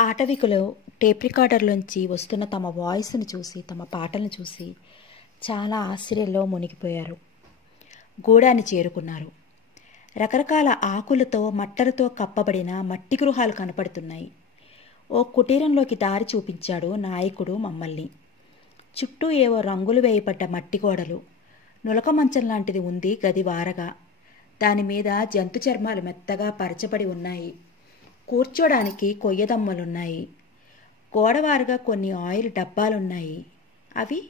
ఆటవికులు tape రికార్డర్లోంచి వస్తున్న తమ వాయిస్ను చూసి, తమ పాటలను చూసి చాలా ఆశ్చర్యంలో మునిగిపోయారు. గూడాన్ని చేరుకున్నారు. రకరకాల ఆకులతో, మట్టలతో కప్పబడిన మట్టి గృహాలు కనపడుతున్నాయి. ఓ కుటీరంలోకి దారి చూపించాడు నాయకుడు మమ్మల్ని. చుట్టూ ఏవో రంగులు వేయబడ్డ మట్టి గోడలు, నులక మంచం లాంటిది ఉంది గది వారగా. దానిమీద జంతు చర్మాలు మెత్తగా పరచబడి ఉన్నాయి. కూర్చోడానికి కొయ్యదమ్మలున్నాయి. గోడవారుగా కొన్ని ఆయిల్ డబ్బాలున్నాయి. అవి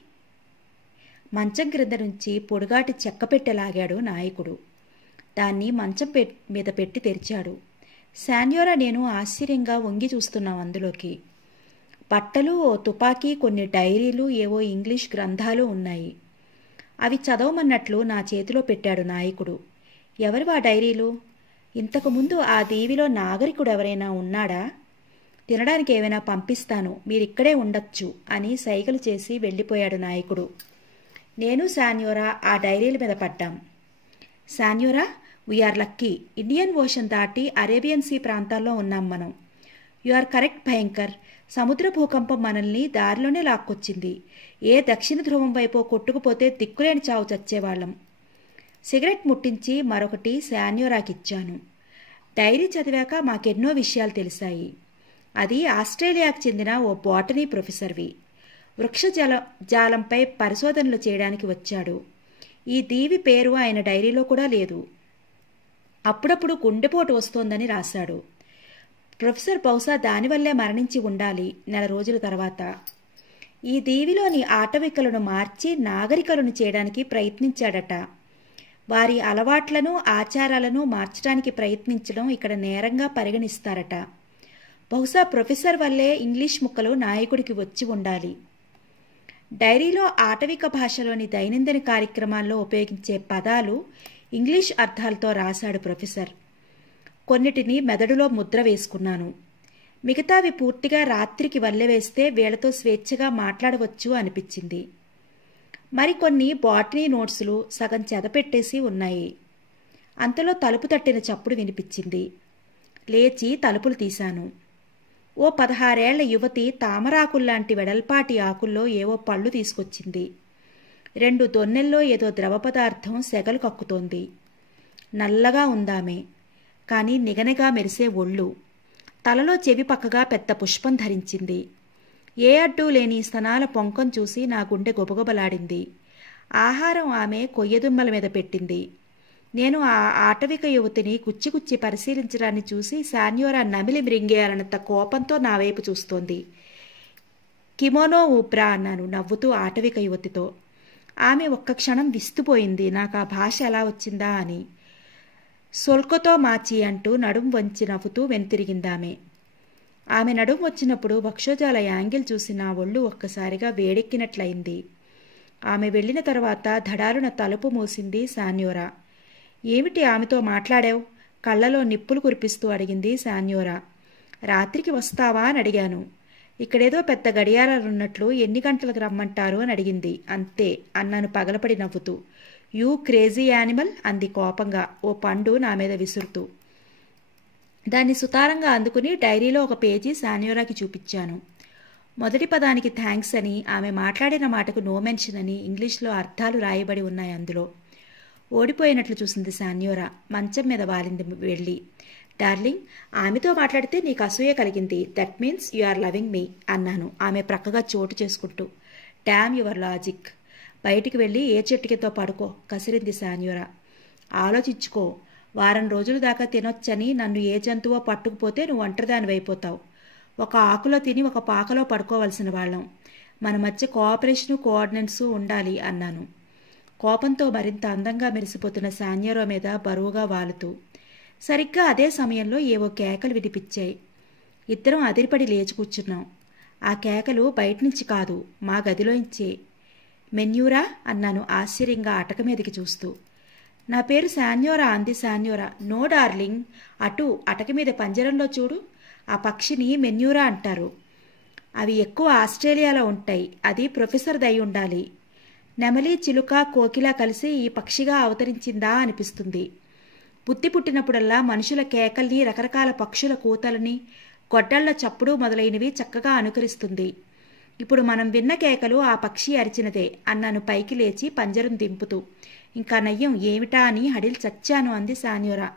మంచం క్రింద నుంచి పొడుగాటి చెక్కపెట్టె లాగాడు నాయకుడు. దాన్ని మంచం మీద పెట్టి తెరిచాడు. శాన్యోరా నేను ఆశ్చర్యంగా వంగి చూస్తున్నాం అందులోకి. బట్టలు, ఓ తుపాకీ, కొన్ని డైరీలు, ఏవో ఇంగ్లీష్ గ్రంథాలు ఉన్నాయి. అవి చదవమన్నట్లు నా చేతిలో పెట్టాడు నాయకుడు. ఎవరు ఆ డైరీలు? ఇంతకుముందు ఆ దీవిలో నాగరికుడు ఎవరైనా ఉన్నాడా? తినడానికి ఏమైనా పంపిస్తాను, మీరిక్కడే ఉండొచ్చు అని సైగలు చేసి వెళ్ళిపోయాడు నాయకుడు. నేను శాన్యోరా ఆ డైరీల మీద పడ్డాం. శాన్యోరా, వీఆర్ లక్కీ. ఇండియన్ ఓషన్ దాటి అరేబియన్ సీ ప్రాంతాల్లో ఉన్నాం మనం. You are correct Bhayankar. సముద్ర భూకంపం మనల్ని దారిలోనే లాక్కొచ్చింది. ఏ దక్షిణ ధ్రువం వైపో కొట్టుకుపోతే దిక్కులేని చావు చచ్చేవాళ్ళం. సిగరెట్ ముట్టించి మరొకటి శాన్యోరాకిచ్చాను. డైరీ చదివాక మాకెన్నో విషయాలు తెలిసాయి. అది ఆస్ట్రేలియాకు చెందిన ఓ బాటనీ ప్రొఫెసర్వి. వృక్ష జాలంపై పరిశోధనలు చేయడానికి వచ్చాడు. ఈ దీవి పేరు ఆయన డైరీలో కూడా లేదు. అప్పుడప్పుడు గుండెపోటు వస్తోందని రాశాడు. ప్రొఫెసర్ బహుశా దానివల్లే మరణించి ఉండాలి 4 రోజుల తర్వాత. ఈ దీవిలోని ఆటవికలను మార్చి నాగరికలను చేయడానికి ప్రయత్నించాడట. వారి అలవాట్లను, ఆచారాలను మార్చడానికి ప్రయత్నించడం ఇక్కడ నేరంగా పరిగణిస్తారట. బహుశా ప్రొఫెసర్ వల్లే ఇంగ్లీష్ ముక్కలు నాయకుడికి వచ్చి ఉండాలి. డైరీలో ఆటవిక భాషలోని దైనందిన కార్యక్రమాల్లో ఉపయోగించే పదాలు ఇంగ్లీష్ అర్థాలతో రాశాడు ప్రొఫెసర్. కొన్నిటిని మెదడులో ముద్ర వేసుకున్నాను. మిగతావి పూర్తిగా రాత్రికి వల్లెవేస్తే వీళ్లతో స్వేచ్ఛగా మాట్లాడవచ్చు అనిపించింది. మరికొన్ని బాటనీ నోట్సులు సగం చెదపెట్టేసి ఉన్నాయి. అంతలో తలుపు తట్టిన చప్పుడు వినిపించింది. లేచి తలుపులు తీశాను. ఓ 16 ఏళ్ల యువతి తామరాకుల్లాంటి వెడల్పాటి ఆకుల్లో ఏవో పళ్ళు తీసుకొచ్చింది. 2 దొన్నెల్లో ఏదో ద్రవ పదార్థం సెగలు కక్కుతోంది. నల్లగా ఉందామె, కానీ నిగనగా మెరిసే ఒళ్ళు. తలలో చెవి పక్కగా పెద్ద పుష్పం ధరించింది. ఏ అడ్డూ లేని స్తనాల పొంకం చూసి నా గుండె గొబగొబలాడింది. ఆహారం ఆమె కొయ్యదుమ్మల మీద పెట్టింది. నేను ఆ ఆటవిక యువతిని కుచ్చి పరిశీలించడాన్ని చూసి శాన్యోరా నమిలి మృంగేయాలన్నంత కోపంతో నా వైపు చూస్తోంది. కిమోనో ఊప్రా అన్నాను నవ్వుతూ ఆటవిక యువతితో. ఆమె ఒక్క క్షణం విస్తుపోయింది నాకు ఆ భాష ఎలా వచ్చిందా అని. సొల్కొతో మాచి అంటూ నడుం వంచి నవ్వుతూ వెనుతిరిగిందామె. ఆమె నడుం వచ్చినప్పుడు వక్షోజాల యాంగిల్ చూసి నా ఒళ్ళు ఒక్కసారిగా వేడెక్కినట్లయింది. ఆమె వెళ్లిన తర్వాత ధడారున తలుపు మూసింది శాన్యోరా. ఏమిటి ఆమెతో మాట్లాడావు? కళ్ళలో నిప్పులు కురిపిస్తూ అడిగింది శాన్యోరా. రాత్రికి వస్తావా అని అడిగాను. ఇక్కడేదో పెద్ద గడియారాలున్నట్లు ఎన్ని గంటలకు రమ్మంటారు అని అడిగింది. అంతే అన్నాను పగలపడి నవ్వుతూ. యూ క్రేజీ యానిమల్ అంది కోపంగా ఓ పండు నా మీద విసురుతూ. దాన్ని సుతారంగా అందుకుని డైరీలో ఒక పేజీ శాన్యోరాకి చూపించాను. మొదటి పదానికి థ్యాంక్స్ అని, ఆమె మాట్లాడిన మాటకు నో మెన్షన్ అని ఇంగ్లీష్లో అర్థాలు రాయబడి ఉన్నాయి అందులో. ఓడిపోయినట్లు చూసింది శాన్యోరా. మంచం మీద వాలింది వెళ్ళి. డార్లింగ్, ఆమెతో మాట్లాడితే నీకు అసూయ కలిగింది. That means you are loving me అన్నాను ఆమె ప్రక్కగా చోటు చేసుకుంటూ. Damn your logic. బయటికి వెళ్ళి ఏ చెట్టుకితో పడుకో కసిరింది శాన్యోరా. ఆలోచించుకో. వారం రోజుల దాకా తినొచ్చని నన్ను ఏ జంతువో పట్టుకుపోతే నువ్వు ఒంటరిదానివైపోతావు. ఒక ఆకులో తిని ఒక పాకలో పడుకోవలసిన వాళ్ళం. మన మధ్య కోఆపరేషను, కోఆర్డినేట్సు ఉండాలి అన్నాను కోపంతో మరింత అందంగా మెరిసిపోతున్న శాన్యోరా మీద బరువుగా వాలుతూ. సరిగ్గా అదే సమయంలో ఏవో కేకలు వినిపించాయి. ఇద్దరం అదిరిపడి లేచి కూర్చున్నాం. ఆ కేకలు బయటనుంచి కాదు, మా గదిలోంచే. మెన్యూరా అన్నాను ఆశ్చర్యంగా అటక మీదకి చూస్తూ. నా పేరు శాన్యోరా అంది శాన్యోరా. నో డార్లింగ్, అటు అటక మీద పంజరంలో చూడు. ఆ పక్షిని మెన్యూరా అంటారు. అవి ఎక్కువ ఆస్ట్రేలియాలో ఉంటాయి. అది ప్రొఫెసర్ దై ఉండాలి. నెమలి, చిలుక, కోకిల కలిసి ఈ పక్షిగా అవతరించిందా అనిపిస్తుంది. బుద్ధి పుట్టినప్పుడల్లా మనుషుల కేకల్ని, రకరకాల పక్షుల కూతలని, గొడ్డళ్ల చప్పుడు మొదలైనవి చక్కగా అనుకరిస్తుంది. ఇప్పుడు మనం విన్న కేకలు ఆ పక్షి అరిచినదే అన్నాను పైకి లేచి పంజరం దింపుతూ. ఇంకా నయ్యం ఏమిటా అని హడిల్ చచ్చాను అంది శాన్యోరా.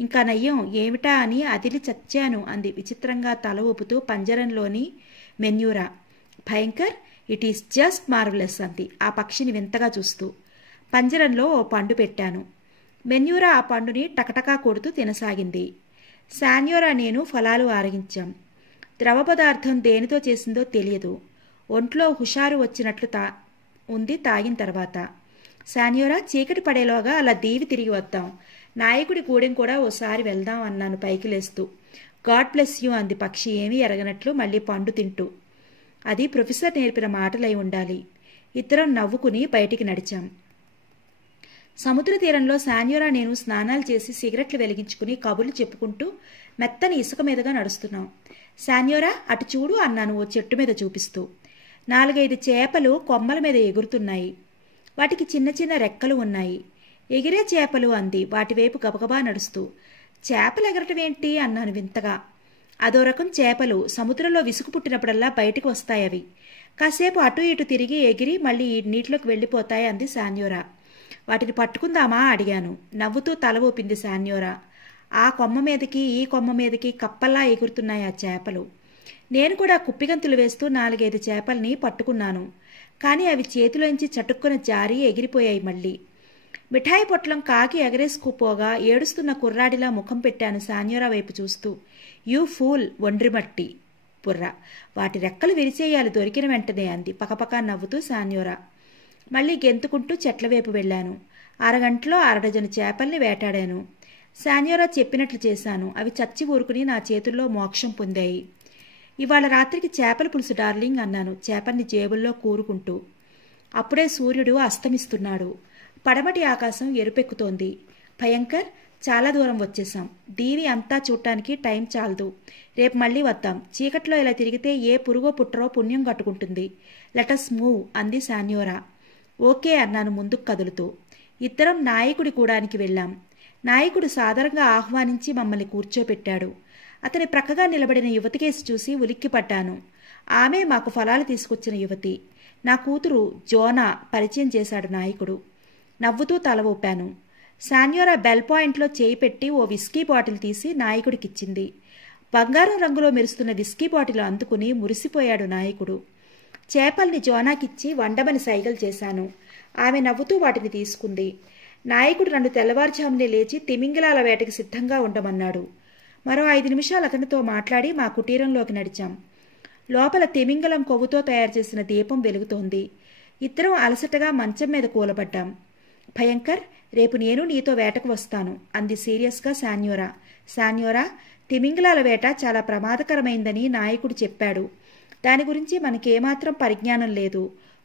ఇంకా నయ్యం ఏమిటా అని అదిలి చచ్చాను అంది విచిత్రంగా తల ఊపుతూ పంజరంలోని మెన్యూరా. భయంకర్, ఇట్ ఈస్ జస్ట్ మార్వలెస్ అంది ఆ పక్షిని వింతగా చూస్తూ. పంజరంలో ఓ పండు పెట్టాను. మెన్యూరా ఆ పండుని టకటకా కొడుతూ తినసాగింది. శాన్యోరా నేను ఫలాలు ఆరగించాం. ద్రవ పదార్థం దేనితో చేసిందో తెలియదు. ఒంట్లో హుషారు వచ్చినట్లు ఉంది తాగిన తర్వాత. శాన్యోరా, చీకటి పడేలోగా అలా దీవి తిరిగి వద్దాం. నాయకుడి గూడెం కూడా ఓసారి వెళ్దాం అన్నాను పైకి లేస్తూ. గాడ్ బ్లెస్ యూ అంది పక్షి ఏమీ ఎరగనట్లు మళ్ళీ పండు తింటూ. అది ప్రొఫెసర్ నేర్పిన మాటలై ఉండాలి. ఇద్దరం నవ్వుకుని బయటికి నడిచాం. సముద్ర తీరంలో శాన్యోరా నేను స్నానాలు చేసి సిగరెట్లు వెలిగించుకుని కబుర్లు చెప్పుకుంటూ మెత్తని ఇసుక మీదుగా నడుస్తున్నాం. శాన్యోరా, అటు చూడు అన్నాను ఓ చెట్టు మీద చూపిస్తూ. 4-5 చేపలు కొమ్మల మీద ఎగురుతున్నాయి. వాటికి చిన్న చిన్న రెక్కలు ఉన్నాయి. ఎగిరే చేపలు అంది వాటివైపు గబగబా నడుస్తూ. చేపలు ఎగరటమేంటి అన్నాను వింతగా. అదో రకం చేపలు. సముద్రంలో విసుగు పుట్టినప్పుడల్లా బయటకు వస్తాయవి. కాసేపు అటు ఇటు తిరిగి ఎగిరి మళ్ళీ నీటిలోకి వెళ్ళిపోతాయి అంది శాన్యోరా. వాటిని పట్టుకుందామా అడిగాను. నవ్వుతూ తల ఊపింది శాన్యోరా. ఆ కొమ్మ మీదకి ఈ కొమ్మ మీదకి కప్పల్లా ఎగురుతున్నాయి ఆ చేపలు. నేను కూడా కుప్పిగంతులు వేస్తూ 4-5 చేపల్ని పట్టుకున్నాను. కానీ అవి చేతిలోంచి చటుక్కున జారి ఎగిరిపోయాయి మళ్ళీ. మిఠాయి పొట్లం కాకి ఎగరేసుకుపోగా ఏడుస్తున్న కుర్రాడిలా ముఖం పెట్టాను శాన్యోరా వైపు చూస్తూ. యూ ఫూల్, ఒండ్రిమట్టి పుర్ర, వాటి రెక్కలు విరిచేయాలి దొరికిన వెంటనే అంది పకపకా నవ్వుతూ శాన్యోరా. మళ్ళీ గెంతుకుంటూ చెట్ల వైపు వెళ్ళాను. అరగంటలో 1/2 డజను చేపల్ని వేటాడాను. శాన్యోరా చెప్పినట్లు చేశాను. అవి చచ్చి ఊరుకుని నా చేతుల్లో మోక్షం పొందాయి. ఇవాళ రాత్రికి చేపల పులుసు డార్లింగ్ అన్నాను చేపల్ని జేబుల్లో కూరుకుంటూ. అప్పుడే సూర్యుడు అస్తమిస్తున్నాడు. పడమటి ఆకాశం ఎరుపెక్కుతోంది. భయంకర్, చాలా దూరం వచ్చేసాం. దీవి అంతా చూడటానికి టైం చాలదు. రేపు మళ్ళీ వద్దాం. చీకట్లో ఇలా తిరిగితే ఏ పురుగో పుట్టరో పుణ్యం కట్టుకుంటుంది. లెటస్ మూవ్ అంది శాన్యోరా. ఓకే అన్నాను ముందుకు కదులుతూ. ఇద్దరం నాయకుడి గూడానికి వెళ్ళాం. నాయకుడు సాదరంగా ఆహ్వానించి మమ్మల్ని కూర్చోపెట్టాడు. అతని ప్రక్కగా నిలబడిన యువతికేసి చూసి ఉలిక్కిపడ్డాను. ఆమె మాకు ఫలాలు తీసుకొచ్చిన యువతి. నా కూతురు జోనా పరిచయం చేశాడు నాయకుడు. నవ్వుతూ తల ఊపాను. శాన్యోరా బెల్ పాయింట్లో చేయి పెట్టి ఓ విస్కీ బాటిల్ తీసి నాయకుడికిచ్చింది. బంగారం రంగులో మెరుస్తున్న విస్కీ బాటిల్ అందుకుని మురిసిపోయాడు నాయకుడు. చేపల్ని జోనాకిచ్చి వండమని సైగలు చేశాను. ఆమె నవ్వుతూ వాటిని తీసుకుంది. నాయకుడు నన్ను తెల్లవారుజామునే లేచి తిమింగిలాల వేటకి సిద్ధంగా ఉండమన్నాడు. మరో 5 నిమిషాలు అతనితో మాట్లాడి మా కుటీరంలోకి నడిచాం. లోపల తిమింగలం కొవ్వుతో తయారు చేసిన దీపం వెలుగుతోంది. ఇద్దరం అలసటగా మంచం మీద కూలబడ్డాం. భయంకర్, రేపు నేను నీతో వేటకు వస్తాను అంది సీరియస్గా శాన్యోరా. శాన్యోరా, తిమింగలాల వేట చాలా ప్రమాదకరమైందని నాయకుడు చెప్పాడు. దాని గురించి మనకేమాత్రం పరిజ్ఞానం లేదు.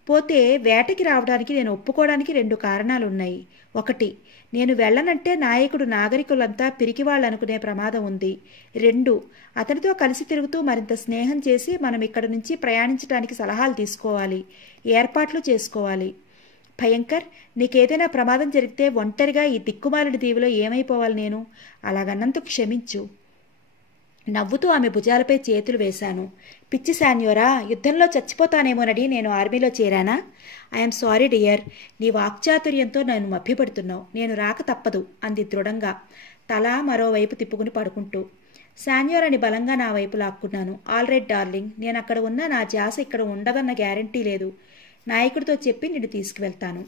పోతే వేటకి రావడానికి నేను ఒప్పుకోవడానికి 2 కారణాలున్నాయి. 1, నేను వెళ్ళనంటే నాయకుడు నాగరికులంతా పిరికివాళ్ళనుకునే ప్రమాదం ఉంది. 2, అతనితో కలిసి తిరుగుతూ మరింత స్నేహం చేసి మనం ఇక్కడి నుంచి ప్రయాణించడానికి సలహాలు తీసుకోవాలి, ఏర్పాట్లు చేసుకోవాలి. భయంకర్, నీకేదైనా ప్రమాదం జరిగితే ఒంటరిగా ఈ దిక్కుమాలిన దీవిలో ఏమైపోవాలి నేను? అలాగన్నందుకు క్షమించు. నవ్వుతూ ఆమె భుజాలపై చేతులు వేశాను. పిచ్చి శాన్యోరా, యుద్ధంలో చచ్చిపోతానేమోనని నేను ఆర్మీలో చేరానా? I'm sorry dear. నీ వాక్చాతుర్యంతో నన్ను మభ్యపెడుతున్నావు. నేను రాక తప్పదు అంది దృఢంగా, తల మరోవైపు తిప్పుకుని పడుకుంటూ. శాన్యోరాని బలంగా నా వైపు లాక్కున్నాను. ఆల్ రైట్ డార్లింగ్, నేను అక్కడ ఉన్నా నా ధ్యాస ఇక్కడ ఉండదన్న గ్యారంటీ లేదు. నాయకుడితో చెప్పి నిన్ను తీసుకువెళ్తాను.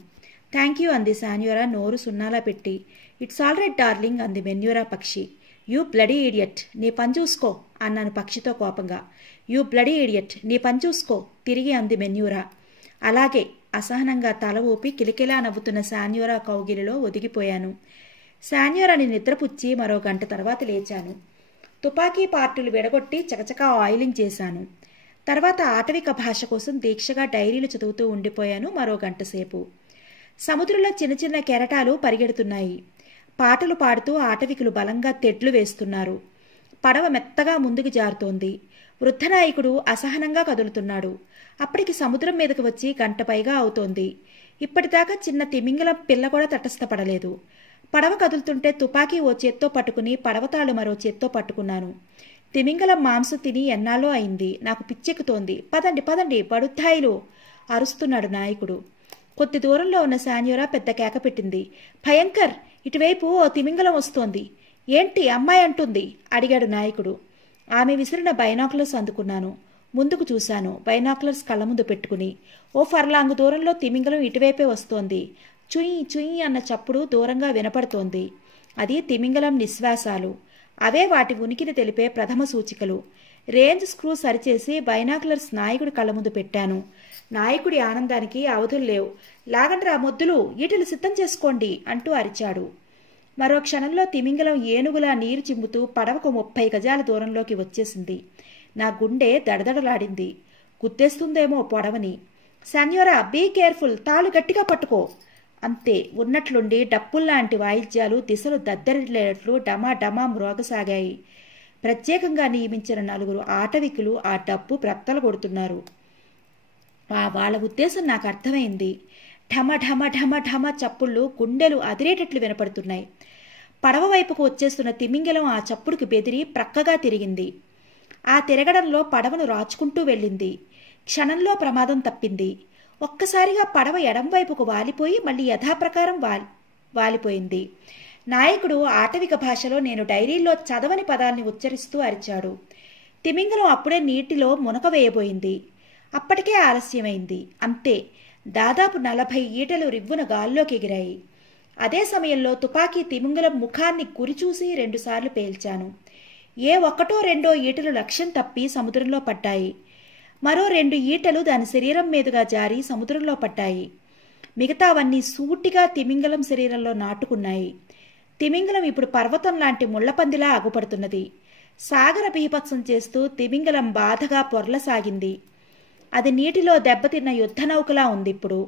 థ్యాంక్ యూ అంది శాన్యోరా నోరు సున్నాలా పెట్టి. ఇట్స్ ఆల్ రైట్ డార్లింగ్ అంది మెన్యూరా పక్షి. యూ బ్లడీ ఈడియట్, నీ పని చూసుకో అన్నాను పక్షితో కోపంగా. యూ బ్లడీ ఈడియట్, నీ పని చూసుకో తిరిగి అంది మెన్యూరా. అలాగే అసహనంగా తల ఊపి కిలకిలా నవ్వుతున్న శాన్యోరా కౌగిలిలో ఒదిగిపోయాను. శాన్యోరాని నిద్రపుచ్చి మరో 1 గంట తర్వాత లేచాను. తుపాకీ పార్టులు విడగొట్టి చకచకా ఆయిలింగ్ చేశాను. తర్వాత ఆటవిక భాష కోసం దీక్షగా డైరీలు చదువుతూ ఉండిపోయాను మరో 1 గంట సేపు. సముద్రంలో చిన్న చిన్న కెరటాలు పరిగెడుతున్నాయి. పాటలు పాడుతూ ఆటవికులు బలంగా తెడ్లు వేస్తున్నారు. పడవ మెత్తగా ముందుకు జారుతోంది. వృద్ధనాయకుడు అసహనంగా కదులుతున్నాడు. అప్పటికి సముద్రం మీదకు వచ్చి 1 గంట పైగా అవుతోంది. ఇప్పటిదాకా చిన్న తిమింగలం పిల్ల కూడా తటస్థపడలేదు. పడవ కదులుతుంటే తుపాకీ ఓ చేత్తో పట్టుకుని పడవతాళ్ళు మరో చేత్తో పట్టుకున్నాను. తిమింగలం మాంసం తిని ఎన్నాళ్ళో అయింది. నాకు పిచ్చెక్కుతోంది. పదండి పదండి బడుద్ధాయిలు అరుస్తున్నాడు నాయకుడు. కొద్ది దూరంలో ఉన్న శాన్యోరా పెద్ద కేక పెట్టింది. భయంకర్, ఇటువైపు ఓ తిమింగలం వస్తోంది. ఏంటి అమ్మాయి అంటుంది అడిగాడు నాయకుడు. ఆమె విసిరిన బైనాకులర్స్ అందుకున్నాను. ముందుకు చూశాను. బైనాకులర్స్ కళ్ళ ముందు పెట్టుకుని. ఓ ఫర్లాంగు దూరంలో తిమింగలం ఇటువైపే వస్తోంది. చుయ్ చుయ్ అన్న చప్పుడు దూరంగా వినపడుతోంది. అది తిమింగలం నిశ్వాసాలు. అవే వాటి ఉనికిని తెలిపే ప్రథమ సూచికలు. రేంజ్ స్క్రూ సరిచేసి బైనాకులర్స్ నాయకుడి కళ్ళ ముందు పెట్టాను. నాయకుడి ఆనందానికి అవధులు లేవు. లాగండ్రా మొద్దులు, ఈటలు సిద్ధం చేసుకోండి అంటూ అరిచాడు. మరో క్షణంలో తిమింగలం ఏనుగులా నీరు చిమ్ముతూ పడవకు 30 గజాల దూరంలోకి వచ్చేసింది. నా గుండె దడదడలాడింది. గుద్దేస్తుందేమో పొడవని. శాన్యోరా, బీ కేర్ఫుల్, తాళు గట్టిగా పట్టుకో. అంతే. ఉన్నట్లుండి డప్పుల్లాంటి వాయిద్యాలు దిశలు దద్దరిల్లేట్లు డమా డమా మ్రోగసాగాయి. ప్రత్యేకంగా నియమించిన 4 ఆటవికులు ఆ డప్పు బ్రత్తలు కొడుతున్నారు. వాళ్ళ ఉద్దేశం నాకు అర్థమైంది. ఢమ ఢమ ఢమ ఢమ చప్పుళ్ళు గుండెలు అదిరేటట్లు వినపడుతున్నాయి. పడవ వైపుకు వచ్చేస్తున్న తిమింగలం ఆ చప్పుడుకి బెదిరి ప్రక్కగా తిరిగింది. ఆ తిరగడంలో పడవను రాచుకుంటూ వెళ్ళింది. క్షణంలో ప్రమాదం తప్పింది. ఒక్కసారిగా పడవ ఎడంవైపుకు వాలిపోయి మళ్ళీ యథాప్రకారం వాలిపోయింది. నాయకుడు ఆటవిక భాషలో నేను డైరీలో చదవని పదాల్ని ఉచ్చరిస్తూ అరిచాడు. తిమింగలం అప్పుడే నీటిలో మునక వేయబోయింది. అప్పటికే ఆలస్యమైంది. అంతే. దాదాపు 40 ఈటలు రివ్వున గాల్లోకి ఎగిరాయి. అదే సమయంలో తుపాకీ తిమింగలం ముఖాన్ని గురిచూసి 2 సార్లు పేల్చాను. ఏ 1-2 ఈటలు లక్ష్యం తప్పి సముద్రంలో పడ్డాయి. మరో 2 ఈటలు దాని శరీరం మీదుగా జారి సముద్రంలో పడ్డాయి. మిగతావన్నీ సూటిగా తిమింగలం శరీరంలో నాటుకున్నాయి. తిమింగలం ఇప్పుడు పర్వతం లాంటి ముళ్లపందిలా అగుపడుతున్నది. సాగర బీభత్సం చేస్తూ తిమింగలం బాధగా పొర్లసాగింది. అది నీటిలో దెబ్బతిన్న యుద్ధనౌకలా ఉంది. ఇప్పుడు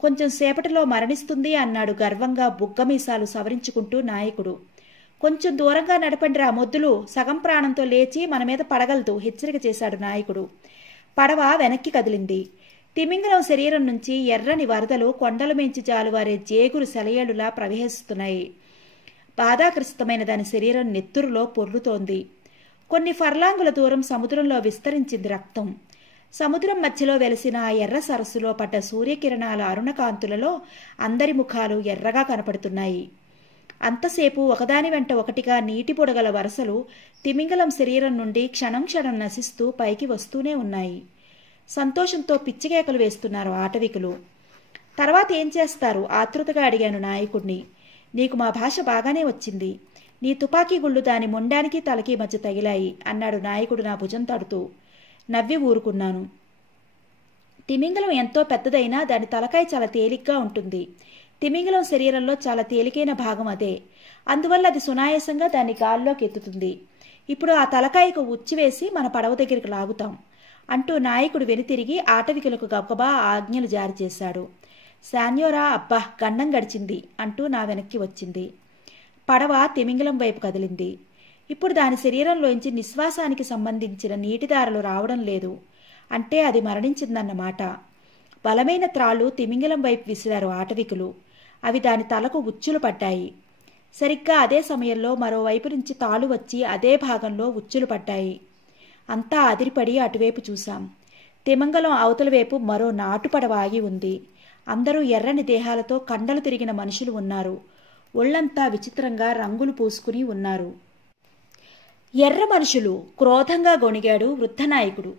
కొంచెం సేపటిలో మరణిస్తుంది అన్నాడు గర్వంగా బుగ్గమీసాలు సవరించుకుంటూ నాయకుడు. కొంచెం దూరంగా నడపండిరా మొద్దులు, సగం ప్రాణంతో లేచి మన మీద పడగలదు హెచ్చరిక చేశాడు నాయకుడు. పడవ వెనక్కి కదిలింది. తిమింగలం శరీరం నుంచి ఎర్రని వరదలు కొండల మించి జాలువారే జేగురు సెలయేళ్లులా ప్రవహిస్తున్నాయి. బాధాగ్రస్తమైన దాని శరీరం నెత్తురులో పొర్లుతోంది. కొన్ని ఫర్లాంగుల దూరం సముద్రంలో విస్తరించింది రక్తం. సముద్రం మధ్యలో వెలిసిన ఆ ఎర్ర సరస్సులో పడ్డ సూర్యకిరణాల అరుణకాంతులలో అందరి ముఖాలు ఎర్రగా కనపడుతున్నాయి. అంతసేపు ఒకదాని వెంట ఒకటిగా నీటి పొడగల వరసలు తిమింగలం శరీరం నుండి క్షణం క్షణం నశిస్తూ పైకి వస్తూనే ఉన్నాయి. సంతోషంతో పిచ్చికేకలు వేస్తున్నారు ఆటవికులు. తర్వాత ఏం చేస్తారు ఆతృతగా అడిగాను నాయకుడిని. నీకు మా భాష బాగానే వచ్చింది. నీ తుపాకీ గుళ్ళు దాని మొండానికి తలకి మధ్య తగిలాయి అన్నాడు నాయకుడు నా భుజం తడుతూ. నవ్వి ఊరుకున్నాను. తిమింగలం ఎంతో పెద్దదైనా దాని తలకాయ చాలా తేలిగ్గా ఉంటుంది. తిమింగలం శరీరంలో చాలా తేలికైన భాగం అదే. అందువల్ల అది సునాయాసంగా దాన్ని గాల్లోకి ఎత్తుతుంది. ఇప్పుడు ఆ తలకాయకు ఉచ్చివేసి మన పడవ దగ్గరికి లాగుతాం అంటూ నాయకుడు వెనుతిరిగి ఆటవికులకు గబగబా ఆజ్ఞలు జారీ చేశాడు. శాన్యోరా, అబ్బా గండం గడిచింది అంటూ నా వెనక్కి వచ్చింది. పడవ తిమింగలం వైపు కదిలింది. ఇప్పుడు దాని శరీరంలోంచి నిశ్వాసానికి సంబంధించిన నీటిదారలు రావడం లేదు. అంటే అది మరణించిందన్నమాట. బలమైన త్రాళ్లు తిమింగలం వైపు విసిరారు ఆటవికులు. అవి దాని తలకు ఉచ్చులు పడ్డాయి. సరిగ్గా అదే సమయంలో మరోవైపు నుంచి తాళు వచ్చి అదే భాగంలో ఉచ్చులు పడ్డాయి. అంతా అదిరిపడి అటువైపు చూశాం. తిమింగలం అవతల వైపు మరో నాటుపడవ ఆగి ఉంది. అందరూ ఎర్రని దేహాలతో కండలు తిరిగిన మనుషులు ఉన్నారు. ఒళ్లంతా విచిత్రంగా రంగులు పూసుకుని ఉన్నారు. ఎర్ర మనుషులు, క్రోధంగా గొణిగాడు వృద్ధనాయకుడు.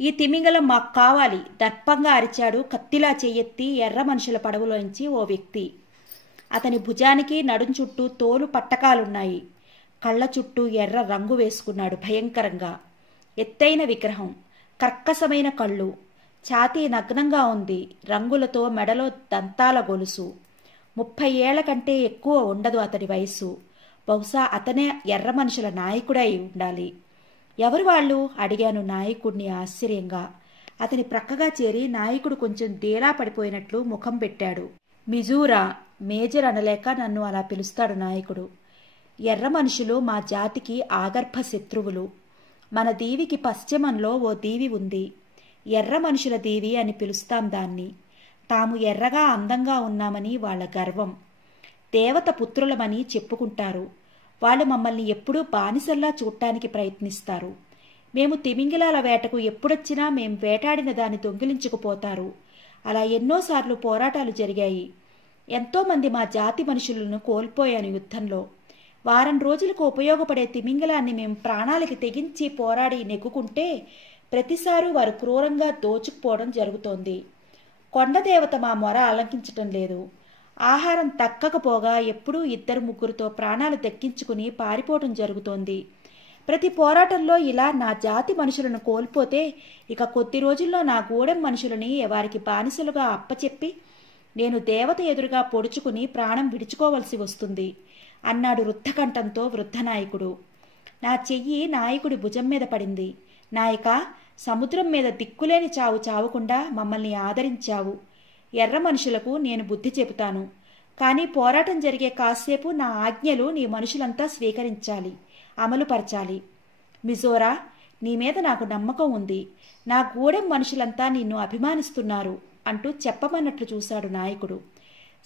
ఈ తిమింగలం మాకు కావాలి దర్పంగా అరిచాడు కత్తిలా చెయ్యెత్తి ఎర్ర మనుషుల పడవలోంచి ఓ వ్యక్తి. అతని భుజానికి నడుం చుట్టూ తోలు పట్టకాలున్నాయి. కళ్ళ చుట్టూ ఎర్ర రంగు వేసుకున్నాడు భయంకరంగా. ఎత్తైన విగ్రహం, కర్కశమైన కళ్ళు, ఛాతీ నగ్నంగా ఉంది. రంగులతో మెడలో దంతాల గొలుసు. 30 ఏళ్ల కంటే ఎక్కువ ఉండదు అతడి వయస్సు. బహుశా అతనే ఎర్ర మనుషుల నాయకుడై ఉండాలి. ఎవరు వాళ్ళు అడిగాను నాయకుడిని ఆశ్చర్యంగా. అతని ప్రక్కగా చేరి నాయకుడు కొంచెం డేలా పడిపోయినట్లు ముఖం పెట్టాడు. మిజూరా, మేజర్ అనలేక నన్ను అలా పిలుస్తాడు నాయకుడు. ఎర్ర మనుషులు మా జాతికి ఆగర్భ శత్రువులు. మన దీవికి పశ్చిమంలో ఓ దీవి ఉంది. ఎర్ర మనుషుల దీవి అని పిలుస్తాం దాన్ని. తాము ఎర్రగా అందంగా ఉన్నామని వాళ్ళ గర్వం. దేవత పుత్రులమని చెప్పుకుంటారు. వాళ్ళు మమ్మల్ని ఎప్పుడూ బానిసల్లా చూడటానికి ప్రయత్నిస్తారు. మేము తిమింగిలాల వేటకు ఎప్పుడొచ్చినా మేం వేటాడిన దాన్ని దొంగిలించుకుపోతారు. అలా ఎన్నోసార్లు పోరాటాలు జరిగాయి. ఎంతోమంది మా జాతి మనుషులను కోల్పోయాను యుద్ధంలో. వారం రోజులకు ఉపయోగపడే తిమింగలాన్ని మేము ప్రాణాలకి తెగించి పోరాడి నెగ్గుకుంటే ప్రతిసారి వారు క్రూరంగా దోచుకుపోవడం జరుగుతోంది. కొండదేవత మా మొర ఆలకించటం లేదు. ఆహారం తక్కకపోగా ఎప్పుడూ 2-3తో ప్రాణాలు దక్కించుకుని పారిపోవటం జరుగుతోంది. ప్రతి పోరాటంలో ఇలా నా జాతి మనుషులను కోల్పోతే ఇక కొద్ది రోజుల్లో నా గూడెం మనుషులని వారికి బానిసలుగా అప్పచెప్పి నేను దేవత ఎదురుగా పొడుచుకుని ప్రాణం విడుచుకోవలసి వస్తుంది అన్నాడు వృద్ధకంఠంతో వృద్ధ నాయకుడు. నా చెయ్యి నాయకుడి భుజం మీద పడింది. నాయకా, సముద్రం మీద దిక్కులేని చావు చావకుండా మమ్మల్ని ఆదరించావు. ఎర్ర మనుషులకు నేను బుద్ధి చెబుతాను. కానీ పోరాటం జరిగే కాసేపు నా ఆజ్ఞలు నీ మనుషులంతా స్వీకరించాలి, అమలుపరచాలి. మిజోరా, నీ మీద నాకు నమ్మకం ఉంది. నా గూడెం మనుషులంతా నిన్ను అభిమానిస్తున్నారు అంటూ చెప్పమన్నట్లు చూశాడు నాయకుడు.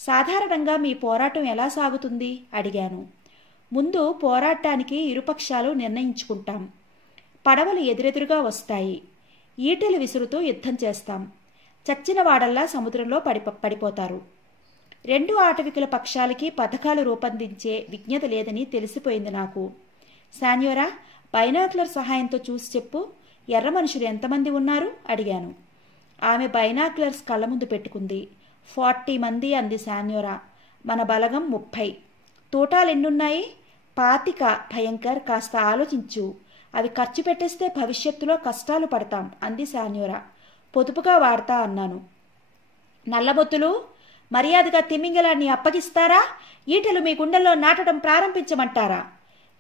సాధారణంగా మీ పోరాటం ఎలా సాగుతుంది అడిగాను. ముందు పోరాటానికి ఇరుపక్షాలు నిర్ణయించుకుంటాం. పడవలు ఎదురెదురుగా వస్తాయి. ఈటెలు విసురుతూ యుద్ధం చేస్తాం. చచ్చిన వాడల్లా సముద్రంలో పడిపోతారు. 2 ఆటవికుల పక్షాలకి పథకాలు రూపొందించే విజ్ఞత లేదని తెలిసిపోయింది నాకు. శాన్యోరా, బైనాక్యులర్ సహాయంతో చూసి చెప్పు, ఎర్ర మనుషులు ఎంతమంది ఉన్నారు అడిగాను. ఆమె బైనాక్యులర్స్ కళ్ళ ముందు పెట్టుకుంది. 40 మంది అంది శాన్యోరా. మన బలగం 30. తూటాలెన్నున్నాయి? 25. భయంకర్, కాస్త ఆలోచించు. అవి ఖర్చు పెట్టేస్తే భవిష్యత్తులో కష్టాలు పడతాం అంది శాన్యోరా. పొదుపుగా వాడతా అన్నాను. నల్లబొత్తులు, మర్యాదగా తిమింగలాన్ని అప్పగిస్తారా? ఈటెలు మీ గుండెల్లో నాటడం ప్రారంభించమంటారా?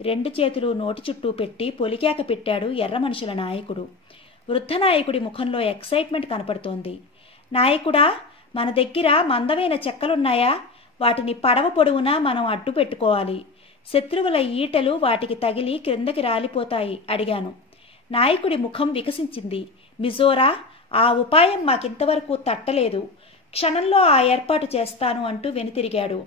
2 చేతులు నోటి చుట్టూ పెట్టి పొలికేక పెట్టాడు ఎర్ర మనుషుల నాయకుడు. వృద్ధ నాయకుడి ముఖంలో ఎక్సైట్మెంట్ కనపడుతోంది. నాయకుడా, మన దగ్గర మందమైన చెక్కలున్నాయా? వాటిని పడవ పొడవునా మనం అడ్డు పెట్టుకోవాలి. శత్రువుల ఈటెలు వాటికి తగిలి క్రిందకి రాలిపోతాయి అడిగాను. నాయకుడి ముఖం వికసించింది. మిజోరా, ఆ ఉపాయం మాకింతవరకు తట్టలేదు. క్షణంలో ఆ ఏర్పాటు చేస్తాను అంటూ వెనుతిరిగాడు.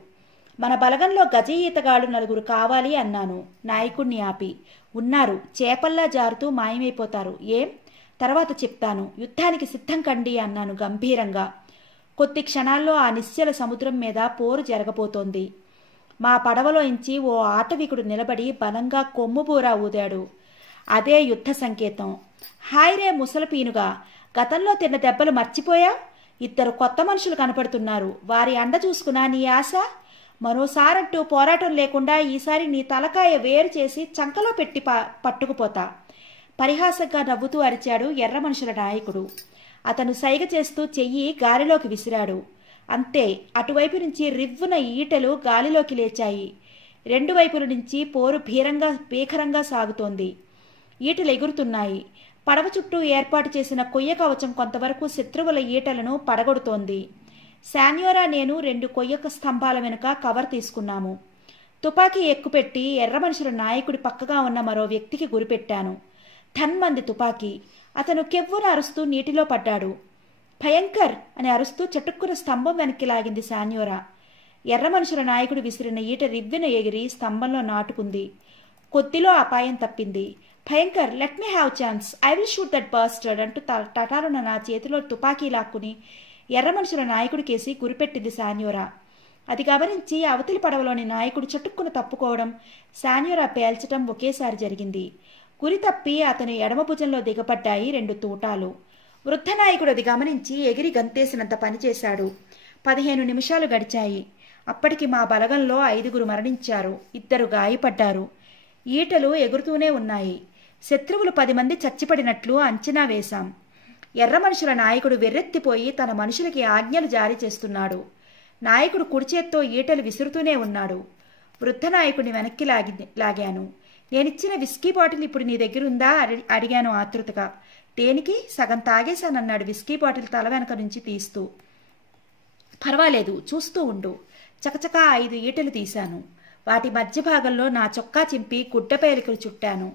మన బలగంలో గజ ఈతగాళ్లు 4 కావాలి అన్నాను నాయకుడిని ఆపి. ఉన్నారు, చేపల్లా జారుతూ మాయమైపోతారు. ఏం? తర్వాత చెప్తాను. యుద్ధానికి సిద్ధం కండి అన్నాను గంభీరంగా. కొద్ది క్షణాల్లో ఆ నిశ్చల సముద్రం మీద పోరు జరగబోతోంది. మా పడవలోంచి ఓ ఆటవికుడు నిలబడి బలంగా కొమ్ముబూరా ఊదాడు. అదే యుద్ధ సంకేతం. హాయ్రే ముసలపీనుగా, గతంలో తిన్న దెబ్బలు మర్చిపోయా? 2 కొత్త మనుషులు కనపడుతున్నారు. వారి అండ చూసుకున్నా నీ ఆశ? మరోసారంటూ పోరాటం లేకుండా ఈసారి నీ తలకాయ వేరు చేసి చంకలో పెట్టి పట్టుకుపోతా. పరిహాసంగా నవ్వుతూ అరిచాడు ఎర్ర మనుషుల నాయకుడు. అతను సైగ చేస్తూ చెయ్యి గాలిలోకి విసిరాడు. అంతే, అటువైపు నుంచి రివ్వున ఈటెలు గాలిలోకి లేచాయి. 2 వైపుల నుంచి పోరు భీకరంగా సాగుతోంది. ఈటెలు ఎగురుతున్నాయి. పడవ చుట్టూ ఏర్పాటు చేసిన కొయ్య కవచం కొంతవరకు శత్రువుల ఈటలను పడగొడుతోంది. శాన్యోరా, నేను 2 కొయ్య స్తంభాల వెనుక కవర్ తీసుకున్నాము. తుపాకీ ఎక్కుపెట్టి ఎర్ర మనుషుల నాయకుడి పక్కగా ఉన్న మరో వ్యక్తికి గురిపెట్టాను. ధన్మంది తుపాకీ. అతను కెవ్వున అరుస్తూ నీటిలో పడ్డాడు. భయంకర్ అని అరుస్తూ చటుక్కున స్తంభం వెనక్కి లాగింది శాన్యోరా. ఎర్ర మనుషుల నాయకుడు విసిరిన ఈట రివ్విన ఎగిరి స్తంభంలో నాటుకుంది. కొద్దిలో అపాయం తప్పింది. Bhayankar, let me have chance, I will shoot that bustard అంటూ టటారున నా చేతిలో తుపాకీ లాక్కుని ఎర్ర మనుషుల నాయకుడికేసి గురిపెట్టింది శాన్యోరా. అది గమనించి అవతలి పడవలోని నాయకుడు చటుక్కున తప్పుకోవడం, శాన్యోరా పేల్చటం ఒకేసారి జరిగింది. గురి తప్పి అతని ఎడమ భుజంలో దిగబడ్డాయి 2 తూటాలు. వృద్ధ నాయకుడు అది గమనించి ఎగిరి గంతేసినంత పనిచేశాడు. 15 నిమిషాలు గడిచాయి. అప్పటికి మా బలగంలో 5 మరణించారు, 2 గాయపడ్డారు. ఈటలు ఎగురుతూనే ఉన్నాయి. శత్రువులు 10 మంది చచ్చిపడినట్లు అంచనా వేశాం. ఎర్ర మనుషుల నాయకుడు వెర్రెత్తిపోయి తన మనుషులకి ఆజ్ఞలు జారీ చేస్తున్నాడు. నాయకుడు కుడిచేత్తో ఈటలు విసురుతూనే ఉన్నాడు. వృద్ధ నాయకుడిని వెనక్కి లాగాను. నేనిచ్చిన విస్కీ బాటిల్ ఇప్పుడు నీ దగ్గరుందా అడిగాను ఆతృతగా. దేనికి? సగం తాగేశానన్నాడు విస్కీ బాటిల్ తల వెనక నుంచి తీస్తూ. పర్వాలేదు, చూస్తూ ఉండు. చకచకా 5 ఈటలు తీశాను. వాటి మధ్య భాగంలో నా చొక్కా చింపి గుడ్డపేలికలు చుట్టాను.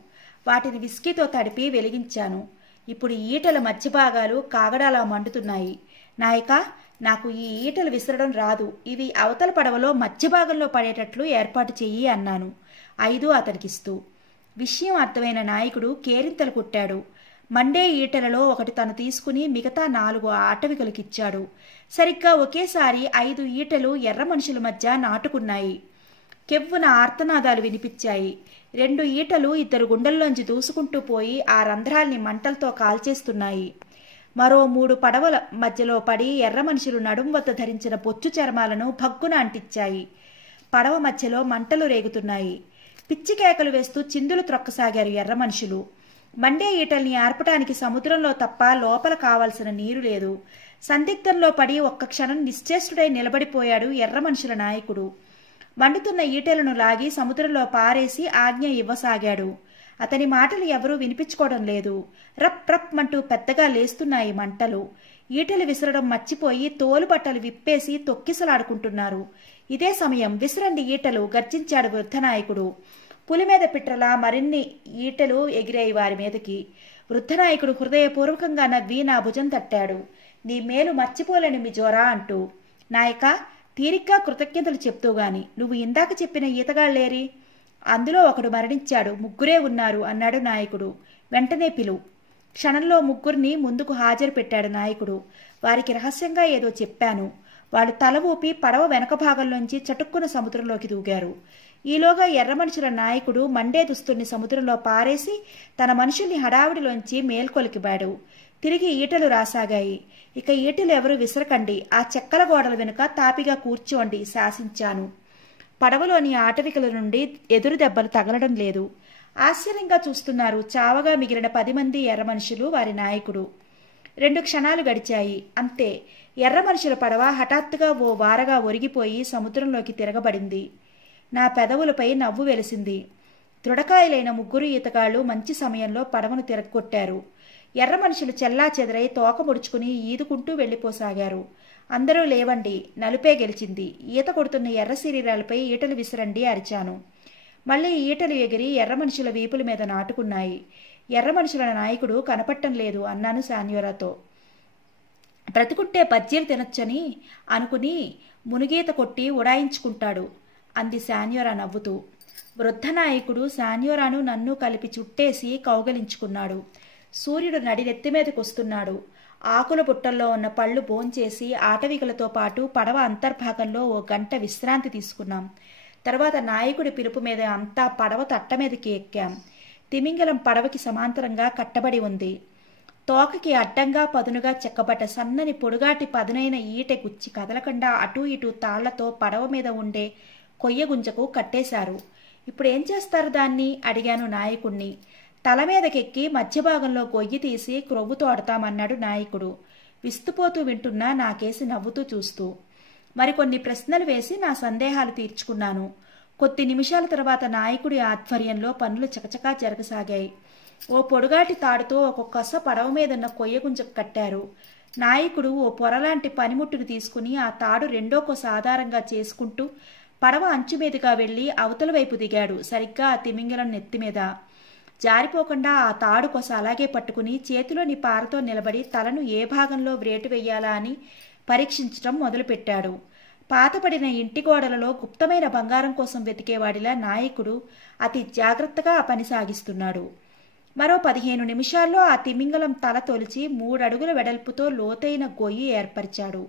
వాటిని విస్కీతో తడిపి వెలిగించాను. ఇప్పుడు ఈటల మధ్య భాగాలు కాగడాలా మండుతున్నాయి. నాయకా, నాకు ఈ ఈటలు విసరడం రాదు. ఇవి అవతల పడవలో మధ్య భాగంలో పడేటట్లు ఏర్పాటు చెయ్యి అన్నాను. 5 అతనికిస్తూ. విషయం అర్థమైన నాయకుడు కేరింతలు కొట్టాడు. మండే ఈటెలలో ఒకటి తను తీసుకుని మిగతా 4 ఆటవికులకిచ్చాడు. సరిగ్గా ఒకేసారి 5 ఈటెలు ఎర్ర మనుషుల మధ్య నాటుకున్నాయి. కెవ్వున ఆర్తనాదాలు వినిపించాయి. 2 ఈటలు 2 గుండెల్లోంచి దూసుకుంటూ పోయి ఆ రంధ్రాల్ని మంటలతో కాల్చేస్తున్నాయి. మరో 3 పడవల మధ్యలో పడి ఎర్ర మనుషులు నడుం వద్ద ధరించిన బొచ్చు చర్మాలను భగ్గున అంటించాయి. పడవ మధ్యలో మంటలు రేగుతున్నాయి. పిచ్చి కేకలు వేస్తూ చిందులు త్రొక్కసాగారు ఎర్ర మనుషులు. మండే ఈటల్ని ఆర్పటానికి సముద్రంలో తప్ప లోపల కావాల్సిన నీరు లేదు. సందిగ్ధంలో పడి ఒక్క క్షణం నిశ్చేష్టుడై నిలబడిపోయాడు ఎర్ర మనుషుల నాయకుడు. మండుతున్న ఈటెలను లాగి సముద్రంలో పారేసి ఆజ్ఞ ఇవ్వసాగాడు. అతని మాటలు ఎవరూ వినిపించుకోవడం లేదు. రప్ రప్ అంటూ పెద్దగా లేస్తున్నాయి మంటలు. ఈటెలు విసరడం మర్చిపోయి తోలు బట్టలు విప్పేసి తొక్కిసలాడుకుంటున్నారు. ఇదే సమయం విసరండి ఈటలు గర్జించాడు వృద్ధ నాయకుడు. పులి మీద పిట్రలా మరిన్ని ఈటెలు ఎగిరాయి వారి మీదకి. వృద్ధ నాయకుడు హృదయపూర్వకంగా నవ్వి నా భుజం తట్టాడు. నీ మేలు మర్చిపోలేని మిజోరా అంటూ. నాయక, తీరిగ్గా కృతజ్ఞతలు చెప్తూగాని నువ్వు ఇందాక చెప్పిన ఈతగాళ్లేరి? అందులో ఒకడు మరణించాడు, 3 ఉన్నారు అన్నాడు నాయకుడు. వెంటనే పిలు. క్షణంలో 3 ముందుకు హాజరు పెట్టాడు నాయకుడు. వారికి రహస్యంగా ఏదో చెప్పాను. వాళ్ళు తల ఊపి పడవ వెనక భాగంలోంచి చటుక్కున సముద్రంలోకి దూగారు. ఈలోగా ఎర్ర మనుషుల నాయకుడు మండే దుస్తుల్ని సముద్రంలో పారేసి తన మనుషుల్ని హడావిడిలోంచి మేల్కొలికిబాడు. తిరిగి ఈటలు రాసాగాయి. ఇక ఈటలు ఎవరు విసరకండి, ఆ చెక్కల గోడల వెనుక తాపిగా కూర్చోండి శాసించాను. పడవలోని ఆటవికుల నుండి ఎదురు దెబ్బలు తగలడం లేదు. ఆశ్చర్యంగా చూస్తున్నారు చావగా మిగిలిన 10 మంది ఎర్ర మనుషులు, వారి నాయకుడు. 2 క్షణాలు గడిచాయి. అంతే, ఎర్ర మనుషుల పడవ హఠాత్తుగా ఓ వారగా ఒరిగిపోయి సముద్రంలోకి తిరగబడింది. నా పెదవులపై నవ్వు వెలిసింది. దృఢకాయలైన 3 ఈతగాళ్లు మంచి సమయంలో పడవను తిరగొట్టారు. ఎర్ర మనుషులు చెల్లా చెదరై తోక ముడుచుకుని ఈదుకుంటూ వెళ్లిపోసాగారు. అందరూ లేవండి, నలుపే గెలిచింది. ఈత కొడుతున్న ఎర్ర శరీరాలపై ఈటలు విసిరండి అరిచాను. మళ్లీ ఈటలు ఎగిరి ఎర్ర మనుషుల వీపుల మీద నాటుకున్నాయి. ఎర్ర మనుషుల నాయకుడు కనపట్టం లేదు అన్నాను శాన్యోరాతో. బ్రతుకుంటే బజ్జీలు తినొచ్చని అనుకుని మునుగీత కొట్టి ఉడాయించుకుంటాడు అంది శాన్యోరా నవ్వుతూ. వృద్ధ నాయకుడు శాన్యోరాను నన్ను కలిపి చుట్టేసి కౌగలించుకున్నాడు. సూర్యుడు నడినెత్తి మీదకొస్తున్నాడు. ఆకుల బుట్టల్లో ఉన్న పళ్ళు భోంచేసి ఆటవికులతో పాటు పడవ అంతర్భాగంలో ఓ గంట విశ్రాంతి తీసుకున్నాం. తర్వాత నాయకుడి పిలుపు మీద అంతా పడవ తట్ట మీదకి ఎక్కాం. తిమింగలం పడవకి సమాంతరంగా కట్టబడి ఉంది. తోకకి అడ్డంగా పదునుగా చెక్కబడ్డ సన్నని పొడుగాటి పదునైన ఈటె గుచ్చి కదలకుండా అటూ ఇటూ తాళ్లతో పడవ మీద ఉండే కొయ్యగుంజకు కట్టేశారు. ఇప్పుడేం చేస్తారు దాన్ని అడిగాను నాయకుణ్ణి. తల మీదకెక్కి మధ్య భాగంలో గొయ్యి తీసి క్రొవ్వు తోడతామన్నాడు నాయకుడు. విస్తుపోతూ వింటున్నా నాకేసి నవ్వుతూ చూస్తూ. మరికొన్ని ప్రశ్నలు వేసి నా సందేహాలు తీర్చుకున్నాను. కొద్ది నిమిషాల తర్వాత నాయకుడి ఆధ్వర్యంలో పనులు చకచకా జరగసాగాయి. ఓ పొడుగాటి తాడుతో ఒక్కొక్కస పడవ మీదున్న కొయ్యగుంజకు కట్టారు. నాయకుడు ఓ పొరలాంటి పనిముట్టును తీసుకుని ఆ తాడు రెండో కొస ఆధారంగా చేసుకుంటూ పడవ అంచు మీదుగా వెళ్లి అవతల వైపు దిగాడు. సరిగ్గా ఆ తిమింగలం నెత్తిమీద జారిపోకుండా ఆ తాడు కొస అలాగే పట్టుకుని చేతిలోని పారతో నిలబడి తలను ఏ భాగంలో వ్రేటు వెయ్యాలా అని పరీక్షించటం మొదలుపెట్టాడు. పాతపడిన ఇంటి గోడలలో గుప్తమైన బంగారం కోసం వెతికేవాడిలా నాయకుడు అతి జాగ్రత్తగా ఆ పని సాగిస్తున్నాడు. మరో 15 నిమిషాల్లో ఆ తిమింగలం తల తొలిచి 3 అడుగుల వెడల్పుతో లోతైన గొయ్యి ఏర్పరిచాడు.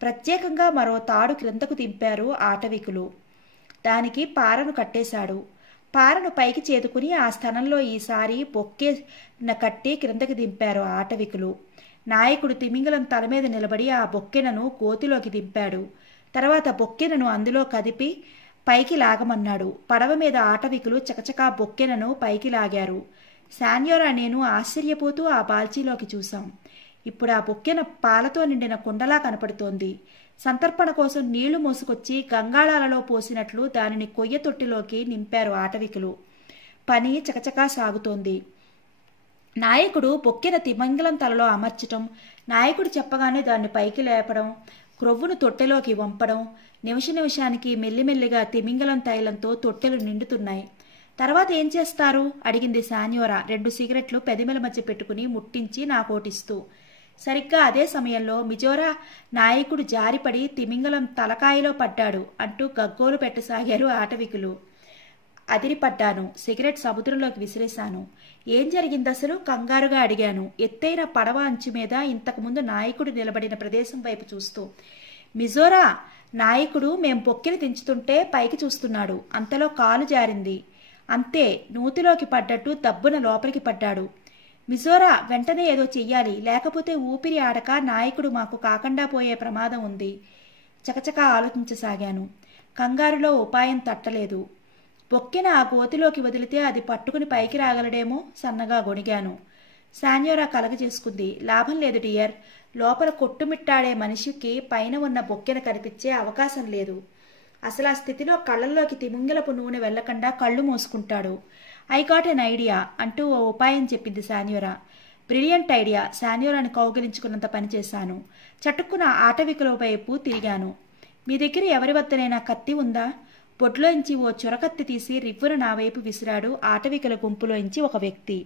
ప్రత్యేకంగా మరో తాడు క్రిందకు దింపారు ఆటవికులు. దానికి పారను కట్టేశాడు. పారను పైకి చేదుకుని ఆ స్థానంలో ఈసారి బొక్కెన కట్టి క్రిందకి దింపారు ఆటవికులు. నాయకుడు తిమింగలం తల మీద నిలబడి ఆ బొక్కెనను గోతిలోకి దింపాడు. తర్వాత బొక్కెనను అందులో కదిపి పైకి లాగమన్నాడు. పడవ మీద ఆటవికులు చకచకా బొక్కెనను పైకి లాగారు. శాన్యోరా నేను ఆశ్చర్యపోతూ ఆ బాల్చీలోకి చూశాం. ఇప్పుడు ఆ బొక్కెన పాలతో నిండిన కుండలా కనపడుతోంది. సంతర్పణ కోసం నీళ్లు మోసుకొచ్చి గంగాళాలలో పోసినట్లు దానిని కొయ్య తొట్టిలోకి నింపారు ఆటవికులు. పని చకచకా సాగుతోంది. నాయకుడు బొక్కెన తిమింగలం తలలో అమర్చటం, నాయకుడు చెప్పగానే దాన్ని పైకి లేపడం, క్రొవ్వును తొట్టెలోకి వంపడం, నిమిషానికి మెల్లిమెల్లిగా తిమింగలం తైలంతో తొట్టెలు నిండుతున్నాయి. తర్వాత ఏం చేస్తారు అడిగింది శాన్యోరా 2 సిగరెట్లు పెదిమెల మధ్య పెట్టుకుని ముట్టించి నాకోటిస్తూ. సరిగ్గా అదే సమయంలో మిజోరా నాయకుడు జారిపడి తిమింగలం తలకాయలో పడ్డాడు అంటూ గగ్గోలు పెట్టసాగారు ఆటవికులు. అదిరిపడ్డాను. సిగరెట్ సముద్రంలోకి విసిరేశాను. ఏం జరిగింది అసలు? కంగారుగా అడిగాను, ఎత్తైన పడవ అంచు మీద ఇంతకుముందు నాయకుడు నిలబడిన ప్రదేశం వైపు చూస్తూ. మిజోరా! నాయకుడు మేం పొక్కిని దించుతుంటే పైకి చూస్తున్నాడు. అంతలో కాలు జారింది. అంతే, నూతిలోకి పడ్డట్టు దబ్బున లోపలికి పడ్డాడు. మిజోరా, వెంటనే ఏదో చెయ్యాలి, లేకపోతే ఊపిరి ఆడక నాయకుడు మాకు కాకుండా పోయే ప్రమాదం ఉంది. చకచకా ఆలోచించసాగాను. కంగారులో ఉపాయం తట్టలేదు. బొక్కెన ఆ గోతిలోకి వదిలితే అది పట్టుకుని పైకి రాగలడేమో సన్నగా గొణిగాను. శాన్యోరా కలగజేసుకుంది. లాభం లేదు డియర్. లోపల కొట్టుమిట్టాడే మనిషికి పైన ఉన్న బొక్కెన కనిపించే అవకాశం లేదు. అసలు ఆ స్థితిలో కళ్ళల్లోకి తిమింగలపు నూనె వెళ్లకుండా కళ్ళు మూసుకుంటాడు. ఐ గాట్ ఎన్ ఐడియా అంటూ ఓ ఉపాయం చెప్పింది శాన్యోరా. Brilliant idea. శాన్యోరాని కౌగిలించుకున్నంత పనిచేశాను. చటుక్కున ఆటవికుల వైపు తిరిగాను. మీ దగ్గర ఎవరి వద్దనైనా కత్తి ఉందా? పొడ్లోంచి ఓ చొరకత్తి తీసి రివ్వున నా వైపు విసిరాడు ఆటవికుల గుంపులోంచి ఒక వ్యక్తి.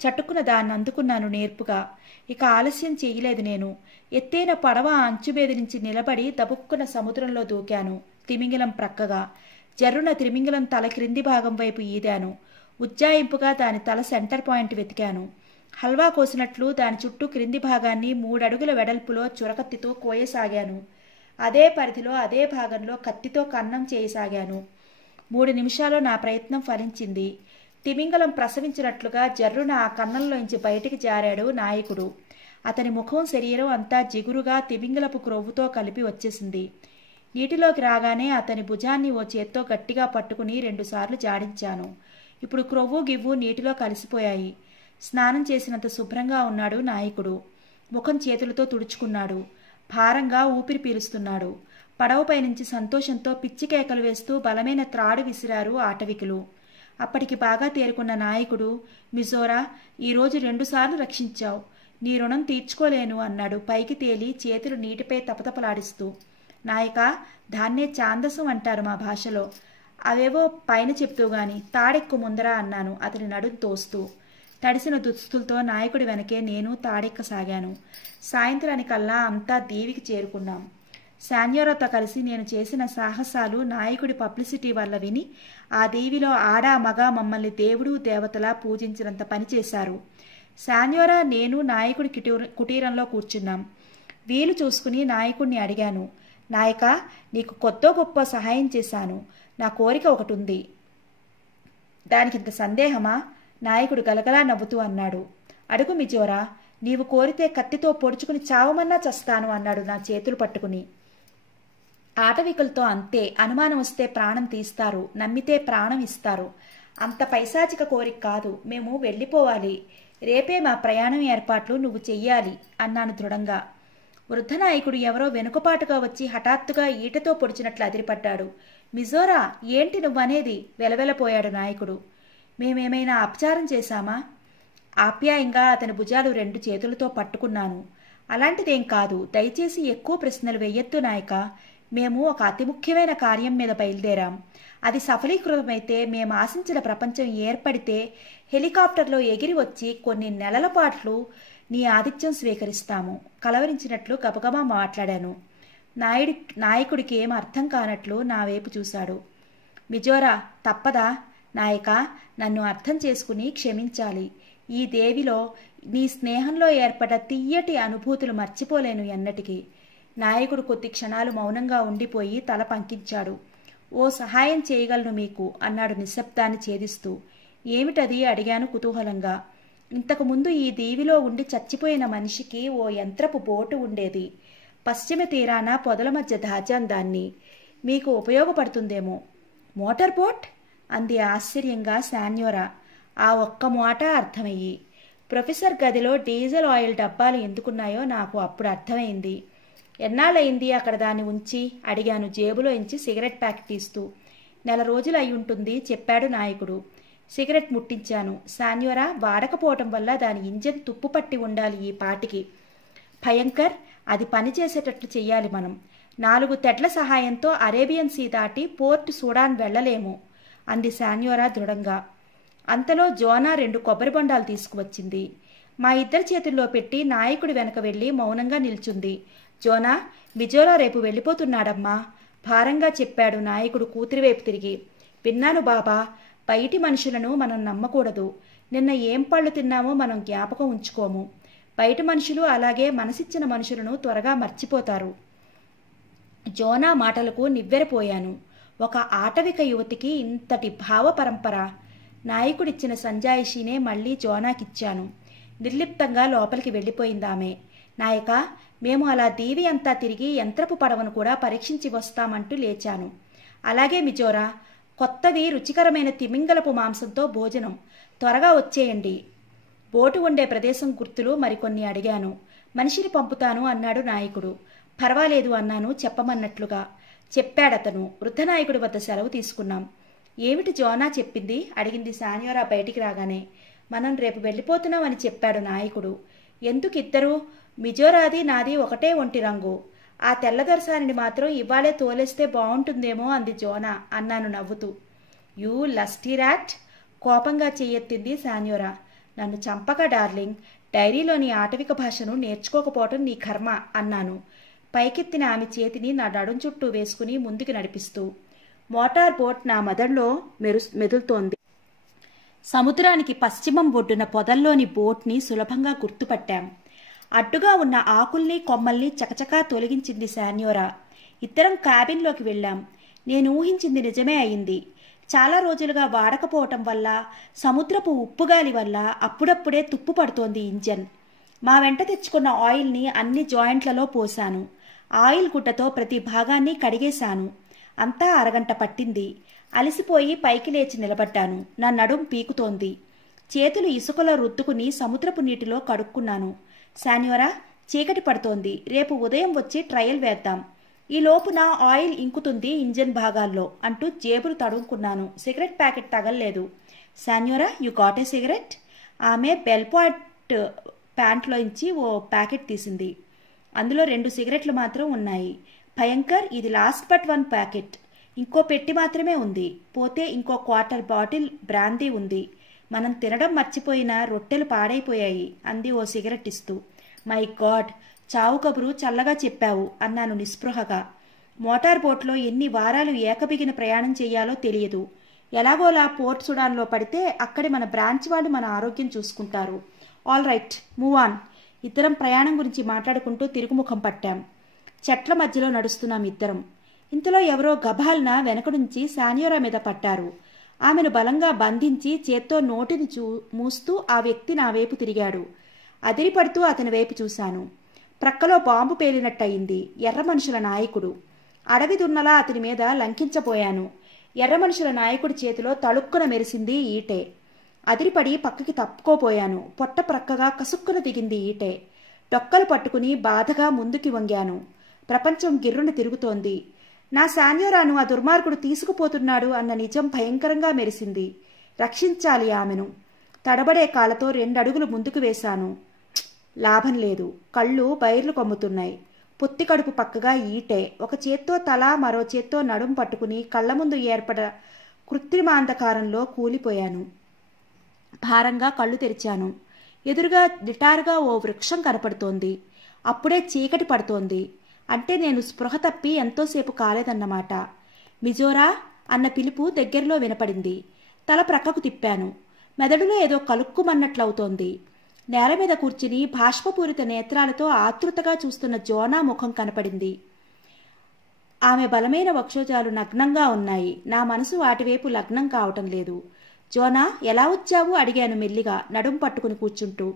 చటుక్కున దాన్ని అందుకున్నాను నేర్పుగా. ఇక ఆలస్యం చేయలేదు నేను. ఎత్తైన పడవ అంచు బెదిరించి నిలబడి దబుక్కున సముద్రంలో దూకాను. తిమింగలం ప్రక్కగా. జర్రున తిమింగలం తల క్రింది భాగం వైపు ఈదాను. ఉజ్జాయింపుగా దాని తల సెంటర్ పాయింట్ వెతికాను. హల్వా కోసినట్లు దాని చుట్టూ క్రింది భాగాన్ని 3 అడుగుల వెడల్పులో చురకత్తితో కోయసాగాను. అదే పరిధిలో అదే భాగంలో కత్తితో కన్నం చేయసాగాను. 3 నిమిషాల్లో నా ప్రయత్నం ఫలించింది. తిమింగలం ప్రసవించినట్లుగా జర్రున ఆ కన్నంలోంచి బయటికి జారాడు నాయకుడు. అతని ముఖం శరీరం అంతా జిగురుగా తిమింగలపు క్రొవ్వుతో కలిపి వచ్చేసింది. నీటిలోకి రాగానే అతని భుజాన్ని ఓ చేత్తో గట్టిగా పట్టుకుని 2 సార్లు జాడించాను. ఇప్పుడు క్రొవ్వు గివ్వు నీటిలో కలిసిపోయాయి. స్నానం చేసినంత శుభ్రంగా ఉన్నాడు నాయకుడు. ముఖం చేతులతో తుడుచుకున్నాడు. భారంగా ఊపిరి పీలుస్తున్నాడు. పడవపై నుంచి సంతోషంతో పిచ్చి కేకలు వేస్తూ బలమైన త్రాడు విసిరారు ఆటవికులు. అప్పటికి బాగా తేరుకున్న నాయకుడు, మిజోరా, ఈరోజు 2 సార్లు రక్షించావు. నీ రుణం తీర్చుకోలేను అన్నాడు పైకి తేలి చేతులు నీటిపై తపతపలాడిస్తూ. నాయకా, దాన్నే ఛాందసం అంటారు మా భాషలో. అవేవో పైన చెప్తూ గాని తాడెక్కు ముందరా అన్నాను అతని నడుం తోస్తూ. తడిసిన దుస్తులతో నాయకుడి వెనకే నేను తాడెక్కసాగాను. సాయంత్రానికల్లా అంతా దీవికి చేరుకున్నాం. శాన్యోరాతో కలిసి నేను చేసిన సాహసాలు నాయకుడి పబ్లిసిటీ వల్ల విని ఆ దీవిలో ఆడా మగ మమ్మల్ని దేవుడు దేవతలా పూజించినంత పనిచేశారు. శాన్యోరా, నేను నాయకుడి కుటీరంలో కూర్చున్నాం. వీలు చూసుకుని నాయకుడిని అడిగాను, నాయకా, నీకు కొత్త గొప్ప సహాయం చేశాను. నా కోరిక ఒకటి ఉంది. దానికింత సందేహమా? నాయకుడు గలగలా నవ్వుతూ అన్నాడు. అడుగు మిజోరా, నీవు కోరితే కత్తితో పొడుచుకుని చావమన్నా చస్తాను అన్నాడు నా చేతులు పట్టుకుని. ఆటవికులతో అంతే. అనుమానం వస్తే ప్రాణం తీస్తారు, నమ్మితే ప్రాణం ఇస్తారు. అంత పైశాచిక కోరిక కాదు. మేము వెళ్ళిపోవాలి. రేపే మా ప్రయాణం ఏర్పాట్లు నువ్వు చెయ్యాలి అన్నాను దృఢంగా. వృద్ధ నాయకుడు ఎవరో వెనుకపాటుగా వచ్చి హఠాత్తుగా ఈటతో పొడిచినట్లు అదిరిపడ్డాడు. మిజోరా, ఏంటి నువ్వనేది? వెలవెలపోయాడు నాయకుడు. మేమేమైనా అపచారం చేశామా? ఆప్యాయంగా అతని భుజాలు 2 చేతులతో పట్టుకున్నాను. అలాంటిదేం కాదు. దయచేసి ఎక్కువ ప్రశ్నలు వెయ్యొద్దు నాయకా. మేము ఒక అతి ముఖ్యమైన కార్యం మీద బయలుదేరాం. అది సఫలీకృతమైతే మేము ఆశించిన ప్రపంచం ఏర్పడితే హెలికాప్టర్లో ఎగిరి వచ్చి కొన్ని నెలల పాటు నీ ఆతిథ్యం స్వీకరిస్తాము. కలవరించినట్లు గబగబా మాట్లాడాను. నాయకుడికి ఏం అర్థం కానట్లు నా వైపు చూశాడు. మిజోరా, తప్పదా? నాయకా, నన్ను అర్థం చేసుకుని క్షమించాలి. ఈ దేవిలో నీ స్నేహంలో ఏర్పడ్డ తియ్యటి అనుభూతులు మర్చిపోలేను ఎన్నటికీ. నాయకుడు కొద్ది క్షణాలు మౌనంగా ఉండిపోయి తల పంకించాడు. ఓ సహాయం చేయగలను మీకు అన్నాడు నిశ్శబ్దాన్ని ఛేదిస్తూ. ఏమిటది అడిగాను కుతూహలంగా. ఇంతకుముందు ఈ దీవిలో ఉండి చచ్చిపోయిన మనిషికి ఓ యంత్రపు బోటు ఉండేది. పశ్చిమ తీరాన పొదల మధ్య దాచాం దాన్ని. మీకు ఉపయోగపడుతుందేమో. మోటార్ బోట్ అంది ఆశ్చర్యంగా శాన్యోరా. ఆ ఒక్క మాట అర్థమయ్యి. ప్రొఫెసర్ గదిలో డీజిల్ ఆయిల్ డబ్బాలు ఎందుకున్నాయో నాకు అప్పుడు అర్థమైంది. ఎన్నాళ్ళయింది అక్కడ దాన్ని ఉంచి అడిగాను జేబులో ఇంచి సిగరెట్ ప్యాక్ తీస్తూ. 1 రోజులు అయి ఉంటుంది చెప్పాడు నాయకుడు. సిగరెట్ ముట్టించాను. శాన్యోరా, వాడకపోవటం వల్ల దాని ఇంజన్ తుప్పు పట్టి ఉండాలి ఈ పాటికి. భయంకర్, అది పనిచేసేటట్లు చెయ్యాలి మనం. 4 తెడ్ల సహాయంతో అరేబియన్ సీ దాటి పోర్ట్ సూడాన్ వెళ్లలేము అంది శాన్యోరా దృఢంగా. అంతలో జోనా 2 కొబ్బరి బొండాలు తీసుకువచ్చింది. మా ఇద్దరి చేతుల్లో పెట్టి నాయకుడి వెనక వెళ్లి మౌనంగా నిల్చుంది. జోనా, మిజోరా రేపు వెళ్ళిపోతున్నాడమ్మా భారంగా చెప్పాడు నాయకుడు కూతురి వైపు తిరిగి. విన్నాను బాబా. బయటి మనుషులను మనం నమ్మకూడదు. నిన్న ఏం పళ్ళు తిన్నామో మనం జ్ఞాపకం ఉంచుకోము. బయట మనుషులు అలాగే మనసిచ్చిన మనుషులను త్వరగా మర్చిపోతారు. జోనా మాటలకు నివ్వెరపోయాను. ఒక ఆటవిక యువతికి ఇంతటి భావ పరంపర! నాయకుడిచ్చిన సంజాయిషీనే మళ్లీ జోనాకిచ్చాను. నిర్లిప్తంగా లోపలికి వెళ్ళిపోయిందామె. నాయక, మేము అలా దీవి అంతా తిరిగి యంత్రపు పడవను కూడా పరీక్షించి వస్తామంటూ లేచాను. అలాగే మిజోరా, కొత్తవి రుచికరమైన తిమింగలపు మాంసంతో భోజనం. త్వరగా వచ్చేయండి. బోటు ఉండే ప్రదేశం గుర్తులు మరికొన్ని అడిగాను. మనిషిని పంపుతాను అన్నాడు నాయకుడు. పర్వాలేదు అన్నాను చెప్పమన్నట్లుగా. చెప్పాడతను. వృద్ధనాయకుడి వద్ద సెలవు తీసుకున్నాం. ఏమిటి జోనా చెప్పింది అడిగింది సాన్యోరా బయటికి రాగానే. మనం రేపు వెళ్ళిపోతున్నాం అని చెప్పాడు నాయకుడు. ఎందుకు ఇద్దరు? మిజోరాది నాది ఒకటే ఒంటి రంగు. ఆ తెల్లదొరసానిని మాత్రం ఇవాళే తోలేస్తే బాగుంటుందేమో అంది జోనా అన్నాను నవ్వుతూ. You lusty rat! కోపంగా చెయ్యెత్తింది సాన్యోరా. నన్ను చంపక డార్లింగ్. డైరీలోని ఆటవిక భాషను నేర్చుకోకపోవటం నీ కర్మ అన్నాను, పైకెత్తిన ఆమె చేతిని నా నడుం చుట్టూ వేసుకుని ముందుకు నడిపిస్తూ. మోటార్ బోట్ నా మదర్లో మెదులుతోంది. సముద్రానికి పశ్చిమం ఒడ్డున పొదల్లోని బోట్ని సులభంగా గుర్తుపట్టాం. అడ్డుగా ఉన్న ఆకుల్ని కొమ్మల్ని చకచకా తొలగించింది సాన్యోరా. ఇద్దరం క్యాబిన్లోకి వెళ్ళాం. నేను ఊహించింది నిజమే అయింది. చాలా రోజులుగా వాడకపోవటం వల్ల, సముద్రపు ఉప్పుగాలి వల్ల అప్పుడప్పుడే తుప్పు పడుతోంది ఇంజన్. మా వెంట తెచ్చుకున్న ఆయిల్ని అన్ని జాయింట్లలో పోశాను. ఆయిల్ గుడ్డతో ప్రతి భాగాన్ని కడిగేశాను. అంతా అరగంట పట్టింది. అలసిపోయి పైకి లేచి నిలబడ్డాను. నా నడుం పీకుతోంది. చేతులు ఇసుకలో రుద్దుకుని సముద్రపు నీటిలో కడుక్కున్నాను. సాన్యోరా, చీకటి పడుతోంది. రేపు ఉదయం వచ్చి ట్రయల్ వేద్దాం. ఈ లోపున ఆయిల్ ఇంకుతుంది ఇంజన్ భాగాల్లో అంటూ జేబులు తడుముకున్నాను. సిగరెట్ ప్యాకెట్ తగల్లేదు. సాన్యోరా, యు గాట్ ఏ సిగరెట్? ఆమె బెల్పాట్ ప్యాంట్లోంచి ఓ ప్యాకెట్ తీసింది. అందులో 2 సిగరెట్లు మాత్రం ఉన్నాయి. భయంకర్, ఇది లాస్ట్ బట్ 1 ప్యాకెట్. ఇంకో పెట్టి మాత్రమే ఉంది. పోతే ఇంకో 1/4 బాటిల్ బ్రాందీ ఉంది. మనం తినడం మర్చిపోయిన రొట్టెలు పాడైపోయాయి అంది ఓ సిగరెట్ ఇస్తూ. మై గాడ్, చావు కబురు చల్లగా చెప్పావు అన్నాను నిస్పృహగా. మోటార్ బోట్లో ఎన్ని వారాలు ఏకబిగిన ప్రయాణం చెయ్యాలో తెలియదు. ఎలాగోలా పోర్ట్ సుడాన్లో పడితే అక్కడి మన బ్రాంచ్ వాళ్ళు మన ఆరోగ్యం చూసుకుంటారు. All right, move on. ఇద్దరం ప్రయాణం గురించి మాట్లాడుకుంటూ తిరుగుముఖం పట్టాం. చెట్ల మధ్యలో నడుస్తున్నాం ఇద్దరం. ఇంతలో ఎవరో గభాల్న వెనక నుంచి సాన్యోరా మీద పట్టారు. ఆమెను బలంగా బంధించి చేత్తో నోటిని మూస్తూ ఆ వ్యక్తి నా వైపు తిరిగాడు. అదిరిపడుతూ అతని వైపు చూశాను. ప్రక్కలో బాంబు పేలినట్టయింది. ఎర్ర మనుషుల నాయకుడు. అడవి దున్నలా అతని మీద లంకించబోయాను. ఎర్ర మనుషుల నాయకుడి చేతిలో తళుక్కున మెరిసింది ఈటే. అదిరిపడి పక్కకి తప్పుకోపోయాను. పొట్ట ప్రక్కగా కసుక్కున దిగింది ఈటే. డొక్కలు పట్టుకుని బాధగా ముందుకి వంగాను. ప్రపంచం గిర్రున తిరుగుతోంది. నా సాన్యోరాను ఆ దుర్మార్గుడు తీసుకుపోతున్నాడు అన్న నిజం భయంకరంగా మెరిసింది. రక్షించాలి ఆమెను. తడబడే కాళ్ళతో 2 అడుగులు ముందుకు వేశాను. లాభం లేదు. కళ్ళు బైర్లు కమ్ముతున్నాయి. పొత్తి కడుపు పక్కగా ఈటే. ఒక చేత్తో తల, మరో చేత్తో నడుం పట్టుకుని కళ్ల ముందు ఏర్పడ కృత్రిమాంధకారంలో కూలిపోయాను. భారంగా కళ్ళు తెరిచాను. ఎదురుగా నిటారుగా ఓ వృక్షం కనపడుతోంది. అప్పుడే చీకటి పడుతోంది. అంటే నేను స్పృహ తప్పి ఎంతోసేపు కాలేదన్నమాట. మిజోరా అన్న పిలుపు దగ్గరలో వినపడింది. తల ప్రక్కకు తిప్పాను. మెదడులో ఏదో కలుక్కుమన్నట్లవుతోంది. నేల మీద కూర్చుని బాష్పపూరిత నేత్రాలతో ఆతృతగా చూస్తున్న జోనా ముఖం కనపడింది. ఆమె బలమైన వక్షోజాలు నగ్నంగా ఉన్నాయి. నా మనసు వాటివైపు లగ్నం కావటం లేదు. జోనా, ఎలా వచ్చావు అడిగాను మెల్లిగా, నడుం పట్టుకుని కూర్చుంటూ.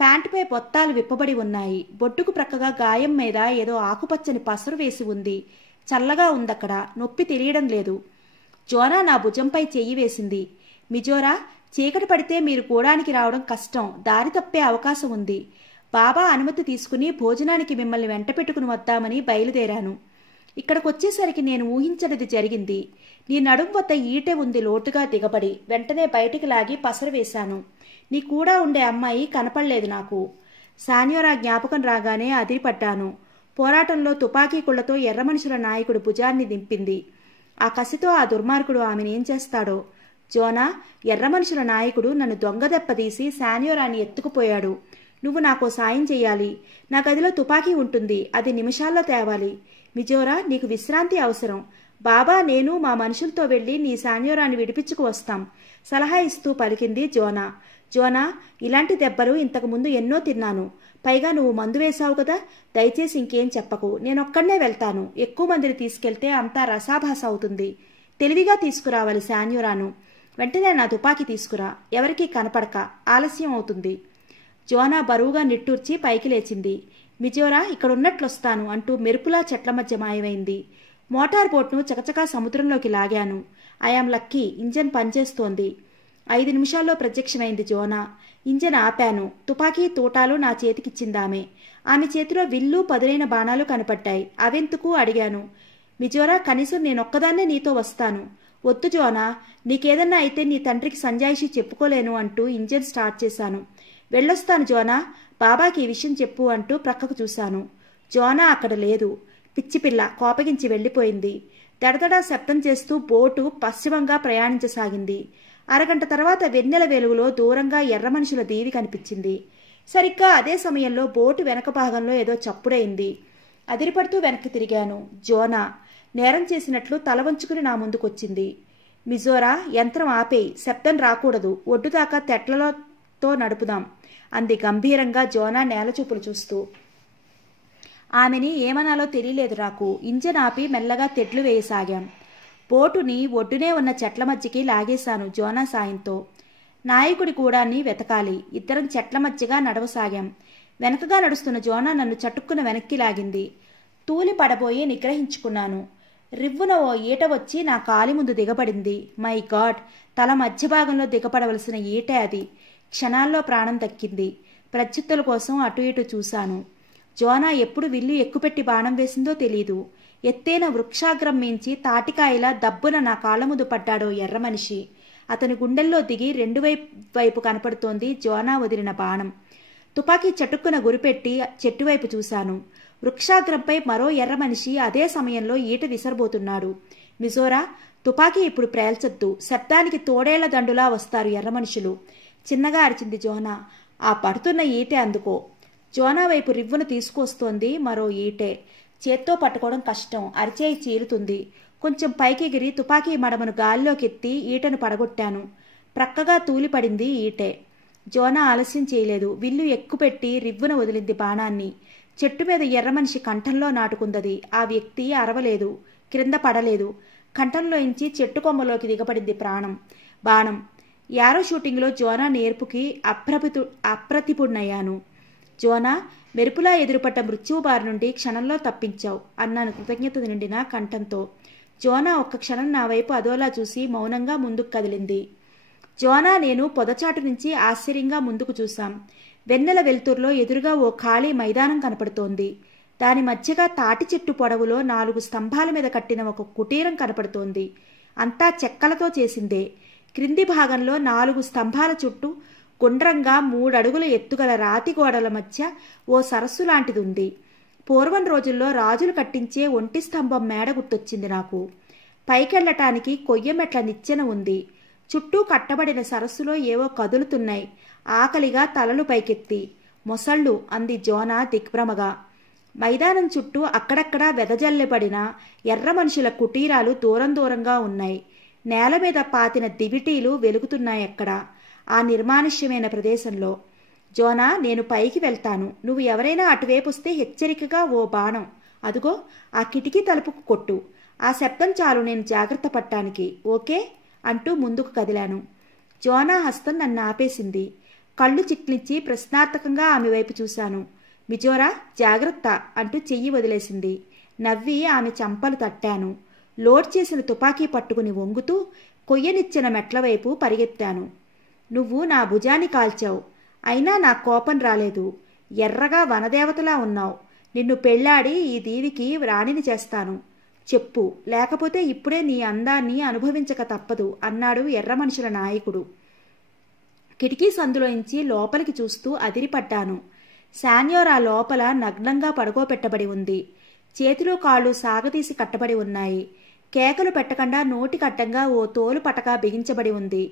ప్యాంటుపై బొత్తాలు విప్పబడి ఉన్నాయి. బొడ్డుకు ప్రక్కగా గాయం మీద ఏదో ఆకుపచ్చని పసరు వేసి ఉంది. చల్లగా ఉందక్కడ. నొప్పి తెలియడం లేదు. జోనా నా భుజంపై చెయ్యి వేసింది. మిజోరా, చీకటి పడితే మీరు గూడానికి రావడం కష్టం. దారి తప్పే అవకాశం ఉంది. బాబా అనుమతి తీసుకుని భోజనానికి మిమ్మల్ని వెంట పెట్టుకుని వద్దామని బయలుదేరాను. ఇక్కడికొచ్చేసరికి నేను ఊహించనిది జరిగింది. నీ నడుం వద్ద ఈటె ఉంది లోతుగా దిగబడి. వెంటనే బయటికి లాగి పసరు వేశాను. నీ కూడా ఉండే అమ్మాయి కనపడలేదు నాకు. సాన్యోరా జ్ఞాపకం రాగానే అదిరిపడ్డాను. పోరాటంలో తుపాకీ కుళ్లతో ఎర్ర మనుషుల నాయకుడు భుజాన్ని దింపింది. ఆ కసితో ఆ దుర్మార్గుడు ఆమెనేం చేస్తాడో. జోనా, ఎర్ర మనుషుల నాయకుడు నన్ను దొంగదెప్పదీసి సాన్యోరాని ఎత్తుకుపోయాడు. నువ్వు నాకో సాయం చెయ్యాలి. నా గదిలో తుపాకీ ఉంటుంది. అది నిమిషాల్లో తేవాలి. మిజోరా, నీకు విశ్రాంతి అవసరం. బాబా నేను మా మనుషులతో వెళ్ళి నీ శాన్యోరాన్ని విడిపించుకు వస్తాం సలహా ఇస్తూ పలికింది జోనా. జోనా, ఇలాంటి దెబ్బలు ఇంతకుముందు ఎన్నో తిన్నాను. పైగా నువ్వు మందు వేశావు కదా, దయచేసి ఇంకేం చెప్పకు. నేనొక్కడనే వెళ్తాను. ఎక్కువ మందిని తీసుకెళ్తే అంతా రసాభాస అవుతుంది. తెలివిగా తీసుకురావాలి శాన్యోరాను. వెంటనే నా తుపాకీ తీసుకురా. ఎవరికీ కనపడక, ఆలస్యం అవుతుంది. జోనా బరువుగా నిట్టూర్చి పైకి లేచింది. మిజోరా, ఇక్కడున్నట్లొస్తాను అంటూ మెరుపులా చెట్ల మధ్య మాయమైంది. మోటార్ బోట్ను చకచకా సముద్రంలోకి లాగాను. ఐయామ్ లక్కీ, ఇంజన్ పనిచేస్తోంది. 5 నిమిషాల్లో ప్రత్యక్షమైంది జోనా. ఇంజన్ ఆపాను. తుపాకీ తూటాలు నా చేతికిచ్చిందామె. ఆమె చేతిలో విల్లు పదునైన బాణాలు కనపడ్డాయి. అవెందుకు అడిగాను. మిజోరా, కనీసం నేనొక్కదాన్నే నీతో వస్తాను. వద్దు జోనా, నీకేదన్నా అయితే నీ తండ్రికి సంజాయిషి చెప్పుకోలేను అంటూ ఇంజన్ స్టార్ట్ చేశాను. వెళ్ళొస్తాను జోనా, బాబాకి ఈ విషయం చెప్పు అంటూ ప్రక్కకు చూశాను. జోనా అక్కడ లేదు. పిచ్చిపిల్ల కోపగించి వెళ్ళిపోయింది. దడదడా శబ్దం చేస్తూ బోటు పశ్చిమంగా ప్రయాణించసాగింది. అరగంట తర్వాత వెన్నెల వెలుగులో దూరంగా ఎర్ర మనుషుల దీవి కనిపించింది. సరిగ్గా అదే సమయంలో బోటు వెనక భాగంలో ఏదో చప్పుడైంది. అదిరిపడుతూ వెనక్కి తిరిగాను. జోనా నేరం చేసినట్లు తల వంచుకుని నా ముందుకొచ్చింది. మిజోరా, యంత్రం ఆపేయి, శబ్దం రాకూడదు. ఒడ్డుదాకా తెట్లతో నడుపుదాం అంది గంభీరంగా జోనా నేలచూపులు చూస్తూ. ఆమెని ఏమనాలో తెలియలేదు నాకు. ఇంజన్ ఆపి మెల్లగా తెడ్లు వేయసాగాం. బోటుని ఒడ్డునే ఉన్న చెట్ల మధ్యకి లాగేశాను జోనా సాయంతో. నాయకుడి గూడాన్ని వెతకాలి. ఇద్దరం చెట్ల మధ్యగా నడవసాగాం. వెనకగా నడుస్తున్న జోనా నన్ను చటుక్కున వెనక్కి లాగింది. తూలి పడబోయి నిగ్రహించుకున్నాను. రివ్వున ఓ ఈట వచ్చి నా కాలి ముందు దిగబడింది. మై గాడ్, తల మధ్య భాగంలో దిగపడవలసిన ఈటే అది. క్షణాల్లో ప్రాణం దక్కింది. ప్రత్యుత్తుల కోసం అటు ఇటు చూశాను. జోనా ఎప్పుడు విల్లు ఎక్కుపెట్టి బాణం వేసిందో తెలీదు. ఎత్తైన వృక్షాగ్రం మించి తాటికాయలా దబ్బున నా కాళ్ల ముందు పడ్డాడో ఎర్ర మనిషి. అతని గుండెల్లో దిగి రెండు వైపు కనపడుతోంది జోనా వదిలిన బాణం. తుపాకీ చటుక్కున గురిపెట్టి చెట్టువైపు చూశాను. వృక్షాగ్రంపై మరో ఎర్ర మనిషి అదే సమయంలో ఈట విసరబోతున్నాడు. మిజోరా, తుపాకీ ఇప్పుడు ప్రేల్చొద్దు. శబ్దానికి తోడేళ్ల దండులా వస్తారు ఎర్ర మనుషులు. చిన్నగా అరిచింది జోనా. ఆ పడుతున్న ఈటే అందుకో. జోనా వైపు రివ్వును తీసుకొస్తోంది మరో ఈటే. చేత్తో పట్టుకోవడం కష్టం. అరిచేయి చీలుతుంది. కొంచెం పైకెగిరి తుపాకీ మడమను గాల్లోకెత్తి ఈటను పడగొట్టాను. ప్రక్కగా తూలిపడింది ఈటే. జోనా ఆలస్యం చేయలేదు. విల్లు ఎక్కుపెట్టి రివ్వున వదిలింది బాణాన్ని. చెట్టు మీద ఎర్రమనిషి కంఠంలో నాటుకుందది. ఆ వ్యక్తి అరవలేదు, క్రింద పడలేదు. కంఠంలోంచి చెట్టు కొమ్మలోకి దిగబడింది బాణం. యారో షూటింగ్లో జోనా నేర్పుకి అప్రతిపుణ్ణయ్యాను. జోనా, మెరుపులా ఎదురుపడ్డ మృత్యువు బారి నుండి క్షణంలో తప్పించావు అన్నాను కృతజ్ఞత నిండిన కంఠంతో. జోనా ఒక్క క్షణం నా వైపు అదోలా చూసి మౌనంగా ముందుకు కదిలింది. జోనా నేను పొదచాటు నుంచి ఆశ్చర్యంగా ముందుకు చూశాం. వెన్నెల వెలుతురులో ఎదురుగా ఓ ఖాళీ మైదానం కనపడుతోంది. దాని మధ్యగా తాటి చెట్టు పొడవులో 4 స్తంభాల మీద కట్టిన ఒక కుటీరం కనపడుతోంది. అంతా చెక్కలతో చేసిందే. క్రింది భాగంలో 4 స్తంభాల చుట్టూ గుండ్రంగా 3 అడుగుల ఎత్తుగల రాతి గోడల మధ్య ఓ సరస్సు లాంటిది ఉంది. పూర్వం రోజుల్లో రాజులు కట్టించే ఒంటి స్తంభం మేడ గుర్తొచ్చింది నాకు. పైకెళ్లటానికి కొయ్యమెట్ల నిచ్చెన ఉంది. చుట్టూ కట్టబడిన సరస్సులో ఏవో కదులుతున్నాయి. ఆకలిగా తలలు పైకెత్తి. మొసళ్ళు అంది జోనా దిగ్భ్రమగా. మైదానం చుట్టూ అక్కడక్కడా వెదజల్లబడిన ఎర్ర మనుషుల కుటీరాలు దూరంగా ఉన్నాయి. నేల మీద పాతిన దివిటీలు వెలుగుతున్నాయక్కడ ఆ నిర్మానుష్యమైన ప్రదేశంలో. జోనా, నేను పైకి వెళ్తాను. నువ్వు ఎవరైనా అటువైపు వస్తే హెచ్చరికగా ఓ బాణం అదుగో ఆ కిటికీ తలుపుకు కొట్టు. ఆ శబ్దం చాలు నేను జాగ్రత్త పట్టానికి. ఓకే అంటూ ముందుకు కదిలాను. జోనా హస్తం నన్ను ఆపేసింది. కళ్ళు చిట్లించి ప్రశ్నార్థకంగా ఆమె వైపు చూశాను. మిజోరా, జాగ్రత్త అంటూ చెయ్యి వదిలేసింది. నవ్వి ఆమె చంపలు తట్టాను. లోడ్ చేసిన తుపాకీ పట్టుకుని వంగుతూ కొయ్యనిచ్చిన మెట్ల వైపు పరిగెత్తాను. నువ్వు నా భుజాన్ని కాల్చావు. అయినా నా కోపం రాలేదు. ఎర్రగా వనదేవతలా ఉన్నావు. నిన్ను పెళ్లాడి ఈ దీవికి రాణిని చేస్తాను. చెప్పు, లేకపోతే ఇప్పుడే నీ అందాన్ని అనుభవించక తప్పదు అన్నాడు ఎర్ర మనుషుల నాయకుడు. కిటికీ సందులోంచి లోపలికి చూస్తూ అదిరిపడ్డాను. శాన్యోరా లోపల నగ్నంగా పడుకోబెట్టబడి ఉంది. చేతిలో కాళ్ళు సాగతీసి కట్టబడి ఉన్నాయి. కేకలు పెట్టకుండా నోటికడ్డంగా ఓ తోలు పటక బిగించబడి ఉంది.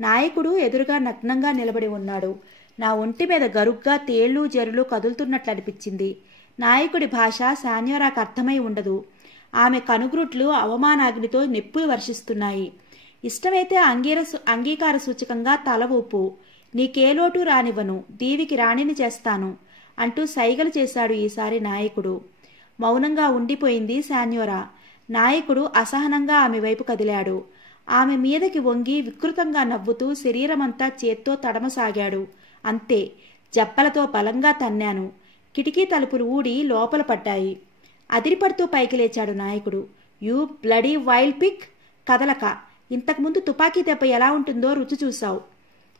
నాయకుడు ఎదురుగా నగ్నంగా నిలబడి ఉన్నాడు. నా ఒంటి మీద గరుగ్గా తేళ్లు జరులు కదులుతున్నట్లు అనిపించింది. నాయకుడి భాష శాన్యోరాకు అర్థమై ఉండదు. ఆమె కనుగ్రుడ్లు అవమానాగ్నితో నిప్పులు వర్షిస్తున్నాయి. ఇష్టమైతే అంగీకార సూచకంగా తల ఊపు. నీకే లోటు రానివ్వను, దీవికి రాణిని చేస్తాను అంటూ సైగలు చేశాడు ఈసారి నాయకుడు. మౌనంగా ఉండిపోయింది శాన్యోరా. నాయకుడు అసహనంగా ఆమె వైపు కదిలాడు. ఆమె మీదకి వంగి వికృతంగా నవ్వుతూ శరీరమంతా చేత్తో తడమసాగాడు. అంతే, జప్పలతో బలంగా తన్నాను. కిటికీ తలుపులు ఊడి లోపల పడ్డాయి. అదిరిపడుతూ పైకి లేచాడు నాయకుడు. యూ బ్లడీ వైల్డ్ పిగ్, కదలక. ఇంతకుముందు తుపాకీ దెబ్బ ఎలా ఉంటుందో రుచి చూశావు.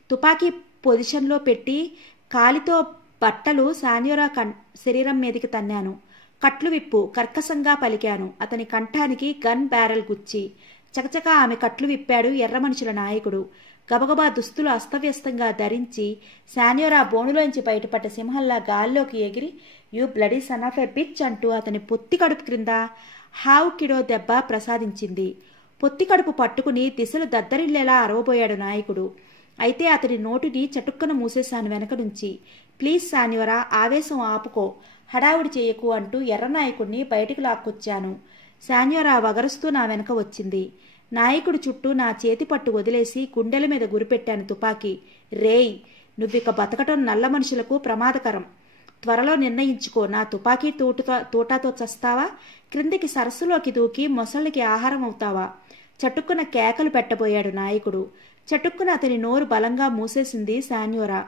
తుపాకీ పొజిషన్లో పెట్టి కాలితో బట్టలు శాన్యోరా శరీరం మీదకి తన్నాను. కట్లు విప్పు, కర్కశంగా పలికాను. అతని కంఠానికి గన్ బ్యారెల్ గుచ్చి. చకచకా ఆమె కట్లు విప్పాడు ఎర్ర మనుషుల నాయకుడు. గబగబా దుస్తులు అస్తవ్యస్తంగా ధరించి శాన్యోరా బోనులోంచి బయటపడ్డ సింహంలా గాల్లోకి ఎగిరి you bloody son of a bitch అంటూ అతని పొత్తి కడుపు క్రింద హావ్ కిడో దెబ్బ ప్రసాదించింది. పొత్తి కడుపు పట్టుకుని దిశలు దద్దరిల్లేలా అరవబోయాడు నాయకుడు. అయితే అతడి నోటిని చటుక్కన మూసేశాను వెనక నుంచి. ప్లీజ్ శాన్యోరా, ఆవేశం ఆపుకో, హడావుడి చేయకు అంటూ ఎర్రనాయకుడిని బయటికి లాక్కొచ్చాను. శాన్యోరా వగరుస్తూ నా వెనక వచ్చింది. నాయకుడి చుట్టూ నా చేతి పట్టు వదిలేసి గుండెల మీద గురిపెట్టాను తుపాకీ. రేయ్, నువ్విక బతకటం నల్ల మనుషులకు ప్రమాదకరం. త్వరలో నిర్ణయించుకో, నా తుపాకీ తూటాతో చస్తావా, క్రిందికి సరస్సులోకి దూకి మొసళ్ళకి ఆహారం అవుతావా? చటుక్కున కేకలు పెట్టబోయాడు నాయకుడు. చటుక్కున అతని నోరు బలంగా మూసేసింది శాన్యోరా.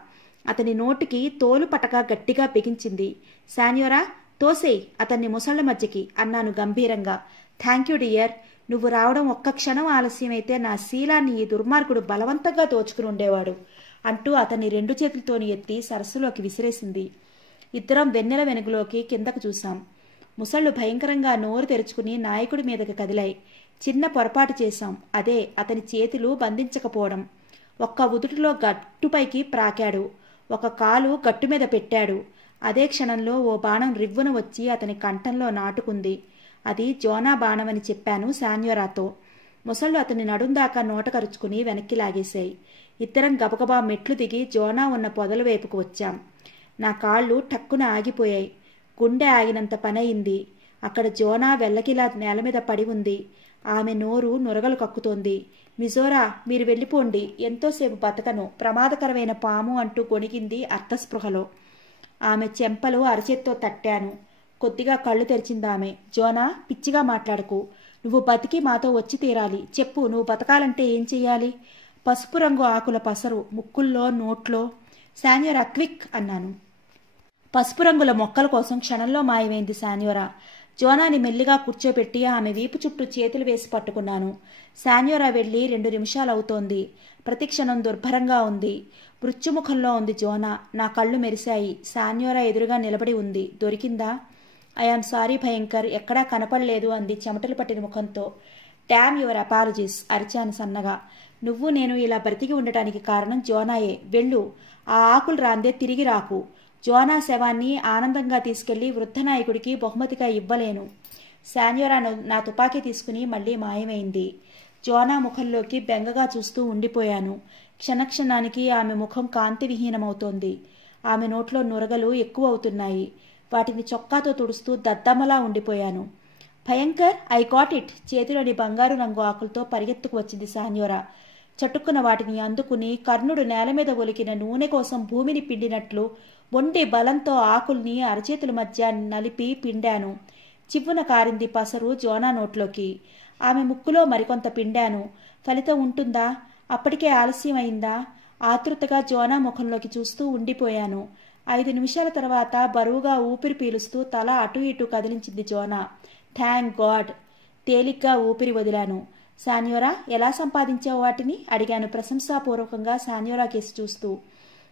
అతని నోటికి తోలు పటక గట్టిగా బిగించింది. శాన్యోరా, తోసేయ్ అతన్ని ముసళ్ల మధ్యకి అన్నాను గంభీరంగా. Thank you dear. నువ్వు రావడం ఒక్క క్షణం ఆలస్యమైతే నా శీలాన్ని ఈ దుర్మార్గుడు బలవంతంగా దోచుకుని ఉండేవాడు అంటూ అతన్ని 2 చేతులతోని ఎత్తి సరస్సులోకి విసిరేసింది. ఇద్దరం వెన్నెల వెనుగులోకి కిందకు చూశాం. ముసళ్ళు భయంకరంగా నోరు తెరుచుకుని నాయకుడి మీదకి కదిలాయి. చిన్న పొరపాటు చేశాం. అదే, అతని చేతులు బంధించకపోవడం. ఒక్క ఉదుటిలో గట్టుపైకి ప్రాకాడు. ఒక కాలు గట్టు మీద పెట్టాడు. అదే క్షణంలో ఓ బాణం రివ్వున వచ్చి అతని కంఠంలో నాటుకుంది. అది జోనా బాణమని చెప్పాను శాన్యోరాతో. ముసళ్ళు అతని నడుందాకా నోట కరుచుకుని వెనక్కి లాగేశాయి. ఇద్దరం గబగబా మెట్లు దిగి జోనా ఉన్న పొదల వైపుకు వచ్చాం. నా కాళ్ళు టక్కున ఆగిపోయాయి. గుండె ఆగినంత పనయింది. అక్కడ జోనా వెల్లకిలా నేల మీద పడి ఉంది. ఆమె నోరు నురగలు కక్కుతోంది. మిజోరా, మీరు వెళ్ళిపోండి, ఎంతోసేపు బతకను, ప్రమాదకరమైన పాము అంటూ గొణిగింది అర్థస్పృహలో. ఆమె చెంపలు అరచేత్తో తట్టాను. కొద్దిగా కళ్ళు తెరిచిందామె. జోనా, పిచ్చిగా మాట్లాడకు. నువ్వు బతికి మాతో వచ్చి తీరాలి. చెప్పు, నువ్వు బతకాలంటే ఏం చెయ్యాలి? పసుపు రంగు ఆకుల పసరు ముక్కుల్లో, నోట్లో. శాన్యోరా, క్విక్ అన్నాను. పసుపు రంగుల మొక్కల కోసం క్షణంలో మాయమైంది శాన్యోరా. జోనాని మెల్లిగా కూర్చోబెట్టి ఆమె వీపు చుట్టూ చేతులు వేసి పట్టుకున్నాను. శాన్యోరా వెళ్ళి 2 నిమిషాలవుతోంది. ప్రతిక్షణం దుర్భరంగా ఉంది. మృత్యుముఖంలో ఉంది జోనా. నా కళ్ళు మెరిశాయి. శాన్యోరా ఎదురుగా నిలబడి ఉంది. దొరికిందా? ఐఆమ్ సారీ భయంకర్, ఎక్కడా కనపడలేదు అంది చెమటలు పట్టిన ముఖంతో. డామ్ యువర్ అపాలజీస్ అరిచాను సన్నగా. నువ్వు నేను ఇలా బ్రతికి ఉండటానికి కారణం జోనాయే. వెళ్ళు, ఆ ఆకులు రాందే తిరిగి రాకు. జోనా శవాన్ని ఆనందంగా తీసుకెళ్లి వృద్ధ నాయకుడికి బహుమతిగా ఇవ్వలేను. శాన్యోరా నా తుపాకీ తీసుకుని మళ్లీ మాయమైంది. జోనా ముఖంలోకి బెంగగా చూస్తూ ఉండిపోయాను. క్షణక్షణానికి ఆమె ముఖం కాంతి విహీనమవుతోంది. ఆమె నోట్లో నురగలు ఎక్కువవుతున్నాయి. వాటిని చొక్కాతో తుడుస్తూ దద్దమ్మలా ఉండిపోయాను. Bhayankar, I got it. చేతిలోని బంగారు రంగు ఆకులతో పరిగెత్తుకు వచ్చింది శాన్యోరా. చటుక్కున వాటిని అందుకుని కర్ణుడు నేల మీద ఒలికిన నూనె కోసం భూమిని పిండినట్లు మొండి బలంతో ఆకుల్ని అరచేతుల మధ్య నలిపి పిండాను. చివ్వున కారింది పసరు జోనా నోట్లోకి. ఆమె ముక్కులో మరికొంత పిండాను. ఫలితం ఉంటుందా? అప్పటికే ఆలస్యం అయిందా? ఆతృతగా జోనా ముఖంలోకి చూస్తూ ఉండిపోయాను. 5 నిమిషాల తర్వాత బరువుగా ఊపిరి పీలుస్తూ తల అటు ఇటు కదిలించింది జోనా. Thank God. తేలిగ్గా ఊపిరి వదిలాను. శాన్యోరా, ఎలా సంపాదించావు వాటిని? అడిగాను ప్రశంసాపూర్వకంగా శాన్యోరా కేసి చూస్తూ.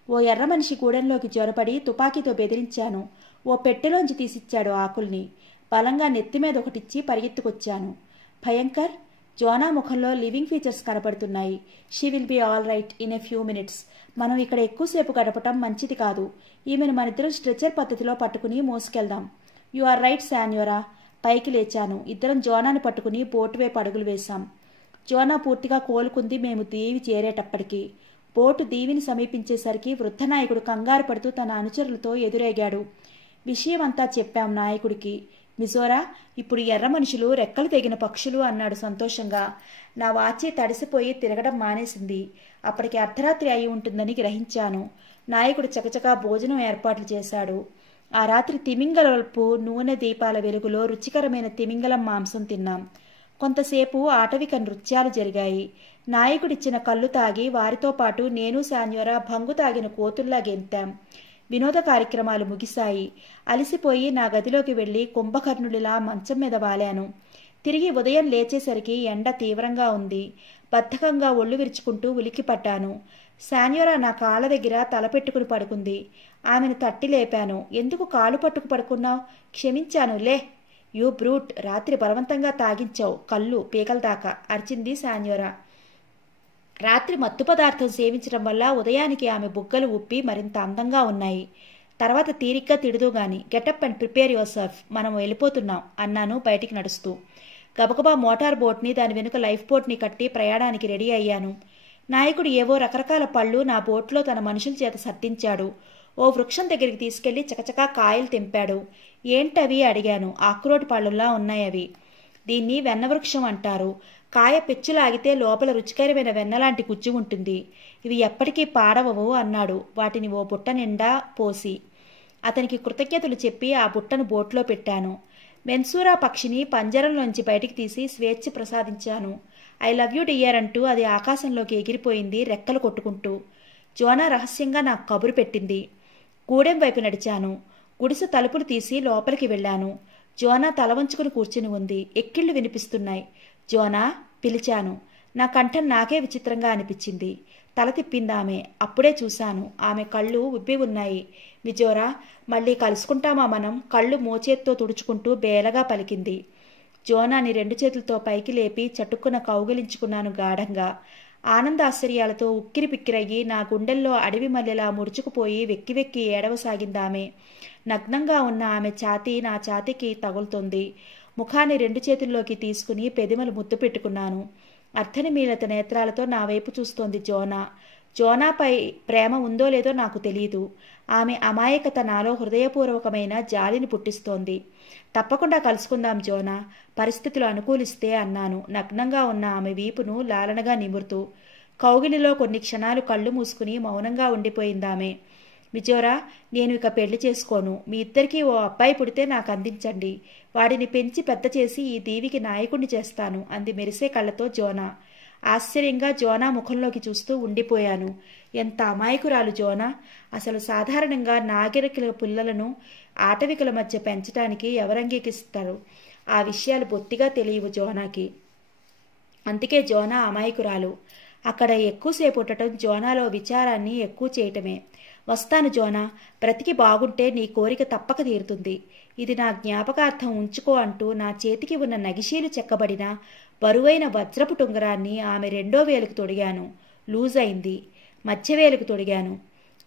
ఓ ఎర్ర మనిషి గూడెంలోకి జ్వరపడి తుపాకీతో బెదిరించాను. ఓ పెట్టెలోంచి తీసిచ్చాడు ఆకుల్ని. బలంగా నెత్తిమీద ఒకటిచ్చి పరిగెత్తుకొచ్చాను. భయంకర్, జోనా ముఖంలో లివింగ్ ఫీచర్స్ కనపడుతున్నాయి. She will be all right in a few minutes. మనం ఇక్కడ ఎక్కువసేపు గడపటం మంచిది కాదు. ఈమెను మనిద్దరం స్ట్రెచర్ పద్ధతిలో పట్టుకుని మోసుకెళ్దాం. యు ఆర్ రైట్ శాన్యోరా. పైకి లేచాను. ఇద్దరం జోనాని పట్టుకుని బోటు వైపు అడుగులు వేశాం. జోనా పూర్తిగా కోలుకుంది మేము దీవి చేరేటప్పటికి. బోటు దీవిని సమీపించేసరికి వృద్ధ నాయకుడు కంగారు పడుతూ తన అనుచరులతో ఎదురేగాడు. విషయమంతా చెప్పాం నాయకుడికి. మిజోరా, ఇప్పుడు ఎర్ర మనుషులు రెక్కలు తెగిన పక్షులు అన్నాడు సంతోషంగా. నా వాచి తడిసిపోయి తిరగడం మానేసింది. అప్పటికి అర్ధరాత్రి అయి ఉంటుందని గ్రహించాను. నాయకుడు చకచకా భోజనం ఏర్పాట్లు చేశాడు. ఆ రాత్రి తిమింగలపు నూనె దీపాల వెలుగులో రుచికరమైన తిమింగలం మాంసం తిన్నాం. కొంతసేపు ఆటవిక నృత్యాలు జరిగాయి. నాయకుడిచ్చిన కళ్ళు తాగి వారితో పాటు నేను శాన్యోరా భంగు తాగిన కోతుల్లా గెంతాం. వినోద కార్యక్రమాలు ముగిశాయి. అలసిపోయి నా గదిలోకి వెళ్లి కుంభకర్ణుడిలా మంచం మీద వాలాను. తిరిగి ఉదయం లేచేసరికి ఎండ తీవ్రంగా ఉంది. బద్ధకంగా ఒళ్ళు విరుచుకుంటూ ఉలిక్కిపట్టాను. శాన్యోరా నా కాళ్ళ దగ్గర తలపెట్టుకుని పడుకుంది. ఆమెను తట్టి లేపాను. ఎందుకు కాళ్ళు పట్టుకు పడుకున్నావు? క్షమించాను లే. యూ బ్రూట్, రాత్రి బలవంతంగా తాగించావు కళ్ళు పీకల దాకా అరిచింది శాన్యోరా. రాత్రి మత్తు పదార్థం సేవించడం వల్ల ఉదయానికి ఆమె బుగ్గలు ఉప్పి మరింత అందంగా ఉన్నాయి. తర్వాత తీరిగ్గా తిడుదూగాని, get up and prepare yourself, మనం వెళ్ళిపోతున్నాం అన్నాను బయటికి నడుస్తూ. గబగబా మోటార్ బోట్ని దాని వెనుక లైఫ్ బోట్ని కట్టి ప్రయాణానికి రెడీ అయ్యాను. నాయకుడు ఏవో రకరకాల పళ్ళు నా బోట్లో తన మనుషుల చేత సర్దించాడు. ఓ వృక్షం దగ్గరికి తీసుకెళ్లి చకచకా కాయలు తెంపాడు. ఏంటవి అడిగాను. ఆకురోటి పళ్ళులా ఉన్నాయవి. దీన్ని వెన్నవృక్షం అంటారు. కాయ పెచ్చులాగితే లోపల రుచికరమైన వెన్నలాంటి గుజ్జు ఉంటుంది. ఇవి ఎప్పటికీ పాడవవు అన్నాడు వాటిని ఓ బుట్ట నిండా పోసి. అతనికి కృతజ్ఞతలు చెప్పి ఆ బుట్టను బోట్లో పెట్టాను. మెన్సూరా పక్షిని పంజరంలోంచి బయటికి తీసి స్వేచ్ఛ ప్రసాదించాను. ఐ లవ్ యూ డియర్ అంటూ అది ఆకాశంలోకి ఎగిరిపోయింది రెక్కలు కొట్టుకుంటూ. జోనా రహస్యంగా నాకు కబురు పెట్టింది. గూడెం వైపు నడిచాను. గుడిసె తలుపులు తీసి లోపలికి వెళ్లాను. జోనా తల వంచుకుని కూర్చుని ఉంది. ఎక్కిళ్లు వినిపిస్తున్నాయి. జోనా పిలిచాను. నా కంఠం నాకే విచిత్రంగా అనిపించింది. తల తిప్పిందామె. అప్పుడే చూశాను. ఆమె కళ్ళు ఉబ్బి ఉన్నాయి. మిజోరా, మళ్ళీ కలుసుకుంటామా మనం? కళ్ళు మోచేత్తో తుడుచుకుంటూ బేలగా పలికింది. జోనాని 2 చేతులతో పైకి లేపి చటుక్కున కౌగిలించుకున్నాను గాఢంగా. ఆనందాశ్చర్యాలతో ఉక్కిరి పిక్కిరయ్యి నా గుండెల్లో అడవి మల్లెలా ముడుచుకుపోయి వెక్కి వెక్కి ఏడవసాగిందామె. నగ్నంగా ఉన్న ఆమె ఛాతీ నా ఛాతీకి తగులుతోంది. ముఖాన్ని 2 చేతుల్లోకి తీసుకుని పెదిమలు ముద్దు పెట్టుకున్నాను. అర్థనిమీలత నేత్రాలతో నా వైపు చూస్తోంది జోనా. జోనాపై ప్రేమ ఉందో లేదో నాకు తెలియదు. ఆమె అమాయకత నాలో హృదయపూర్వకమైన జాలిని పుట్టిస్తోంది. తప్పకుండా కలుసుకుందాం జోనా, పరిస్థితులు అనుకూలిస్తే అన్నాను నగ్నంగా ఉన్న ఆమె వీపును లాలనగా నిమురుతూ. కౌగిలిలో కొన్ని క్షణాలు కళ్ళు మూసుకుని మౌనంగా ఉండిపోయిందామె. మిజోరా, నేను ఇక పెళ్లి చేసుకోను. మీ ఇద్దరికీ ఓ అబ్బాయి పుడితే నాకు అందించండి. వాడిని పెంచి పెద్ద చేసి ఈ దీవికి నాయకుణ్ణి చేస్తాను అంది మెరిసే కళ్ళతో జోనా. ఆశ్చర్యంగా జోనా ముఖంలోకి చూస్తూ ఉండిపోయాను. ఎంత అమాయకురాలు జోనా! అసలు సాధారణంగా నాగరికుల పిల్లలను ఆటవికుల మధ్య పెంచడానికి ఎవరంగీకరిస్తారు? ఆ విషయాలు బొత్తిగా తెలియవు జోనాకి. అందుకే జోనా అమాయకురాలు. అక్కడ ఎక్కువసేపు ఉండటం జోనాలో విచారాన్ని ఎక్కువ చేయటమే. వస్తాను జోనా, బ్రతికి బాగుంటే నీ కోరిక తప్పక తీరుతుంది. ఇది నా జ్ఞాపకార్థం ఉంచుకో అంటూ నా చేతికి ఉన్న నగిశీలు చెక్కబడిన బరువైన వజ్రపు టుంగరాన్ని ఆమె 2వ వేలుకు తొడిగాను. లూజ్ అయింది. మధ్యవేలుకు తొడిగాను.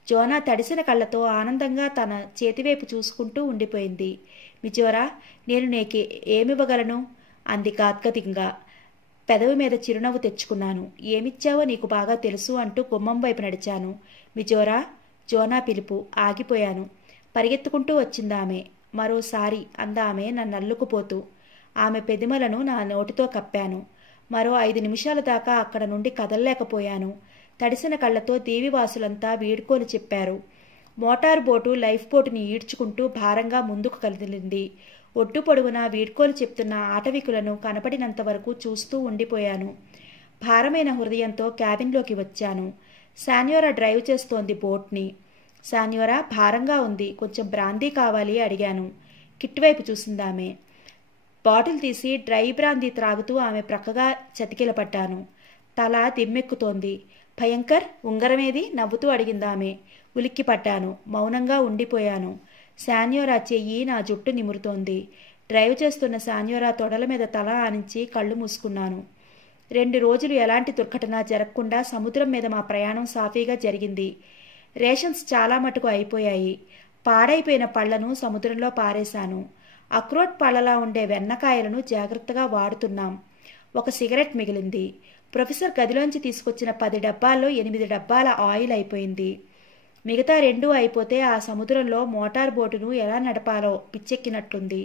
జోనా తడిసిన కళ్ళతో ఆనందంగా తన చేతివైపు చూసుకుంటూ ఉండిపోయింది. మిజోరా, నేను నీకు ఏమివ్వగలను అంది గాద్గదికంగా. పెదవి మీద చిరునవ్వు తెచ్చుకున్నాను. ఏమిచ్చావో నీకు బాగా తెలుసు అంటూ గుమ్మం వైపు నడిచాను. మిజోరా, జోనా పిలుపు. ఆగిపోయాను. పరిగెత్తుకుంటూ వచ్చిందామె. మరోసారి అందామె నన్ను అల్లుకుపోతూ. ఆమె పెదిమలను నా నోటితో కప్పాను. మరో 5 నిమిషాల దాకా అక్కడ నుండి కదలలేకపోయాను. తడిసిన కళ్లతో దేవివాసులంతా వీడ్కోలు చెప్పారు. మోటారు బోటు లైఫ్ బోటుని ఈడ్చుకుంటూ భారంగా ముందుకు కదిలింది. ఒడ్డు పొడవునా వీడ్కోలు చెప్తున్న ఆటవికులను కనపడినంత వరకు చూస్తూ ఉండిపోయాను. భారమైన హృదయంతో క్యాబిన్లోకి వచ్చాను. శాన్యోరా డ్రైవ్ చేస్తోంది బోట్ని. శాన్యోరా, భారంగా ఉంది, కొంచెం బ్రాందీ కావాలి అడిగాను. కిట్వైపు చూసిందామె. బాటిల్ తీసి డ్రై బ్రాందీ త్రాగుతూ ఆమె ప్రక్కగా చతికిలపడ్డాను. తల దిమ్మెక్కుతోంది. భయంకర్, ఉంగరమేది నవ్వుతూ అడిగిందామె. ఉలిక్కిపడ్డాను. మౌనంగా ఉండిపోయాను. శాన్యోరా చెయ్యి నా జుట్టు నిమురుతోంది. డ్రైవ్ చేస్తున్న శాన్యోరా తొడల మీద తల ఆనించి కళ్ళు మూసుకున్నాను. 2 రోజులు ఎలాంటి దుర్ఘటన జరగకుండా సముద్రం మీద మా ప్రయాణం సాఫీగా జరిగింది. రేషన్స్ చాలా మటుకు అయిపోయాయి. పాడైపోయిన పళ్లను సముద్రంలో పారేశాను. అక్రోట్ పళ్ళలా ఉండే వెన్నకాయలను జాగ్రత్తగా వాడుతున్నాం. ఒక సిగరెట్ మిగిలింది. ప్రొఫెసర్ గదిలోంచి తీసుకొచ్చిన 10 డబ్బాల్లో 8 డబ్బాల ఆయిల్ అయిపోయింది. మిగతా 2 అయిపోతే ఆ సముద్రంలో మోటార్ బోటును ఎలా నడపాలో పిచ్చెక్కినట్లుంది.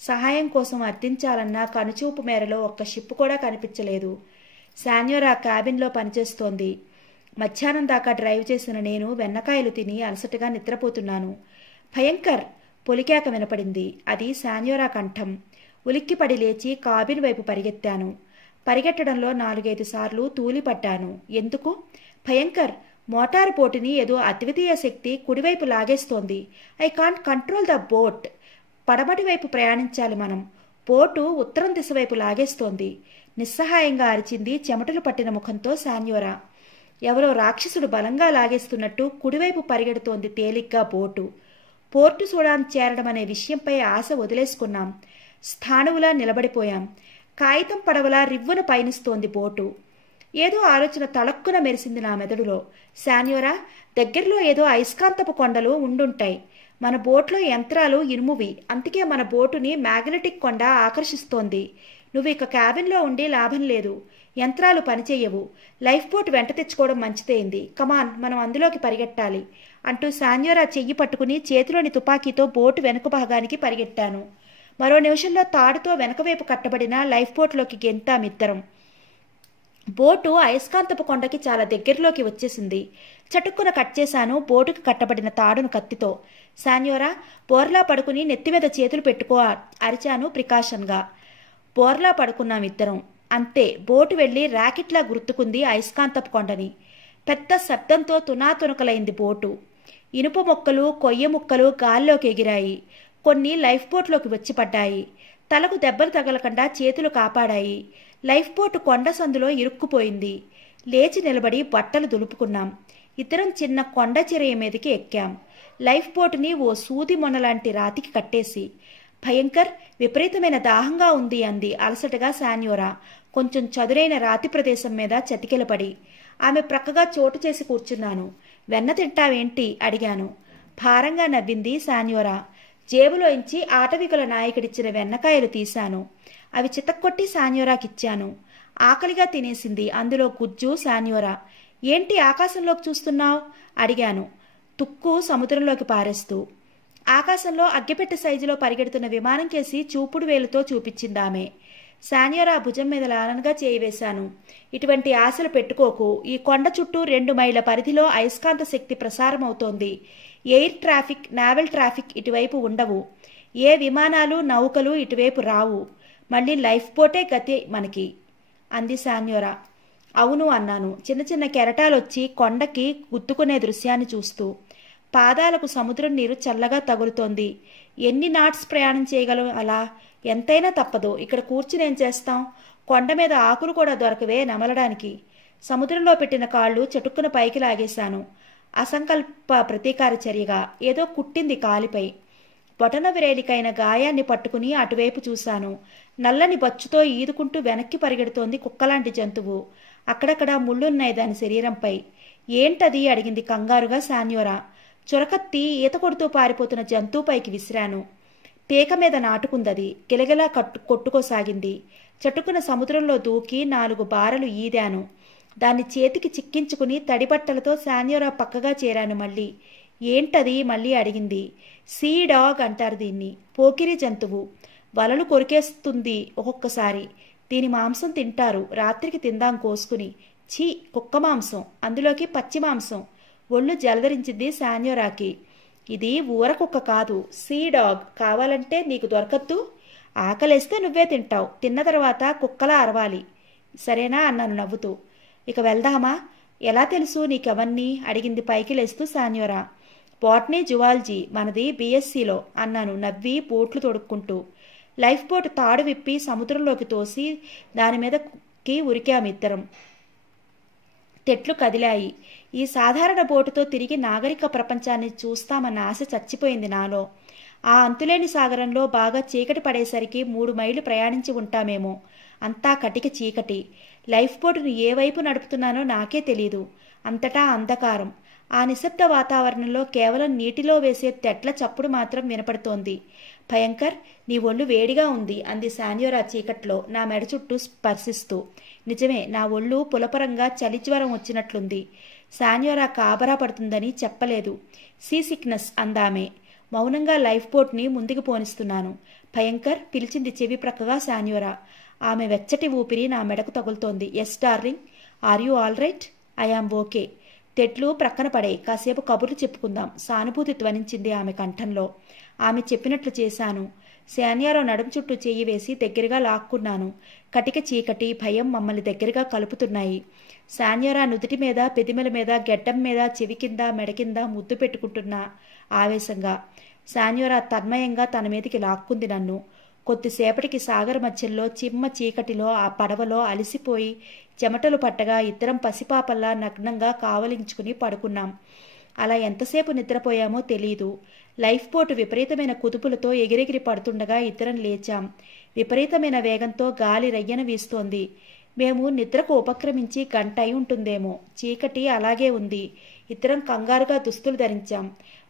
సహాయం కోసం అర్థించాలన్నా కనుచూపు మేరలో ఒక్క షిప్ కూడా కనిపించలేదు. శాన్యోరా క్యాబిన్లో పనిచేస్తోంది. మధ్యాహ్నం దాకా డ్రైవ్ చేసిన నేను వెన్నకాయలు తిని అలసటగా నిద్రపోతున్నాను. భయంకర్ పొలికేక వినపడింది. అది శాన్యోరా కంఠం. ఉలిక్కిపడి లేచి కాబిన్ వైపు పరిగెత్తాను. పరిగెట్టడంలో 4-5 సార్లు తూలిపడ్డాను. ఎందుకు? భయంకర్, మోటారు బోటుని ఏదో అద్వితీయ శక్తి కుడివైపు లాగేస్తోంది. I can't control the boat. పడమటి వైపు ప్రయాణించాలి మనం. బోటు ఉత్తరం దిశ వైపు లాగేస్తోంది. నిస్సహాయంగా అరిచింది చెమటలు పట్టిన ముఖంతో శాన్యోరా. ఎవరో రాక్షసుడు బలంగా లాగేస్తున్నట్టు కుడివైపు పరిగెడుతోంది తేలిగ్గా బోటు. పోర్టు సూడాన్ చేరడం అనే విషయంపై ఆశ వదిలేసుకున్నాం. స్థాణువులా నిలబడిపోయాం. కాగితం పడవలా రివ్వున పయనిస్తోంది బోటు. ఏదో ఆలోచన తళక్కున మెరిసింది నా మెదడులో. శాన్యోరా, దగ్గరలో ఏదో అయస్కాంతపు కొండలు ఉండుంటాయి. మన బోట్లో యంత్రాలు ఇనుమువి. అందుకే మన బోటుని మ్యాగ్నెటిక్ కొండ ఆకర్షిస్తోంది. నువ్వు ఇక క్యాబిన్లో ఉండి లాభం లేదు. యంత్రాలు పనిచేయవు. లైఫ్ బోట్ వెంట తెచ్చుకోవడం మంచిదైంది. కమాన్, మనం అందులోకి పరిగెట్టాలి అంటూ శాన్యోరా చెయ్యి పట్టుకుని చేతిలోని తుపాకీతో బోటు వెనుక భాగానికి పరిగెట్టాను. మరో నిమిషంలో తాడుతో వెనకవైపు కట్టబడిన లైఫ్ బోట్లోకి గెంతామిద్దరం. బోటు అయస్కాంతపు కొండకి చాలా దగ్గరలోకి వచ్చేసింది. చటుక్కున కట్ చేశాను బోటుకి కట్టబడిన తాడును కత్తితో. శాన్యోరా, బోర్లా పడుకుని నెత్తిమీద చేతులు పెట్టుకో అరిచాను ప్రికాషన్గా. బోర్లా పడుకున్నామిద్దరం. అంతే, బోటు వెళ్లి ర్యాకెట్లా గుర్తుకుంది అయస్కాంతపు కొండని. పెద్ద శబ్దంతో తునాతునకలైంది బోటు. ఇనుప మొక్కలు, కొయ్య ముక్కలు గాల్లోకి ఎగిరాయి. కొన్ని లైఫ్ బోట్లోకి వచ్చి పడ్డాయి. తలకు దెబ్బలు తగలకుండా చేతులు కాపాడాయి. లైఫ్ బోటు కొండ సందులో ఇరుక్కుపోయింది. లేచి నిలబడి బట్టలు దులుపుకున్నాం. ఇద్దరం చిన్న కొండ చెరయ మీదకి ఎక్కాం. లైఫ్ బోటుని ఓ సూది మొనలాంటి రాతికి కట్టేసి. భయంకర్, విపరీతమైన దాహంగా ఉంది అంది అలసటగా శాన్యోరా కొంచెం చదురైన రాతి ప్రదేశం మీద చతికిలపడి. ఆమె ప్రక్కగా చోటు చేసి కూర్చున్నాను. వెన్న తింటావేంటి అడిగాను. భారంగా నవ్వింది శాన్యోరా. జేబులోంచి ఆటవికుల నాయకుడిచ్చిన వెన్నకాయలు తీశాను. అవి చితక్కొట్టి శాన్యోరాకిచ్చాను. ఆకలిగా తినేసింది. అందులో గుజ్జు. శాన్యోరా, ఏంటి ఆకాశంలోకి చూస్తున్నావు అడిగాను, తుక్కు సముద్రంలోకి పారేస్తూ. ఆకాశంలో అగ్గిపెట్టె సైజులో పరిగెడుతున్న విమానం కేసి చూపుడు వేలుతో చూపించిందామె. శాన్యోరా భుజం మీద లాలనగా చేయి వేశాను. ఇటువంటి ఆశలు పెట్టుకోకు. ఈ కొండ చుట్టూ 2 మైళ్ళ పరిధిలో అయస్కాంత శక్తి ప్రసారమవుతోంది. ఎయిర్ ట్రాఫిక్, నావల్ ట్రాఫిక్ ఇటువైపు ఉండవు. ఏ విమానాలు, నౌకలు ఇటువైపు రావు. మళ్ళీ లైఫ్ బోటే గతి మనకి అంది శాన్యోరా. అవును అన్నాను, చిన్న చిన్న కెరటాలొచ్చి కొండకి గుద్దుకునే దృశ్యాన్ని చూస్తూ. పాదాలకు సముద్రం నీరు చల్లగా తగులుతోంది. ఎన్ని నాట్స్ ప్రయాణం చేయగలం అలా? ఎంతైనా తప్పదు. ఇక్కడ కూర్చునేం చేస్తాం? కొండ మీద ఆకులు కూడా దొరకవే నమలడానికి. సముద్రంలో పెట్టిన కాళ్ళు చటుక్కున పైకి లాగేశాను. అసంకల్ప ప్రతీకార చర్యగా. ఏదో కుట్టింది కాలిపై. బొటన విరేలికైన గాయాన్ని పట్టుకుని అటువైపు చూశాను. నల్లని బచ్చుతో ఈదుకుంటూ వెనక్కి పరిగెడుతోంది కుక్కలాంటి జంతువు. అక్కడక్కడ ముళ్ళున్నాయి దాని శరీరంపై. ఏంటది అడిగింది కంగారుగా శాన్యోరా. చురకత్తి ఈత కొడుతూ పారిపోతున్న జంతువుపైకి విసిరాను. పీక మీద నాటుకుందది. గిలగిలా కొట్టుకోసాగింది. చటుకున సముద్రంలో దూకి 4 బారలు ఈదాను. దాన్ని చేతికి చిక్కించుకుని తడిబట్టలతో శాన్యోరా పక్కగా చేరాను. మళ్ళీ ఏంటది మళ్ళీ అడిగింది. సీ డాగ్ అంటారు దీన్ని. పోకిరి జంతువు. వలలు కొరికేస్తుంది ఒక్కొక్కసారి. దీని మాంసం తింటారు. రాత్రికి తిందాం కోసుకుని. ఛీ, కుక్క మాంసం, అందులోకి పచ్చి మాంసం. ఒళ్ళు జలధరించింది శాన్యోరాకి. ఇది ఊర కుక్క కాదు, సీ డాగ్. కావాలంటే నీకు దొరకద్దు. ఆకలేస్తే నువ్వే తింటావు. తిన్న తర్వాత కుక్కలా అరవాలి. సరేనా అన్నాను నవ్వుతూ. ఇక వెళ్దామా? ఎలా తెలుసు నీకవన్నీ అడిగింది పైకి లేస్తూ శాన్యోరా. బాటనీ, జువాలజీ, మనది బీఎస్సీలో అన్నాను నవ్వి బోట్లు తొడుక్కుంటూ. లైఫ్ బోట్ తాడు విప్పి సముద్రంలోకి తోసి దానిమీదకి ఉరికామిద్దరం. తెట్లు కదిలాయి. ఈ సాధారణ బోటుతో తిరిగి నాగరిక ప్రపంచాన్ని చూస్తామన్న ఆశ చచ్చిపోయింది నాలో. ఆ అంతులేని సాగరంలో బాగా చీకటి పడేసరికి 3 మైళ్ళు ప్రయాణించి ఉంటామేమో. అంతా కటిక చీకటి. లైఫ్ బోటును ఏ వైపు నడుపుతున్నానో నాకే తెలీదు. అంతటా అంధకారం. ఆ నిశ్శబ్ద వాతావరణంలో కేవలం నీటిలో వేసే తెట్ల చప్పుడు మాత్రం వినపడుతోంది. భయంకర్, నీ ఒళ్ళు వేడిగా ఉంది అంది శాన్యోరా చీకట్లో నా మెడ చుట్టూ స్పర్శిస్తూ. నిజమే, నా ఒళ్ళు పులపరంగా చలిజ్వరం వచ్చినట్లుంది. శాన్యోరా కాబరా పడుతుందని చెప్పలేదు. సీ సిక్నెస్ అందామే. మౌనంగా లైఫ్ బోట్ని ముందుకు పోనిస్తున్నాను. భయంకర్ పిలిచింది చెవి ప్రక్కగా శాన్యోరా. ఆమె వెచ్చటి ఊపిరి నా మెడకు తగులుతోంది. Yes darling, are you all right? I am okay. తెట్లు ప్రక్కన పడే, కాసేపు కబుర్లు చెప్పుకుందాం. సానుభూతి ధ్వనించింది ఆమె కంఠంలో. ఆమె చెప్పినట్లు చేశాను. శాన్యారా నడుం చుట్టూ చెయ్యి వేసి దగ్గరగా లాక్కున్నాను. కటిక చీకటి, భయం మమ్మల్ని దగ్గరగా కలుపుతున్నాయి. శాన్యారా నుదుటి మీద, పెదిమల మీద, గెడ్డం మీద, చెవి కింద, మెడ కింద ముద్దు పెట్టుకుంటున్నా ఆవేశంగా. శాన్యారా తన్మయంగా తన మీదికి లాక్కుంది నన్ను. కొద్దిసేపటికి సాగర మధ్యలో చిమ్మ చీకటిలో ఆ పడవలో అలసిపోయి చెమటలు పట్టగా ఇద్దరం పసిపాపల్లా నగ్నంగా కావలించుకుని పడుకున్నాం. అలా ఎంతసేపు నిద్రపోయామో తెలీదు. లైఫ్ బోటు విపరీతమైన కుదుపులతో ఎగిరెగిరి పడుతుండగా ఇద్దరం లేచాం. విపరీతమైన వేగంతో గాలి రయ్యన వీస్తోంది. మేము నిద్రకు ఉపక్రమించి గంట అయి ఉంటుందేమో. చీకటి అలాగే ఉంది. ఇద్దరం కంగారుగా దుస్తులు ధరించాం.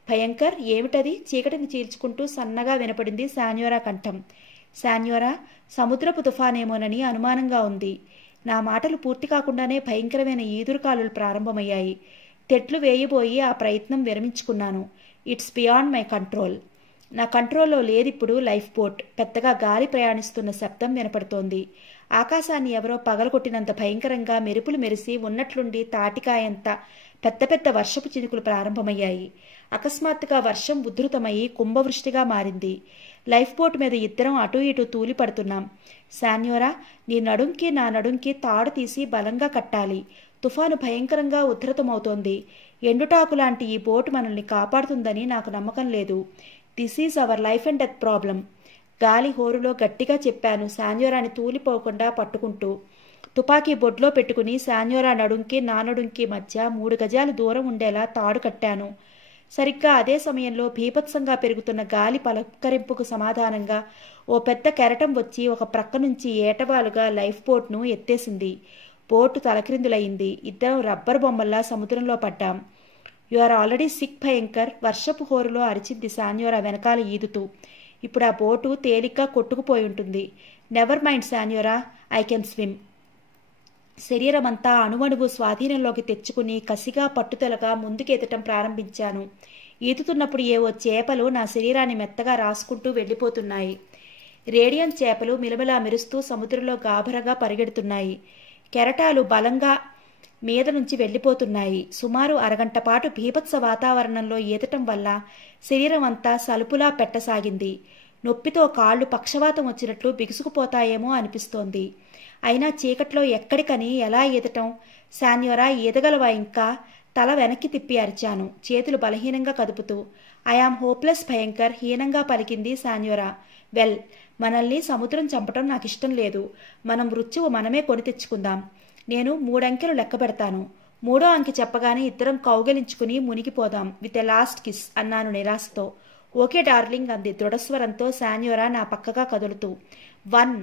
భయంకర్, ఏమిటది? చీకటిని చీల్చుకుంటూ సన్నగా వినపడింది శాన్యోరా కంఠం. శాన్యోరా, సముద్రపు తుఫానేమోనని అనుమానంగా ఉంది. నా మాటలు పూర్తి కాకుండానే భయంకరమైన ఈదురుకాలులు ప్రారంభమయ్యాయి. తెట్లు వేయబోయి ఆ ప్రయత్నం విరమించుకున్నాను. It's beyond my control. నా కంట్రోల్లో లేదిప్పుడు లైఫ్ బోట్. పెద్దగా గాలి ప్రయాణిస్తున్న శబ్దం వినపడుతోంది. ఆకాశాన్ని ఎవరో పగలగొట్టినంత భయంకరంగా మెరుపులు మెరిసి ఉన్నట్లుండి తాటికాయంత పెద్ద పెద్ద వర్షపు చినుకులు ప్రారంభమయ్యాయి. అకస్మాత్తుగా వర్షం ఉధృతమై కుంభవృష్టిగా మారింది. లైఫ్ బోట్ మీద ఇద్దరం అటూ ఇటూ తూలి పడుతున్నాం. శాన్యోరా, నీ నడుంకి నా నడుంకి తాడు తీసి బలంగా కట్టాలి. తుఫాను భయంకరంగా ఉధృతమవుతోంది. ఎండుటాకు లాంటి ఈ బోటు మనల్ని కాపాడుతుందని నాకు నమ్మకం లేదు. This is our life and death problem. గాలి హోరులో గట్టిగా చెప్పాను, శాన్యోరాని తూలిపోకుండా పట్టుకుంటూ. తుపాకీ బొడ్లో పెట్టుకుని శాన్యోరా నడుంకి నా నడుంకి మధ్య 3 గజాలు దూరం ఉండేలా తాడు కట్టాను. సరిగ్గా అదే సమయంలో భీభత్సంగా పెరుగుతున్న గాలి పలకరింపుకు సమాధానంగా ఓ పెద్ద కెరటం వచ్చి ఒక ప్రక్క నుంచి ఏటవాలుగా లైఫ్ బోట్ను ఎత్తేసింది. బోటు తలక్రిందులయ్యింది. ఇద్దరం రబ్బర్ బొమ్మల్లా సముద్రంలో పడ్డాం. You are already sick Bhayankar, వర్షపు హోరులో అరిచింది శాన్యోరా వెనకాల ఈదుతూ. ఇప్పుడు ఆ బోటు తేలిగ్గా కొట్టుకుపోయి ఉంటుంది. నెవర్ మైండ్ శాన్యోరా, ఐ కెన్ స్విమ్. శరీరమంతా అణువణువు స్వాధీనంలోకి తెచ్చుకుని కసిగా పట్టుదలగా ముందుకెదటం ప్రారంభించాను. ఈదుతున్నప్పుడు ఏవో చేపలు నా శరీరాన్ని మెత్తగా రాసుకుంటూ వెళ్ళిపోతున్నాయి. రేడియం చేపలు మిలమిలా మెరుస్తూ సముద్రంలో గాభరగా పరిగెడుతున్నాయి. కెరటాలు బలంగా మీద నుంచి వెళ్ళిపోతున్నాయి. సుమారు అరగంట పాటు భీభత్స వాతావరణంలో ఈదటం వల్ల శరీరం అంతా సలుపులా పెట్టసాగింది. నొప్పితో కాళ్ళు పక్షవాతం వచ్చినట్లు బిగుసుకుపోతాయేమో అనిపిస్తోంది. అయినా చీకట్లో ఎక్కడికని ఎలా ఈదటం? శాన్యోరా, ఈదగలవా ఇంకా? తల వెనక్కి తిప్పి అరిచాను, చేతులు బలహీనంగా కదుపుతూ. ఐ ఆమ్ హోప్లెస్ భయంకర్, హీనంగా పలికింది శాన్యోరా. వెల్, మనల్ని సముద్రం చంపటం నాకిష్టం లేదు. మనం మృత్యువు మనమే కొని తెచ్చుకుందాం. నేను 3 అంకెలు లెక్క పెడతాను. 3వ అంకె చెప్పగానే ఇద్దరం కౌగలించుకుని మునిగిపోదాం విత్ ఎ లాస్ట్ కిస్ అన్నాను నిరాశతో. ఓకే డార్లింగ్ అంది దృఢస్వరంతో శాన్యోరా నా పక్కగా కదులుతూ. 1,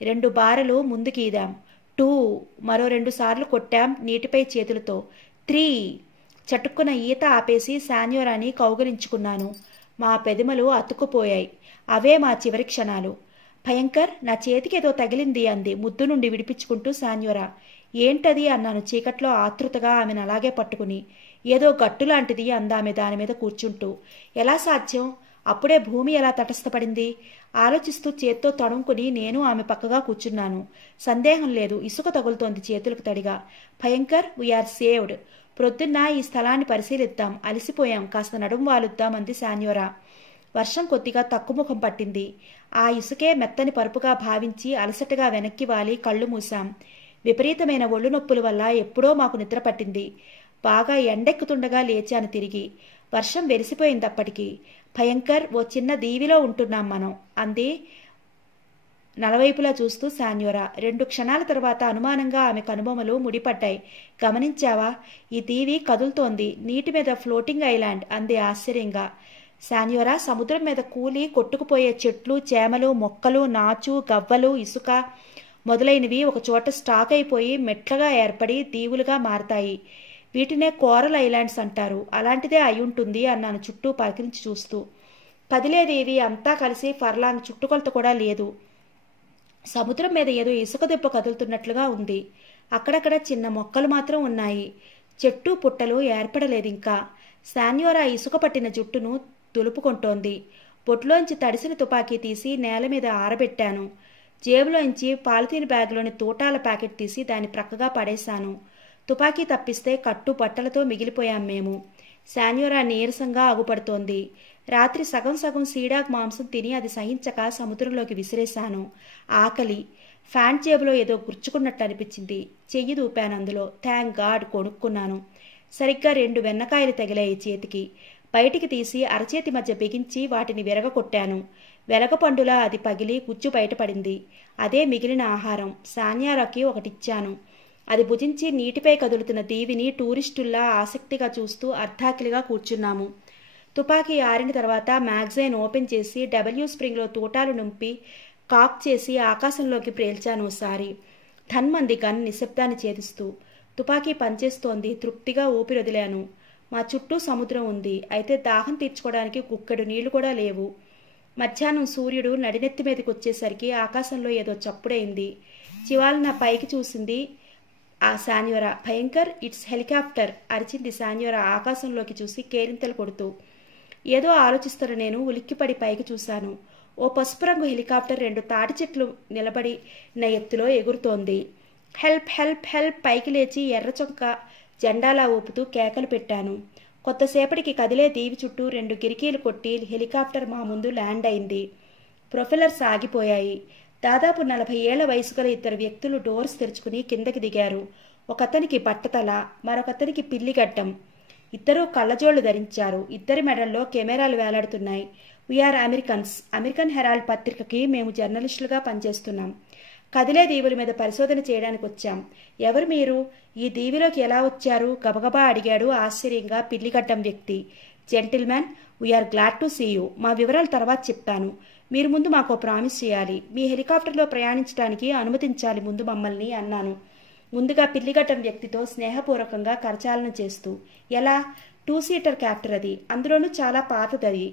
2 బారెలు ముందుకీదాం. 2, మరో 2 సార్లు కొట్టాం నీటిపై చేతులతో. 3, చటుక్కున ఈత ఆపేసి శాన్యోరాని కౌగలించుకున్నాను. మా పెదిమలు అతుక్కుపోయాయి. అవే మా చివరి క్షణాలు. భయంకర్, నా చేతికేదో తగిలింది అంది ముద్దు నుండి విడిపించుకుంటూ శాన్యోరా. ఏంటది అన్నాను చీకట్లో ఆతృతగా ఆమెను అలాగే పట్టుకుని. ఏదో గట్టులాంటిది అందామె దాని మీద కూర్చుంటూ. ఎలా సాధ్యం? అప్పుడే భూమి ఎలా తటస్థపడింది? ఆలోచిస్తూ చేత్తో తడుముకుని నేను ఆమె పక్కగా కూర్చున్నాను. సందేహం లేదు, ఇసుక తగులుతోంది చేతులకు తడిగా. Bhayankar, we are saved. ప్రొద్దున్న ఈ స్థలాన్ని పరిశీలిద్దాం. అలసిపోయాం, కాస్త నడుము వాలుద్దాం అంది శాన్యోరా. వర్షం కొద్దిగా తక్కుముఖం పట్టింది. ఆ ఇసుకే మెత్తని పరుపుగా భావించి అలసటగా వెనక్కి వాలి కళ్ళు మూసాం. విపరీతమైన ఒళ్ళు నొప్పుల వల్ల ఎప్పుడో మాకు నిద్ర పట్టింది. బాగా ఎండెక్కుతుండగా లేచాను తిరిగి. వర్షం వెలిసిపోయింది అప్పటికి. భయంకర్, ఓ చిన్న దీవిలో ఉంటున్నాం మనం అంది నలవైపులా చూస్తూ శాన్యోరా. 2 క్షణాల తర్వాత అనుమానంగా ఆమె కనుబొమలు ముడిపడ్డాయి. గమనించావా? ఈ దీవి కదులుతోంది. నీటి మీద ఫ్లోటింగ్ ఐలాండ్ అంది ఆశ్చర్యంగా. శాన్యోరా, సముద్రం మీద కూలి కొట్టుకుపోయే చెట్లు, చేమలు, మొక్కలు, నాచు, గవ్వలు, ఇసుక మొదలైనవి ఒకచోట స్టాక్ అయిపోయి మెట్లగా ఏర్పడి దీవులుగా మారతాయి. వీటినే కోరల్ ఐలాండ్స్ అంటారు. అలాంటిదే అయి ఉంటుంది అన్నాను చుట్టూ పరికించి చూస్తూ. కదిలేదేవి అంతా కలిసి ఫర్లాంగ్ చుట్టుకొలత కూడా లేదు. సముద్రం మీద ఏదో ఇసుక దెబ్బ కదులుతున్నట్లుగా ఉంది. అక్కడక్కడ చిన్న మొక్కలు మాత్రం ఉన్నాయి. చెట్టు పుట్టలు ఏర్పడలేదింకా. శాన్యోరా ఇసుక పట్టిన జుట్టును దులుపుకుంటోంది. బొట్లోంచి తడిసిన తుపాకీ తీసి నేల మీద ఆరబెట్టాను. జేబులోంచి పాలిథీన్ బ్యాగ్లోని తూటాల ప్యాకెట్ తీసి దాన్ని ప్రక్కగా పడేశాను. తుపాకీ తప్పిస్తే కట్టు బట్టలతో మిగిలిపోయాం మేము. శాన్యోరా నీరసంగా ఆగుపడుతోంది. రాత్రి సగం సగం సీడాక్ మాంసం తిని అది సహించక సముద్రంలోకి విసిరేశాను. ఆకలి. ఫ్యాంట్ జేబులో ఏదో గుర్చుకున్నట్టు అనిపించింది. చెయ్యి దూపాను అందులో. థ్యాంక్ గాడ్ కొనుక్కున్నాను. సరిగ్గా 2 వెన్నకాయలు తగిలాయి చేతికి. బయటికి తీసి అరచేతి మధ్య బిగించి వాటిని విరగకొట్టాను. వెలగపండులా అది పగిలి గుజ్జు బయటపడింది. అదే మిగిలిన ఆహారం. శాన్యారాకి ఒకటిచ్చాను. అది భుజించి నీటిపై కదులుతున్న దీవిని టూరిస్టుల్లా ఆసక్తిగా చూస్తూ అర్ధాకిలిగా కూర్చున్నాము. తుపాకీ ఆరిన తర్వాత మ్యాగజైన్ ఓపెన్ చేసి డబ్ల్యూ స్ప్రింగ్లో తూటాలు నింపి కాక్ చేసి ఆకాశంలోకి ప్రేల్చాను ఓసారి. ధన్మంది గన్ నిశ్శబ్దాన్ని ఛేదిస్తూ. తుపాకీ పనిచేస్తోంది. తృప్తిగా ఊపిరొదిలాను. మా చుట్టూ సముద్రం ఉంది. అయితే దాహం తీర్చుకోవడానికి గుక్కెడు నీళ్లు కూడా లేవు. మధ్యాహ్నం సూర్యుడు నడినెత్తి మీదకి వచ్చేసరికి ఆకాశంలో ఏదో చప్పుడైంది. చివాలన పైకి చూసింది ఆ శాన్యోరా. భయంకర్, ఇట్స్ హెలికాప్టర్ అరిచింది శాన్యోరా ఆకాశంలోకి చూసి కేరింతలు కొడుతూ. ఏదో ఆలోచిస్తున్న నేను ఉలిక్కిపడి పైకి చూశాను. ఓ పసుపు రంగు హెలికాప్టర్ 2 తాటి చెట్లు నిలబడి ఎత్తులో ఎగురుతోంది. హెల్ప్ హెల్ప్ హెల్ప్ పైకి లేచి ఎర్రచొక్క జెండాలా ఊపుతూ కేకలు పెట్టాను. కొత్తసేపటికి కదిలే దీవి చుట్టూ 2 గిరికీలు కొట్టి హెలికాప్టర్ మా ముందు ల్యాండ్ అయింది. ప్రొఫెలర్స్ ఆగిపోయాయి. దాదాపు 40 ఏళ్ల వయసు గల 2 వ్యక్తులు డోర్స్ తెరుచుకుని కిందకి దిగారు. ఒకతనికి బట్టతల, మరొకతనికి పిల్లిగడ్డం. ఇద్దరూ కళ్ళజోళ్లు ధరించారు. ఇద్దరి మెడల్లో కెమెరాలు వేలాడుతున్నాయి. We're Americans. అమెరికన్ హెరాల్డ్ పత్రికకి మేము జర్నలిస్టులుగా పనిచేస్తున్నాం. కదిలే దీవుల మీద పరిశోధన చేయడానికి వచ్చాం. ఎవరు మీరు? ఈ దీవిలోకి ఎలా వచ్చారు? గబగబా అడిగాడు ఆశ్చర్యంగా పిల్లిగడ్డం వ్యక్తి. Gentlemen, we are glad to see you. మా వివరాలు తర్వాత చెప్తాను. మీరు ముందు మాకు ప్రామిస్ చేయాలి. మీ హెలికాప్టర్లో ప్రయాణించడానికి అనుమతించాలి ముందు మమ్మల్ని అన్నాను. ముందుగా పిల్లిగడ్డం వ్యక్తితో స్నేహపూర్వకంగా కరచాలన చేస్తూ. ఎలా? 2 సీటర్ క్యాప్టర్ అది. అందులోనూ చాలా పాతదది.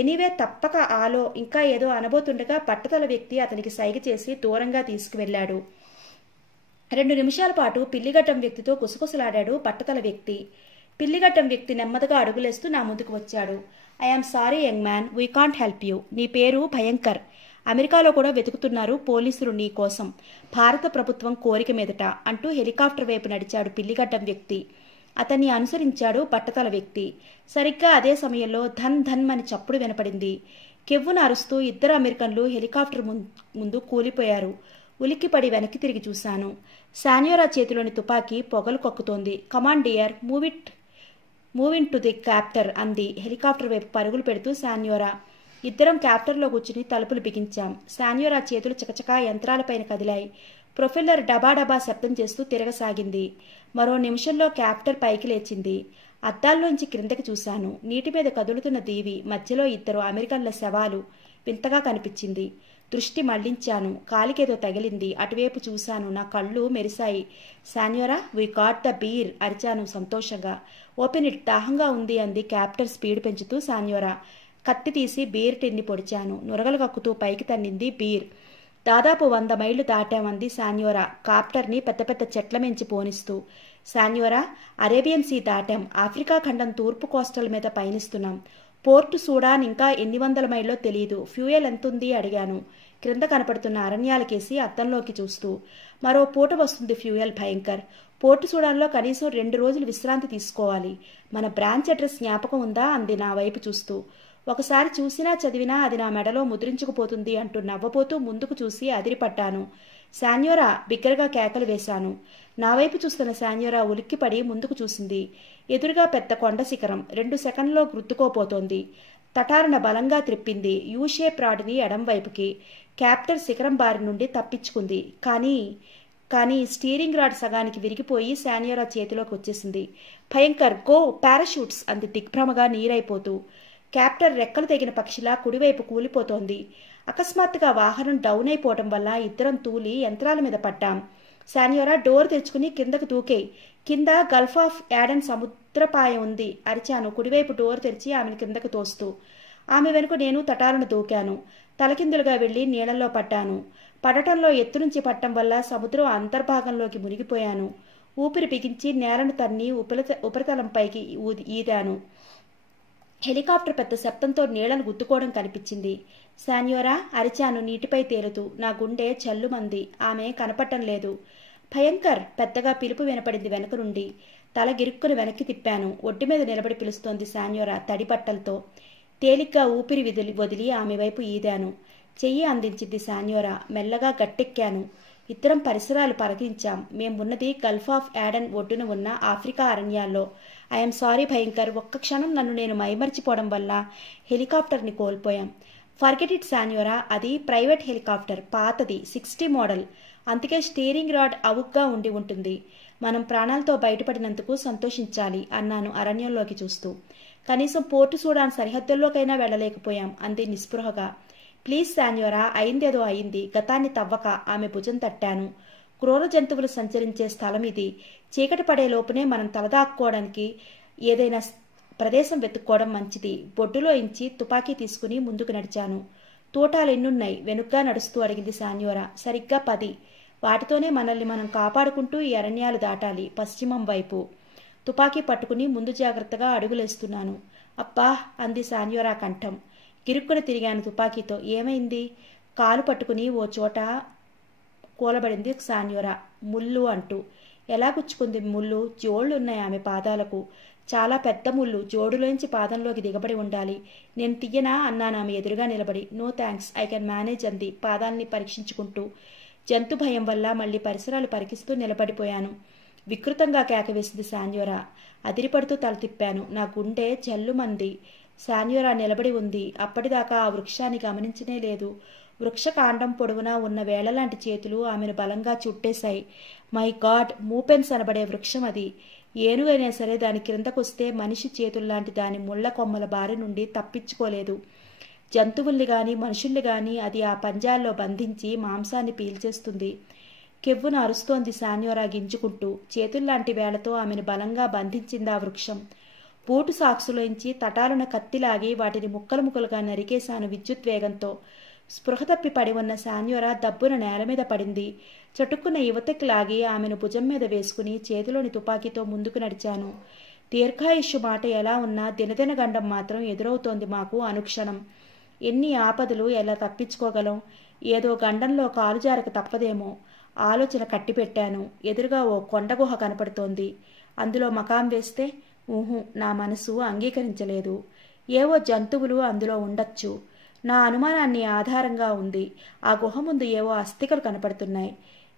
ఎనీవే తప్పక ఆలో ఇంకా ఏదో అనబోతుండగా బట్టతల వ్యక్తి అతనికి సైగ చేసి దూరంగా తీసుకువెళ్లాడు. 2 నిమిషాల పాటు పిల్లిగడ్డం వ్యక్తితో గుసగుసలాడాడు బట్టతల వ్యక్తి. పిల్లిగడ్డం వ్యక్తి నెమ్మదిగా అడుగులేస్తూ నా ముందుకు వచ్చాడు. I'm sorry young man, we can't help you. నీ పేరు భయంకర్. అమెరికాలో కూడా వెతుకుతున్నారు పోలీసులు నీ కోసం. భారత ప్రభుత్వం కోరిక మీదట అంటూ హెలికాప్టర్ వైపు నడిచాడు పిల్లిగడ్డం వ్యక్తి. అతన్ని అనుసరించాడు బట్టతల వ్యక్తి. సరిగ్గా అదే సమయంలో ధన్ ధన్ అని చప్పుడు వినపడింది. కెవ్వున అరుస్తూ 2 అమెరికన్లు హెలికాప్టర్ ముందు కూలిపోయారు. ఉలిక్కిపడి వెనక్కి తిరిగి చూశాను. శాన్యోరా చేతిలోని తుపాకీ పొగలు కక్కుతోంది. Come on dear, move into the copter అంది హెలికాప్టర్ వైపు పరుగులు పెడుతూ శాన్యోరా. ఇద్దరం క్యాప్టర్లో కూర్చుని తలుపులు బిగించాం. శాన్యోరా చేతులు చకచకా యంత్రాలపైన కదిలాయి. ప్రొఫెల్లర్ డబాడబా శబ్దం చేస్తూ తిరగసాగింది. మరో నిమిషంలో క్యాప్టర్ పైకి లేచింది. అద్దాల్లోంచి క్రిందకి చూశాను. నీటి మీద కదులుతున్న దీవి మధ్యలో 2 అమెరికన్ల శవాలు వింతగా కనిపించింది. దృష్టి మళ్లించాను. కాలికేదో తగిలింది. అటువైపు చూశాను. నా కళ్ళు మెరిశాయి. శాన్యోరా, వీ గాట్ ద బీర్ అరిచాను సంతోషంగా. ఓపెన్ ఇట్, దాహంగా ఉంది అంది క్యాప్టర్ స్పీడ్ పెంచుతూ శాన్యోరా. కత్తి తీసి బీర్ టిన్ని పొడిచాను. నురగలు కక్కుతూ పైకి తన్నింది బీర్. దాదాపు 100 మైళ్లు దాటామంది శాన్యోరా కాప్టర్ని పెద్ద పెద్ద చెట్ల మించి పోనిస్తూ. శాన్యోరా, అరేబియన్ సీ దాటాం. ఆఫ్రికా ఖండం తూర్పు కోస్టల్ మీద పయనిస్తున్నాం. పోర్టు సూడాన్ ఇంకా ఎన్ని 100 మైళ్ళో తెలియదు. ఫ్యూయల్ ఎంతుంది అడిగాను క్రింద కనపడుతున్న అరణ్యాలకేసి అద్దంలోకి చూస్తూ. మరో పూట వస్తుంది ఫ్యూయల్ భయంకర్. పోర్టు సూడాన్లో కనీసం 2 రోజులు విశ్రాంతి తీసుకోవాలి. మన బ్రాంచ్ అడ్రస్ జ్ఞాపకం ఉందా అంది నా వైపు చూస్తూ. ఒకసారి చూసినా చదివినా అది నా మెడలో ముద్రించుకుపోతుంది అంటూ నవ్వబోతూ ముందుకు చూసి అదిరిపడ్డాను. శాన్యోరా బిగ్గరగా కేకలు వేశాను. నా వైపు చూస్తున్న శాన్యోరా ఉలిక్కిపడి ముందుకు చూసింది. ఎదురుగా పెద్ద కొండ శిఖరం 2 సెకండ్లో గుర్తుకోపోతోంది. తటారున బలంగా త్రిప్పింది. U shape రాడ్ని ఎడంవైపుకి. క్యాప్టర్ శిఖరం బారి నుండి తప్పించుకుంది. కానీ స్టీరింగ్ రాడ్ సగానికి విరిగిపోయి శాన్యోరా చేతిలోకి వచ్చేసింది. భయంకర్, గో, పారాషూట్స్ అంది దిగ్భ్రమగా నీరైపోతూ. క్యాప్టర్ రెక్కలు తెగిన పక్షిలా కుడివైపు కూలిపోతోంది. అకస్మాత్తుగా వాహనం డౌన్ అయిపోవటం వల్ల ఇద్దరం తూలి యంత్రాల మీద పడ్డాం. శాన్యోరా, డోర్ తెచ్చుకుని కిందకు దూకే. కింద గల్ఫ్ ఆఫ్ యాడన్ సముద్రపాయం ఉంది అరిచాను కుడివైపు డోర్ తెరిచి ఆమెను కిందకు తోస్తూ. ఆమె వెనుక నేను తటాలను దూకాను. తలకిందులుగా వెళ్లి నీళ్లలో పడ్డాను. పడటంలో ఎత్తు నుంచి పట్టం వల్ల సముద్రం అంతర్భాగంలోకి మునిగిపోయాను. ఊపిరి బిగించి నేలను తన్ని ఉపరితలంపైకి ఈదాను. హెలికాప్టర్ పెద్ద శబ్దంతో నీళ్లను గుద్దుకోవడం కనిపించింది. శాన్యోరా అరిచాను నీటిపై తేలుతూ. నా గుండె చల్లుమంది. ఆమె కనపడటం లేదు. భయంకర్ పెద్దగా పిలుపు వినపడింది వెనక నుండి. తల గిరుక్కుని వెనక్కి తిప్పాను. ఒడ్డు మీద నిలబడి పిలుస్తోంది శాన్యోరా తడి బట్టలతో. తేలిగ్గా ఊపిరి వదిలి ఆమె వైపు ఈదాను. చెయ్యి అందించింది శాన్యోరా. మెల్లగా గట్టెక్కాను. ఇద్దరం పరిసరాలు పరకించాం. మేమున్నది గల్ఫ్ ఆఫ్ యాడన్ ఒడ్డున ఉన్న ఆఫ్రికా అరణ్యాల్లో. ఐఎమ్ సారీ భయంకర్, ఒక్క క్షణం నన్ను నేను మైమర్చిపోవడం వల్ల హెలికాప్టర్ని కోల్పోయాం. ఫర్గెట్ ఇట్ శాన్యోరా, అది ప్రైవేట్ హెలికాప్టర్, పాతది, 60 మోడల్. అందుకే స్టీరింగ్ రాడ్ అవుగ్గా ఉండి ఉంటుంది. మనం ప్రాణాలతో బయటపడినందుకు సంతోషించాలి అన్నాను అరణ్యంలోకి చూస్తూ. కనీసం పోర్టు సూడాన్ సరిహద్దుల్లోకైనా వెళ్లలేకపోయాం అంది నిస్పృహగా. ప్లీజ్ శాన్యోరా, అయిందేదో అయింది, గతాన్ని తవ్వక. ఆమె భుజం తట్టాను. క్రూర జంతువులు సంచరించే స్థలం ఇది. చీకటి పడే లోపునే మనం తలదాక్కోవడానికి ఏదైనా ప్రదేశం వెతుక్కోవడం మంచిది. బొడ్డులో ఇంచి తుపాకీ తీసుకుని ముందుకు నడిచాను. తోటాలెన్నున్నాయి? వెనుగ్గా నడుస్తూ అడిగింది శాన్యోరా. సరిగ్గా 10. వాటితోనే మనల్ని మనం కాపాడుకుంటూ ఈ అరణ్యాలు దాటాలి. పశ్చిమం వైపు. తుపాకీ పట్టుకుని ముందు జాగ్రత్తగా అడుగులేస్తున్నాను. అబ్బా అంది శాన్యోరా కంఠం. గిరుక్కున తిరిగాను తుపాకీతో. ఏమైంది? కాలు పట్టుకుని ఓ చోట కూలబడింది శాన్యోరా. ముళ్ళు అంటూ. ఎలా గుచ్చుకుంది ముళ్ళు? జోళ్లున్నాయి ఆమె పాదాలకు. చాలా పెద్ద ముళ్ళు. జోడులోంచి పాదంలోకి దిగబడి ఉండాలి. నేను తీయనా అన్నాను ఆమె ఎదురుగా నిలబడి. No thanks, I can manage అంది పాదాల్ని పరీక్షించుకుంటూ. జంతు భయం వల్ల మళ్ళీ పరిసరాలు పరికిస్తూ నిలబడిపోయాను. వికృతంగా కేకవేసింది శాన్యోరా. అదిరిపడుతూ తల తిప్పాను. నా గుండె జల్లుమంది. శాన్యోరా నిలబడి ఉంది. అప్పటిదాకా ఆ వృక్షాన్ని గమనించనే లేదు. వృక్ష కాండం పొడవునా ఉన్న వేళ్లలాంటి చేతులు ఆమెను బలంగా చుట్టేశాయి. మై గాడ్, మూపెన్స్ అనబడే వృక్షం అది. ఏనుగైనా సరే దాని క్రిందకొస్తే మనిషి చేతుల్లాంటి దాని ముళ్ల కొమ్మల బారి నుండి తప్పించుకోలేదు. జంతువుల్ని గాని మనుషుల్ని గాని అది ఆ పంజాల్లో బంధించి మాంసాన్ని పీల్చేస్తుంది. కెవ్వున అరుస్తోంది శాన్యోరా గింజుకుంటూ. చేతుల్లాంటి వేళ్లతో ఆమెను బలంగా బంధించింది ఆ వృక్షం. బూటు సాక్సులోంచి తటాలున కత్తిలాగి వాటిని ముక్కలు ముక్కలుగా నరికేశాను విద్యుత్ వేగంతో. స్పృహ తప్పి పడి ఉన్న శాన్యోరా దబ్బున నేల మీద పడింది. చటుక్కున్న యువతకి లాగి ఆమెను భుజం మీద వేసుకుని చేతిలోని తుపాకీతో ముందుకు నడిచాను. దీర్ఘాయుష్యు మాట ఎలా ఉన్నా దినదిన గండం మాత్రం ఎదురవుతోంది మాకు అనుక్షణం. ఎన్ని ఆపదలు ఎలా తప్పించుకోగలం? ఏదో గండంలో కాలు జారక తప్పదేమో ఆలోచన కట్టిపెట్టాను. ఎదురుగా ఓ కొండగుహ కనపడుతోంది. అందులో మకాం వేస్తే నా మనసు అంగీకరించలేదు. ఏవో జంతువులు అందులో ఉండొచ్చు. నా అనుమానాన్ని ఆధారంగా ఉంది. ఆ గుహ ముందు ఏవో అస్థికలు కనపడుతున్నాయి.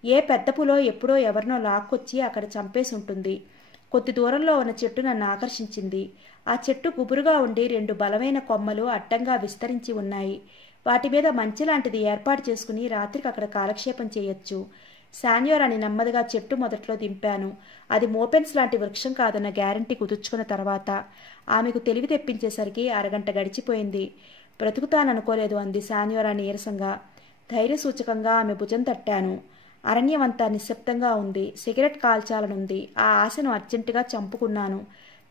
ఏ పెద్ద పులో ఎప్పుడో ఎవరినో లాక్కొచ్చి అక్కడ చంపేసి ఉంటుంది. కొద్ది దూరంలో ఉన్న చెట్టు నన్ను ఆకర్షించింది. ఆ చెట్టు గుబురుగా ఉండి 2 బలమైన కొమ్మలు అడ్డంగా విస్తరించి ఉన్నాయి. వాటి మీద మంచిలాంటిది ఏర్పాటు చేసుకుని రాత్రికి అక్కడ కాలక్షేపం చేయొచ్చు. శాన్యోరాని నెమ్మదిగా చెట్టు మొదట్లో దింపాను. అది మోపెన్స్ లాంటి వృక్షం కాదన్న గ్యారంటీ కుదుర్చుకున్న తర్వాత ఆమెకు తెలివి తెప్పించేసరికి అరగంట గడిచిపోయింది. బ్రతుకుతాననుకోలేదు అంది శాన్యోరా నీరసంగా. ధైర్యసూచకంగా ఆమె భుజం తట్టాను. అరణ్యమంతా నిశ్శబ్దంగా ఉంది. సిగరెట్ కాల్చాలనుంది. ఆ ఆశను అర్జెంటుగా చంపుకున్నాను.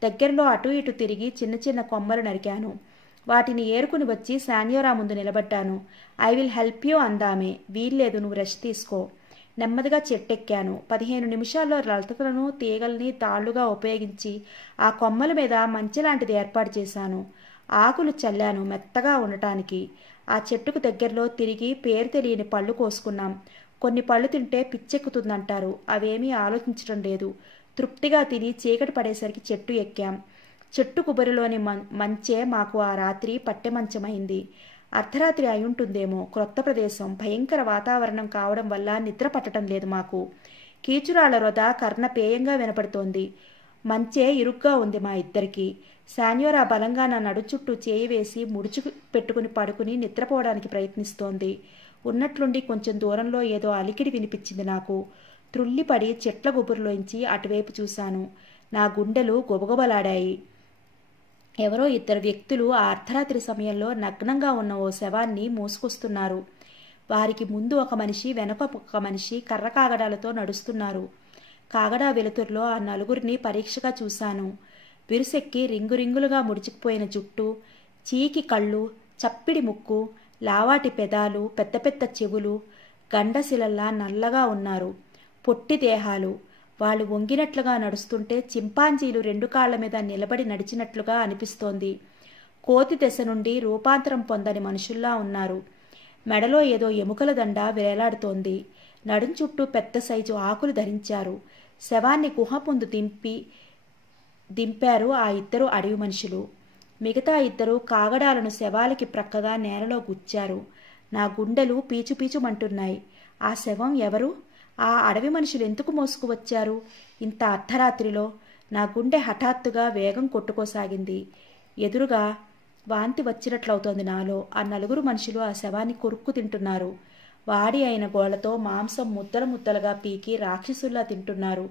దగ్గరలో అటూ ఇటు తిరిగి చిన్న చిన్న కొమ్మలు నరికాను. వాటిని ఏరుకుని వచ్చి శాన్యోరా ముందు నిలబడ్డాను. ఐ విల్ హెల్ప్ యూ అందామె. వీల్లేదు, నువ్వు రెస్ట్ తీసుకో. నెమ్మదిగా చెట్టెక్కాను. 15 నిమిషాల్లో లతలను తీగల్ని తాళ్లుగా ఉపయోగించి ఆ కొమ్మల మీద మంచిలాంటిది ఏర్పాటు చేశాను. ఆకులు చల్లాను మెత్తగా ఉండటానికి. ఆ చెట్టుకు దగ్గరలో తిరిగి పేరు తెలియని పళ్ళు కోసుకున్నాం. కొన్ని పళ్ళు తింటే పిచ్చెక్కుతుందంటారు. అవేమీ ఆలోచించడం లేదు. తృప్తిగా తిని చీకటి పడేసరికి చెట్టు ఎక్కాం. చెట్టు కుబరిలోని మంచే మాకు ఆ రాత్రి పట్టెమంచమైంది. అర్ధరాత్రి అయుంటుందేమో. క్రొత్త ప్రదేశం, భయంకర వాతావరణం కావడం వల్ల నిద్ర పట్టడం లేదు మాకు. కీచురాళ్ల రొద కర్ణపేయంగా వినపడుతోంది. మంచే ఇరుగ్గా ఉంది మా ఇద్దరికి. శాన్యోరా బలంగా నా నడు చుట్టూ చేయి వేసి ముడుచు పెట్టుకుని పడుకుని నిద్రపోవడానికి ప్రయత్నిస్తోంది. ఉన్నట్లుండి కొంచెం దూరంలో ఏదో అలికిడి వినిపించింది నాకు. త్రుల్లిపడి చెట్ల గుబురులోంచి అటువైపు చూశాను. నా గుండెలు గొబగొబలాడాయి. ఎవరో 2 వ్యక్తులు ఆ అర్ధరాత్రి సమయంలో నగ్నంగా ఉన్న ఓ శవాన్ని మోసుకొస్తున్నారు. వారికి ముందు ఒక మనిషి, వెనక ఒక మనిషి కర్ర కాగడాలతో నడుస్తున్నారు. కాగడా వెలుతురులో ఆ నలుగురిని పరీక్షగా చూశాను. విరుసెక్కి రింగురింగులుగా ముడిచిపోయిన జుట్టు, చీకి కళ్ళు, చప్పిడి ముక్కు, లావాటి పెదాలు, పెద్ద పెద్ద చెవులు, గండశిలల్లా నల్లగా ఉన్నారు. పొట్టి దేహాలు. వాళ్ళు వంగినట్లుగా నడుస్తుంటే చింపాంజీలు 2 కాళ్ల మీద నిలబడి నడిచినట్లుగా అనిపిస్తోంది. కోతి దశ నుండి రూపాంతరం పొందని మనుషుల్లా ఉన్నారు. మెడలో ఏదో ఎముకల దండ వేలాడుతోంది. నడుం చుట్టూ పెద్ద సైజు ఆకులు ధరించారు. శవాన్ని గుహ ముందు దింపారు ఆ ఇద్దరు అడవి మనుషులు. మిగతా ఇద్దరు కాగడాలను శవాలకి ప్రక్కగా నేలలో గుచ్చారు. నా గుండెలు పీచుపీచుమంటున్నాయి. ఆ శవం ఎవరు? ఆ అడవి మనుషులు ఎందుకు మోసుకువచ్చారు ఇంత అర్ధరాత్రిలో? నా గుండె హఠాత్తుగా వేగం కొట్టుకోసాగింది. ఎదురుగా వాంతి వచ్చినట్లవుతోంది నాలో. ఆ నలుగురు మనుషులు ఆ శవాన్ని కొరుక్కు తింటున్నారు. వాడి అయిన గోళ్లతో మాంసం ముద్దలు ముద్దలుగా పీకి రాక్షసుల్లా తింటున్నారు.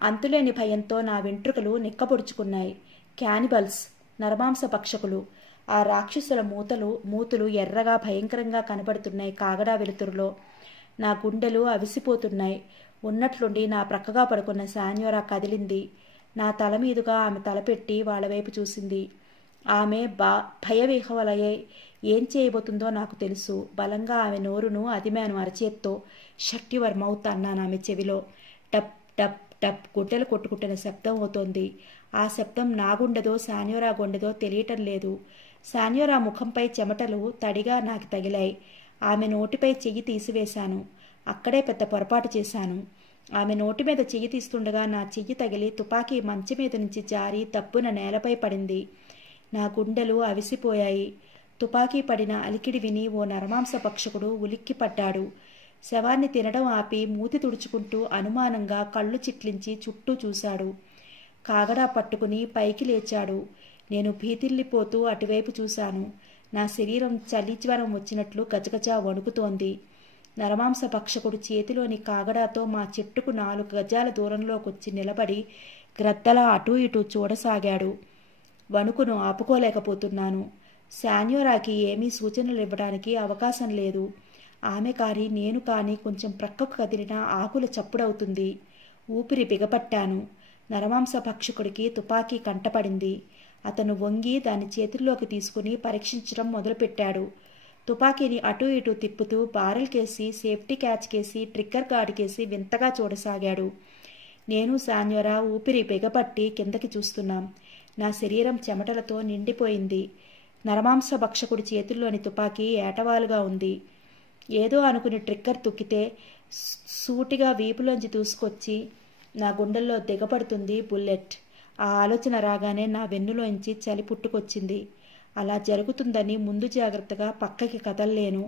అంతులేని భయంతో నా వెంట్రుకలు నిక్కబొడుచుకున్నాయి. క్యానిబల్స్, నరమాంస భక్షకులు. ఆ రాక్షసుల మూతులు ఎర్రగా భయంకరంగా కనబడుతున్నాయి కాగడా వెలుతురులో. నా గుండెలు అవిసిపోతున్నాయి. ఉన్నట్లుండి నా ప్రక్కగా పడుకున్న శాన్యోరా కదిలింది. నా తల మీదుగా ఆమె తలపెట్టి వాళ్ళ వైపు చూసింది. ఆమె భయవిహ్వలయ్యే ఏం చేయబోతుందో నాకు తెలుసు. బలంగా ఆమె నోరును అదిమాను అరచేత్తో. షట్ యువర్ మౌత్ అన్నాను ఆమె చెవిలో. టప్ టప్ టప్ గుడ్డలు కొట్టుకుంటున్న శబ్దం అవుతోంది. ఆ శబ్దం నా గుండెదో శాన్యోరా గుండెదో తెలియటం లేదు. శాన్యోరా ముఖంపై చెమటలు తడిగా నాకు తగిలాయి. ఆమె నోటిపై చెయ్యి తీసివేశాను. అక్కడే పెద్ద పొరపాటు చేశాను. ఆమె నోటి మీద చెయ్యి తీస్తుండగా నా చెయ్యి తగిలి తుపాకీ మంచి మీద నుంచి జారి దబ్బున నేలపై పడింది. నా గుండెలు అవిసిపోయాయి. తుపాకీ పడిన అలికిడి విని ఓ నరమాంస భక్షకుడు ఉలిక్కిపడ్డాడు. శవాన్ని తినడం ఆపి మూతి తుడుచుకుంటూ అనుమానంగా కళ్ళు చిట్లించి చుట్టూ చూశాడు. కాగడా పట్టుకుని పైకి లేచాడు. నేను భీతిల్లిపోతూ అటువైపు చూశాను. నా శరీరం చలి జ్వరం వచ్చినట్లు గజగజా వణుకుతోంది. నరమాంస భక్షకుడు చేతిలోని కాగడాతో మా చెట్టుకు 4 గజాల దూరంలోకొచ్చి నిలబడి గ్రద్దలా అటూ ఇటూ చూడసాగాడు. వణుకును ఆపుకోలేకపోతున్నాను. శాన్యోరాకి ఏమీ సూచనలు ఇవ్వడానికి అవకాశం లేదు. ఆమె కానీ నేను కానీ కొంచెం ప్రక్కకు కదిలినా ఆకుల చప్పుడవుతుంది. ఊపిరి బిగపట్టాను. నరమాంస భక్షకుడికి తుపాకీ కంటపడింది. అతను వంగి దాన్ని చేతుల్లోకి తీసుకుని పరీక్షించడం మొదలుపెట్టాడు. తుపాకీని అటూ ఇటూ తిప్పుతూ బారెల్ కేసి, సేఫ్టీ క్యాచ్ కేసి, ట్రిగ్గర్ గార్డ్ కేసి వింతగా చూడసాగాడు. నేను శాన్యోరా ఊపిరి బిగపట్టి కిందకి చూస్తున్నాం. నా శరీరం చెమటలతో నిండిపోయింది. నరమాంస భక్షకుడి చేతుల్లోని తుపాకీ ఏటవాలుగా ఉంది. ఏదో అనుకుని ట్రిగ్గర్ తొక్కితే సూటిగా వీపులోంచి దూసుకొచ్చి నా గుండెల్లో దిగపడుతుంది బుల్లెట్. ఆ ఆలోచన రాగానే నా వెన్నులోంచి చలి పుట్టుకొచ్చింది. అలా జరుగుతుందని ముందు జాగ్రత్తగా పక్కకి కదల్లేను.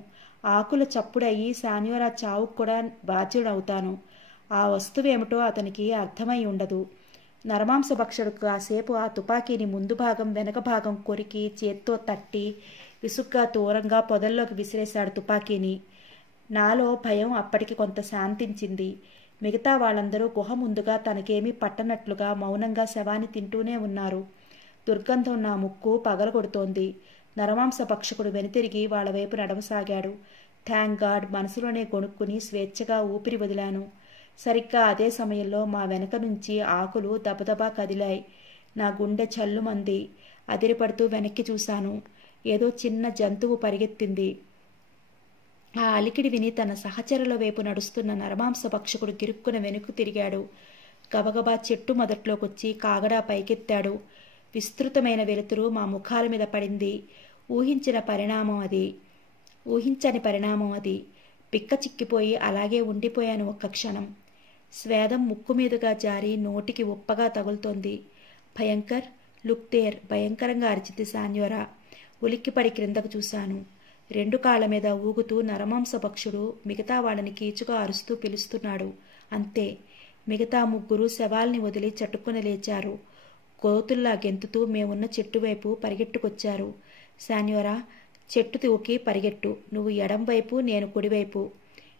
ఆకుల చప్పుడయ్యి శాన్యోరా చావుకు కూడా బాధ్యుడవుతాను. ఆ వస్తువేమిటో అతనికి అర్థమై ఉండదు. నరమాంస భక్షుడు కాసేపు ఆ తుపాకీని ముందు భాగం వెనక భాగం కొరికి చేత్తో తట్టి విసుగ్గా దూరంగా పొదల్లోకి విసిరేశాడు తుపాకీని. నాలో భయం అప్పటికి కొంత శాంతించింది. మిగతా వాళ్ళందరూ గుహ ముందుగా తనకేమీ పట్టనట్లుగా మౌనంగా శవాన్ని తింటూనే ఉన్నారు. దుర్గంధం నా ముక్కు పగలగొడుతోంది. నరమాంస భక్షకుడు వెనుతిరిగి వాళ్ళ వైపు నడవసాగాడు. థ్యాంక్ గాడ్ మనసులోనే గొణుక్కుని స్వేచ్ఛగా ఊపిరి వదిలాను. సరిగ్గా అదే సమయంలో మా వెనక నుంచి ఆకులు దబదబా కదిలాయి. నా గుండె చల్లుమంది. అదిరిపడుతూ వెనక్కి చూశాను. ఏదో చిన్న జంతువు పరిగెత్తింది. ఆ అలికిడి విని తన సహచరుల వైపు నడుస్తున్న నరమాంస భక్షకుడు గిరుక్కున వెనుక్కు తిరిగాడు. గబగబా చెట్టు మొదట్లోకొచ్చి కాగడా పైకెత్తాడు. విస్తృతమైన వెలుతురు మా ముఖాల మీద పడింది. ఊహించని పరిణామం అది. పిక్క చిక్కిపోయి అలాగే ఉండిపోయాను ఒక్క క్షణం. స్వేదం ముక్కు మీదుగా జారి నోటికి ఉప్పగా తగులుతోంది. భయంకర్, లుక్ దేర్ భయంకరంగా అరిచింది శాన్యోరా. ఉలిక్కిపడి క్రిందకు చూశాను. 2 కాళ్ల మీద ఊగుతూ నరమాంస భక్షుడు మిగతా వాళ్ళని కీచుగా అరుస్తూ పిలుస్తున్నాడు. అంతే. మిగతా 3 శవాల్ని వదిలి చటుక్కున లేచారు. కోతుల్లా గెంతుతూ మేమున్న చెట్టు వైపు పరిగెట్టుకొచ్చారు. శాన్యోరా, చెట్టు తూకి పరిగెట్టు. నువ్వు ఎడం వైపు, నేను కుడివైపు.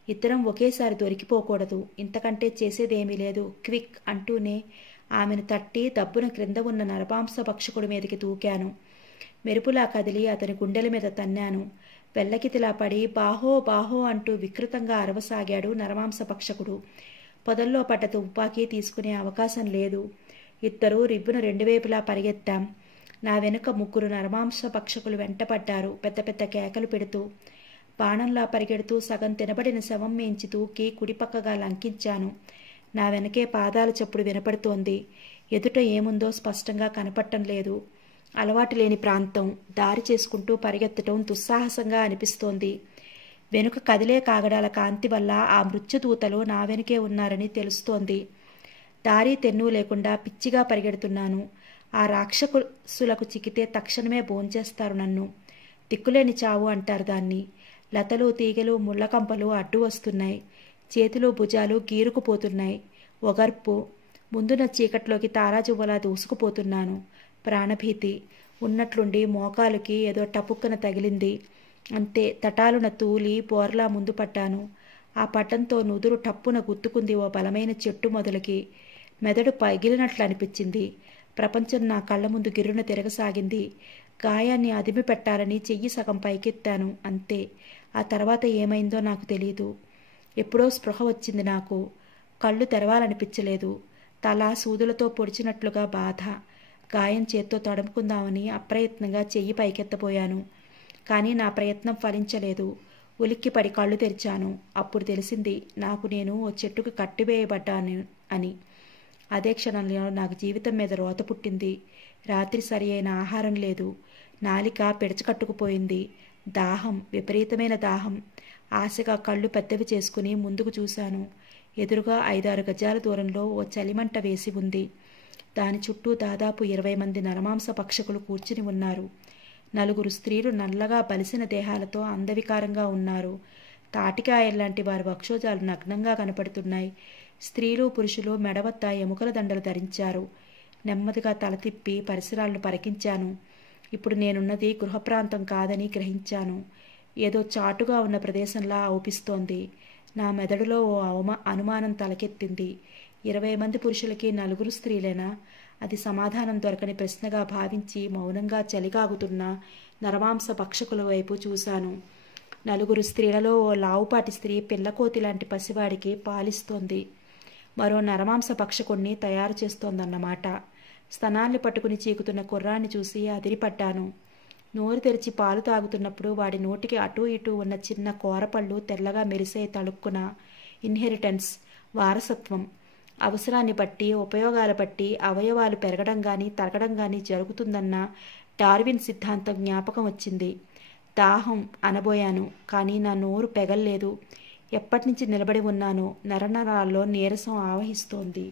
ఇద్దరం ఒకేసారి దొరికిపోకూడదు. ఇంతకంటే చేసేదేమీ లేదు. క్విక్ అంటూనే ఆమెను తట్టి దబ్బున క్రింద ఉన్న నరమాంస భక్షకుడి మీదకి దూకాను. మెరుపులా కదిలి అతని గుండెల మీద తన్నాను. వెల్లకితిలా పడి బాహో బాహో అంటూ వికృతంగా అరవసాగాడు నరమాంస భక్షకుడు. పొదల్లో పడ్డ తుపాకీ తీసుకునే అవకాశం లేదు. ఇద్దరూ రిబ్బును 2 వైపులా పరిగెత్తాం. నా వెనుక 3 నరమాంస భక్షకులు వెంటపడ్డారు, పెద్ద పెద్ద కేకలు పెడుతూ. బాణంలా పరిగెడుతూ సగం తినబడిన శవం మేంచి దూకి కుడిపక్కగా లంకించాను. నా వెనకే పాదాల చప్పుడు వినపడుతోంది. ఎదుట ఏముందో స్పష్టంగా కనపడటం లేదు. అలవాటు లేని ప్రాంతం, దారి చేసుకుంటూ పరిగెత్తడం దుస్సాహసంగా అనిపిస్తోంది. వెనుక కదిలే కాగడాల కాంతి వల్ల ఆ మృత్యుదూతలు నా వెనుకే ఉన్నారని తెలుస్తోంది. దారి తెన్ను లేకుండా పిచ్చిగా పరిగెడుతున్నాను. ఆ రాక్షసులకు చిక్కితే తక్షణమే భోంచేస్తారు నన్ను. దిక్కులేని చావు అంటారు దాన్ని. లతలు, తీగలు, ముళ్ళకంపలు అడ్డు వస్తున్నాయి. చేతులు, భుజాలు గీరుకుపోతున్నాయి. ఒగర్పు. ముందున్న చీకట్లోకి తారాజువ్వలా దూసుకుపోతున్నాను. ప్రాణభీతి. ఉన్నట్లుండి మోకాలుకి ఏదో టపుక్కన తగిలింది. అంతే, తటాలున తూలి బోర్లా ముందు పడ్డాను. ఆ పట్టంతో నుదురు టప్పున గుర్తుకుంది ఓ బలమైన చెట్టు మొదలకి. మెదడు పగిలినట్లు అనిపించింది. ప్రపంచం నా కళ్ళ ముందు గిర్రున తిరగసాగింది. గాయాన్ని అదిమి పెట్టాలని చెయ్యి సగం పైకెత్తాను. అంతే. ఆ తర్వాత ఏమైందో నాకు తెలియదు. ఎప్పుడో స్పృహ వచ్చింది నాకు. కళ్ళు తెరవాలనిపించలేదు. తల సూదులతో పొడిచినట్లుగా బాధ. గాయం చేత్తో తడుముకుందామని అప్రయత్నంగా చెయ్యి పైకెత్తబోయాను. కానీ నా ప్రయత్నం ఫలించలేదు. ఉలిక్కిపడి కళ్ళు తెరిచాను. అప్పుడు తెలిసింది నాకు నేను ఓ చెట్టుకు కట్టివేయబడ్డాను అని. అదే క్షణంలో నాకు జీవితం మీద రోత పుట్టింది. రాత్రి సరి అయిన ఆహారం లేదు. నాలిక పెడచకట్టుకుపోయింది. దాహం, విపరీతమైన దాహం. ఆశగా కళ్ళు పెద్దవి చేసుకుని ముందుకు చూశాను. ఎదురుగా 5-6 గజాల దూరంలో ఓ చలిమంట వేసి ఉంది. దాని చుట్టూ దాదాపు 20 మంది నరమాంస భక్షకులు కూర్చుని ఉన్నారు. 4 స్త్రీలు నల్లగా బలిసిన దేహాలతో అందవికారంగా ఉన్నారు. తాటికాయల్లాంటి వారి వక్షోజాలు నగ్నంగా కనపడుతున్నాయి. స్త్రీలు, పురుషులు మెడవత్త ఎముకల దండలు ధరించారు. నెమ్మదిగా తల తిప్పి పరిసరాలను పరికించాను. ఇప్పుడు నేనున్నది గృహప్రాంతం కాదని గ్రహించాను. ఏదో చాటుగా ఉన్న ప్రదేశంలా ఔపిస్తోంది. నా మెదడులో ఓ అనుమానం తలకెత్తింది. 20 మంది పురుషులకి 4 స్త్రీలేనా? అది సమాధానం దొరకని ప్రశ్నగా భావించి మౌనంగా చలిగాగుతున్న నరమాంస భక్షకుల వైపు చూశాను. 4 స్త్రీలలో ఓ లావుపాటి స్త్రీ పిల్లకోతి లాంటి పసివాడికి పాలిస్తోంది. మరో నరమాంస భక్షకుణ్ణి తయారు చేస్తోందన్నమాట. స్తనాల్ని పట్టుకుని చీకుతున్న కుర్రాన్ని చూసి అదిరిపడ్డాను. నోరు తెరిచి పాలు తాగుతున్నప్పుడు వాడి నోటికి అటూ ఇటూ ఉన్న చిన్న కూరపళ్ళు తెల్లగా మెరిసే తళుక్కున. ఇన్హెరిటెన్స్, వారసత్వం. అవసరాన్ని బట్టి, ఉపయోగాల బట్టి అవయవాలు పెరగడం కానీ తరగడం కానీ జరుగుతుందన్న డార్విన్ సిద్ధాంతం జ్ఞాపకం వచ్చింది. దాహం అనబోయాను. కానీ నా నోరు పెగల్లేదు. ఎప్పటినుంచి నిలబడి ఉన్నానో నరనరాల్లో నీరసం ఆవహిస్తోంది.